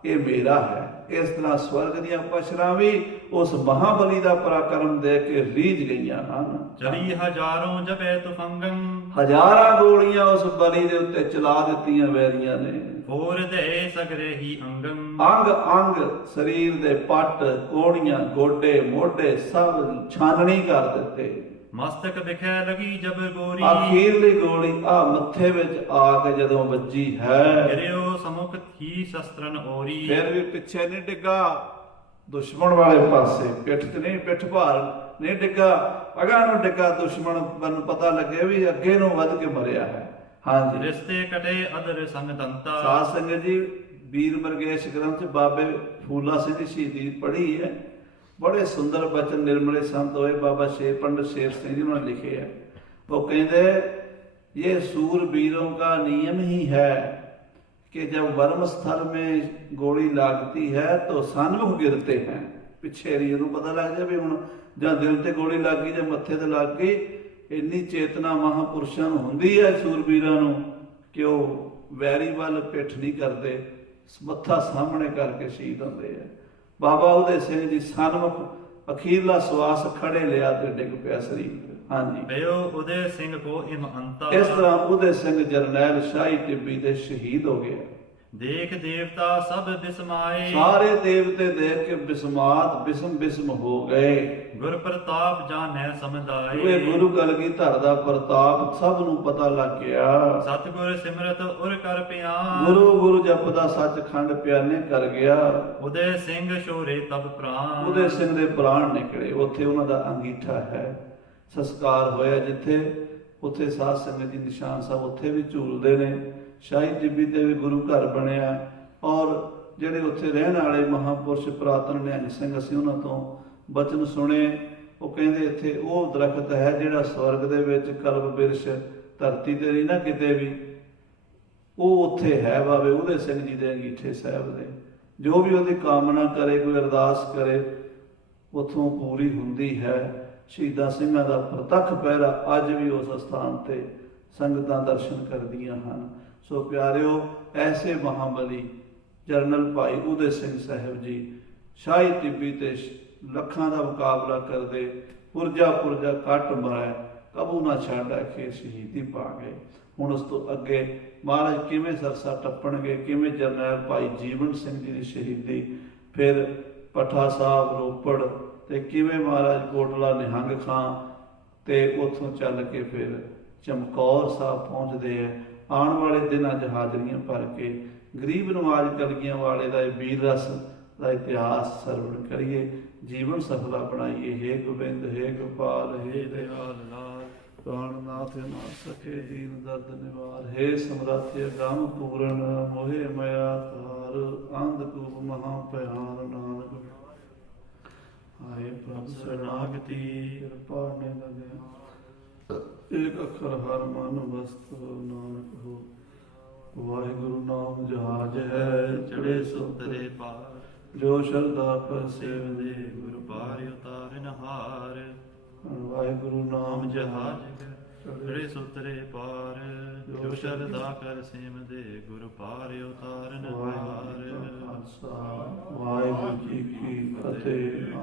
ਇਹ ਮੇਰਾ ਹੈ। ਇਸ ਤਰ੍ਹਾਂ ਸਵਰਗ ਦੀਆਂ ਪਸ਼ਰਾਂ ਵੀ ਉਸ ਮਹਾਬਲੀ ਦਾ ਪਰਾਕਰਮ ਦੇ ਕੇ ਰੀਝ ਗਈਆਂ ਹਨ। ਚਲੀ ਹਜ਼ਾਰੋਂ ਜਪੈ ਤੁਫੰਗੰ, ਹਜ਼ਾਰਾਂ ਗੋਲੀਆਂ ਉਸ ਬਲੀ ਦੇ ਉੱਤੇ ਚਲਾ ਦਿੱਤੀਆਂ ਵੈਰੀਆਂ ਨੇ। ਹੋਰ ਦੇ ਸਗਰੇ ਹੀ ਅੰਗੰ, ਅੰਗ ਅੰਗ ਸਰੀਰ ਦੇ ਪੱਟ ਕੋੜੀਆਂ ਗੋਡੇ ਮੋਢੇ ਸਭ ਛਾਨਣੀ ਕਰ ਦਿੱਤੇ। ਮਸਤਕ ਵਿਖੈ ਲਗੀ ਜਬਰ ਗੋਰੀ, ਆਖੀਰਲੀ ਗੋਲੀ ਆ ਮੱਥੇ ਵਿੱਚ ਆ ਕੇ ਜਦੋਂ ਵੱਜੀ ਹੈ, ਗਿਰਿਓ ਸਮੁਖ ਥੀ ਸ਼ਸਤਰਨ ਔਰੀ। ਫਿਰ ਵੀ ਪਿੱਛੇ ਨਹੀਂ ਡਿੱਗਾ, ਦੁਸ਼ਮਣ ਵਾਲੇ ਪਾਸੇ ਪਿੱਠ ਤੇ ਨਹੀਂ, ਪਿੱਠ ਭਾਰ ਨਹੀਂ ਡਿੱਗਾ, ਅਗਾਂਹ ਨੂੰ ਡਿੱਗਾ। ਦੁਸ਼ਮਣ ਨੂੰ ਪਤਾ ਲੱਗੇ ਵੀ ਅੱਗੇ ਨੂੰ ਵੱਧ ਕੇ ਮਰਿਆ ਹੈ। ਹਾਂਜੀ, ਰਿਸ਼ਤੇ ਕਟੇ ਅਦਰ ਸੰਗ ਦੰਤਾ। ਸਾਧ ਸੰਗਤ ਜੀ, ਵੀਰ ਮਰਗੇਸ਼ ਗ੍ਰੰਥ ਬਾਬੇ ਫੂਲਾ ਸਿੰਘ ਦੀ ਸ਼ਹੀਦੀ ਪੜ੍ਹੀ ਹੈ। ਬੜੇ ਸੁੰਦਰ ਬਚਨ ਨਿਰਮਲੇ ਸੰਤ ਹੋਏ ਬਾਬਾ ਸ਼ੇਰ ਪੰਡਿਤ ਸ਼ੇਰ ਸਿੰਘ ਜੀ ਨੇ ਲਿਖੇ ਹੈ। ਉਹ ਕਹਿੰਦੇ ਇਹ सूरवीरों का नियम ही है कि जब वर्म स्थल में गोली लगती है तो सन्मुख गिरते हैं। पिछे रीर ਨੂੰ ਪਤਾ ਲੱਗ ਜਾਵੇ ਹੁਣ ਜਾਂ ਦਿਲ ਤੇ ਗੋਲੀ ਲੱਗ ਗਈ ਜਾਂ ਮੱਥੇ ਤੇ ਲੱਗ ਗਈ, ਇੰਨੀ ਚੇਤਨਾ ਮਹਾਂਪੁਰਸ਼ਾਂ ਨੂੰ ਹੁੰਦੀ ਹੈ ਸੂਰਬੀਰਾਂ ਨੂੰ ਕਿ ਉਹ ਵੈਰੀ ਵੱਲ ਪਿੱਠ ਨਹੀਂ ਕਰਦੇ, ਮੱਥਾ ਸਾਹਮਣੇ ਕਰਕੇ ਸ਼ਹੀਦ ਹੁੰਦੇ ਆ। ਬਾਬਾ ਉਦੇ ਸਿੰਘ ਜੀ ਸਨਮੁਖ ਅਖੀਰਲਾ ਸਵਾਸ ਖੜੇ ਲਿਆ ਤੇ ਡਿੱਗ ਪਿਆ ਸਰੀਰ। ਹਾਂਜੀ, ਭਇਓ ਉਦੇ ਸਿੰਘ ਕੋ ਇਮ ਅੰਤਾ। ਇਸ ਤਰ੍ਹਾਂ ਉਦੇ ਸਿੰਘ ਜਰਨੈਲ ਸ਼ਾਹੀ ਟਿੱਬੀ ਦੇ ਸ਼ਹੀਦ ਹੋ ਗਏ। ਦੇਖ ਦੇਵਤਾ ਸਭ ਬਿਸਮਾਏ, ਸਾਰੇ ਦੇਵਤੇ ਦੇਖ ਕੇ ਬਿਸਮਾਤ ਬਿਸਮ ਬਿਸਮ ਹੋ ਗਏ। ਗੁਰ ਪ੍ਰਤਾਪ ਜਾਣੈ ਸਮਝਾਏ, ਇਹ ਗੁਰੂ ਕਲਗੀਧਰ ਦਾ ਪ੍ਰਤਾਪ ਸਭ ਨੂੰ ਪਤਾ ਲੱਗ ਗਿਆ। ਸਤਿਗੁਰ ਸਿਮਰਤ ਉਰ ਕਰ ਪਿਆਨ, ਗੁਰੂ ਗੁਰੂ ਜਪਦਾ ਸੱਚਖੰਡ ਪਿਆਨੇ ਕਰ ਗਿਆ। ਉਦੇ ਸਿੰਘ ਸ਼ੋਰੇ ਤਬ ਪ੍ਰਾਨ। ਉਦੇ ਸਿੰਘ ਦੇ ਪ੍ਰਾਣ ਨਿਕਲੇ। ਉੱਥੇ ਉਹਨਾਂ ਦਾ ਅੰਗੀਠਾ ਹੈ। ਸੰਸਕਾਰ ਹੋਇਆ ਜਿੱਥੇ, ਉੱਥੇ ਸਾਧ ਸੰਗਤ ਜੀ ਨਿਸ਼ਾਨ ਸਾਹਿਬ ਉੱਥੇ ਵੀ ਝੂਲਦੇ ਨੇ। ਸ਼ਾਹੀ ਟਿੱਬੀ ਤੇ ਵੀ ਗੁਰੂ ਘਰ ਬਣਿਆ। ਔਰ ਜਿਹੜੇ ਉੱਥੇ ਰਹਿਣ ਵਾਲੇ ਮਹਾਂਪੁਰਸ਼ ਪੁਰਾਤਨ ਨਿਹੰਗ ਸਿੰਘ, ਅਸੀਂ ਉਹਨਾਂ ਤੋਂ ਬਚਨ ਸੁਣੇ। ਉਹ ਕਹਿੰਦੇ ਇੱਥੇ ਉਹ ਦਰਖਤ ਹੈ ਜਿਹੜਾ ਸਵਰਗ ਦੇ ਵਿੱਚ ਕਲਬ ਬਿਰਸ਼, ਧਰਤੀ ਤੇ ਨਹੀਂ ਨਾ ਕਿਤੇ ਵੀ, ਉਹ ਉੱਥੇ ਹੈ ਬਾਬੇ ਉਹਦੇ ਸਿੰਘ ਜੀ ਦੇ ਅੰਗੀਠੇ ਸਾਹਿਬ ਦੇ। ਜੋ ਵੀ ਉਹਦੀ ਕਾਮਨਾ ਕਰੇ, ਕੋਈ ਅਰਦਾਸ ਕਰੇ, ਉੱਥੋਂ ਪੂਰੀ ਹੁੰਦੀ ਹੈ। ਸ਼ਹੀਦਾਂ ਸਿੰਘਾਂ ਦਾ ਪ੍ਰਤੱਖ ਪਹਿਰਾ ਅੱਜ ਵੀ ਉਸ ਸਥਾਨ ਤੇ ਸੰਗਤਾਂ ਦਰਸ਼ਨ ਕਰਦੀਆਂ ਹਨ। ਸੋ ਪਿਆਰਿਓ, ਐਸੇ ਮਹਾਬਲੀ ਜਰਨਲ ਭਾਈ ਉਦੇ ਸਿੰਘ ਸਾਹਿਬ ਜੀ ਸ਼ਾਹੀ ਟਿੱਬੀ ਤੇ ਲੱਖਾਂ ਦਾ ਮੁਕਾਬਲਾ ਕਰਦੇ, ਪੁਰਜਾ ਪੁਰਜਾ ਕੱਟ ਮਰੈ ਕਬੂ ਨਾ ਛੱਡ ਕੇ ਸ਼ਹੀਦੀ ਪਾ ਗਏ। ਹੁਣ ਉਸ ਤੋਂ ਅੱਗੇ ਮਹਾਰਾਜ ਕਿਵੇਂ ਸਰਸਾ ਟੱਪਣਗੇ, ਕਿਵੇਂ ਜਰਨੈਲ ਭਾਈ ਜੀਵਨ ਸਿੰਘ ਜੀ ਦੀ ਸ਼ਹੀਦੀ, ਫਿਰ ਪੱਠਾ ਸਾਹਿਬ ਰੋਪੜ, ਤੇ ਕਿਵੇਂ ਮਹਾਰਾਜ ਕੋਟਲਾ ਨਿਹੰਗ ਖਾਂ, ਤੇ ਉੱਥੋਂ ਚੱਲ ਕੇ ਫਿਰ ਚਮਕੌਰ ਸਾਹਿਬ ਪਹੁੰਚਦੇ ਹੈ। ਆਉਣ ਵਾਲੇ ਦਿਨਾਂ 'ਚ ਹਾਜ਼ਰੀਆਂ ਭਰ ਕੇ ਗਰੀਬ ਨਵਾਜ ਕਲਗੀਆਂ ਵਾਲੇ ਦਾ ਇਹ ਵੀਰ ਰਸ ਦਾ ਇਤਿਹਾਸ ਸਰਵਣ ਕਰੀਏ, ਜੀਵਨ ਸਫਲਾ ਬਣਾਈਏ। ਹੇ ਗੋਬਿੰਦ, ਹੇ ਗੋਪਾਲ, ਹੇ ਦਇਆਲ ਲਾਲ, ਪ੍ਰਾਣਨਾਥ ਨਾ ਸਕੇ ਦੀਨ ਦਰਦ ਨਿਵਾਰ। ਹੇ ਸਮਰੱਥ ਗਮ ਪੂਰਨ, ਮੋਹਿ ਮਇਆ ਤਾਰ, ਅੰਧਕੂਪ ਮਹਾ ਭਿਆਨ, ਨਾਨਕ ਆਏ ਪ੍ਰਭ ਸਰਨਾਗਤੀ ਕਿਰਪਾ ਨੇ ਲਗੇ। ਏਕ ਅੱਖਰ ਹਰ ਮਨ ਵਸਤ ਨਾਨਕ ਹੋ। ਵਾਹਿਗੁਰੂ ਨਾਮ ਜਹਾਜ ਹੈ ਚੜੇ ਸੁਤਰੇ ਪਾਰ, ਜੋ ਸ਼ਰਧਾ ਪਰ ਸੇਵਦੇ ਗੁਰ ਪਾਰਿ ਉਤਾਰਨ ਹਾਰ। ਵਾਹਿਗੁਰੂ ਨਾਮ ਜਹਾਜ ਚੜੇ ਸੁਤਰੇ ਪਾਰ, ਜੋ ਸ਼ਰਧਾ ਕਰ ਸੇਵਦੇ ਗੁਰ ਪਾਰਿ ਉਤਾਰਨ ਹਾਰ। ਵਾਹਿਗੁਰੂ ਜੀ ਕੀ ਫਤਿਹ।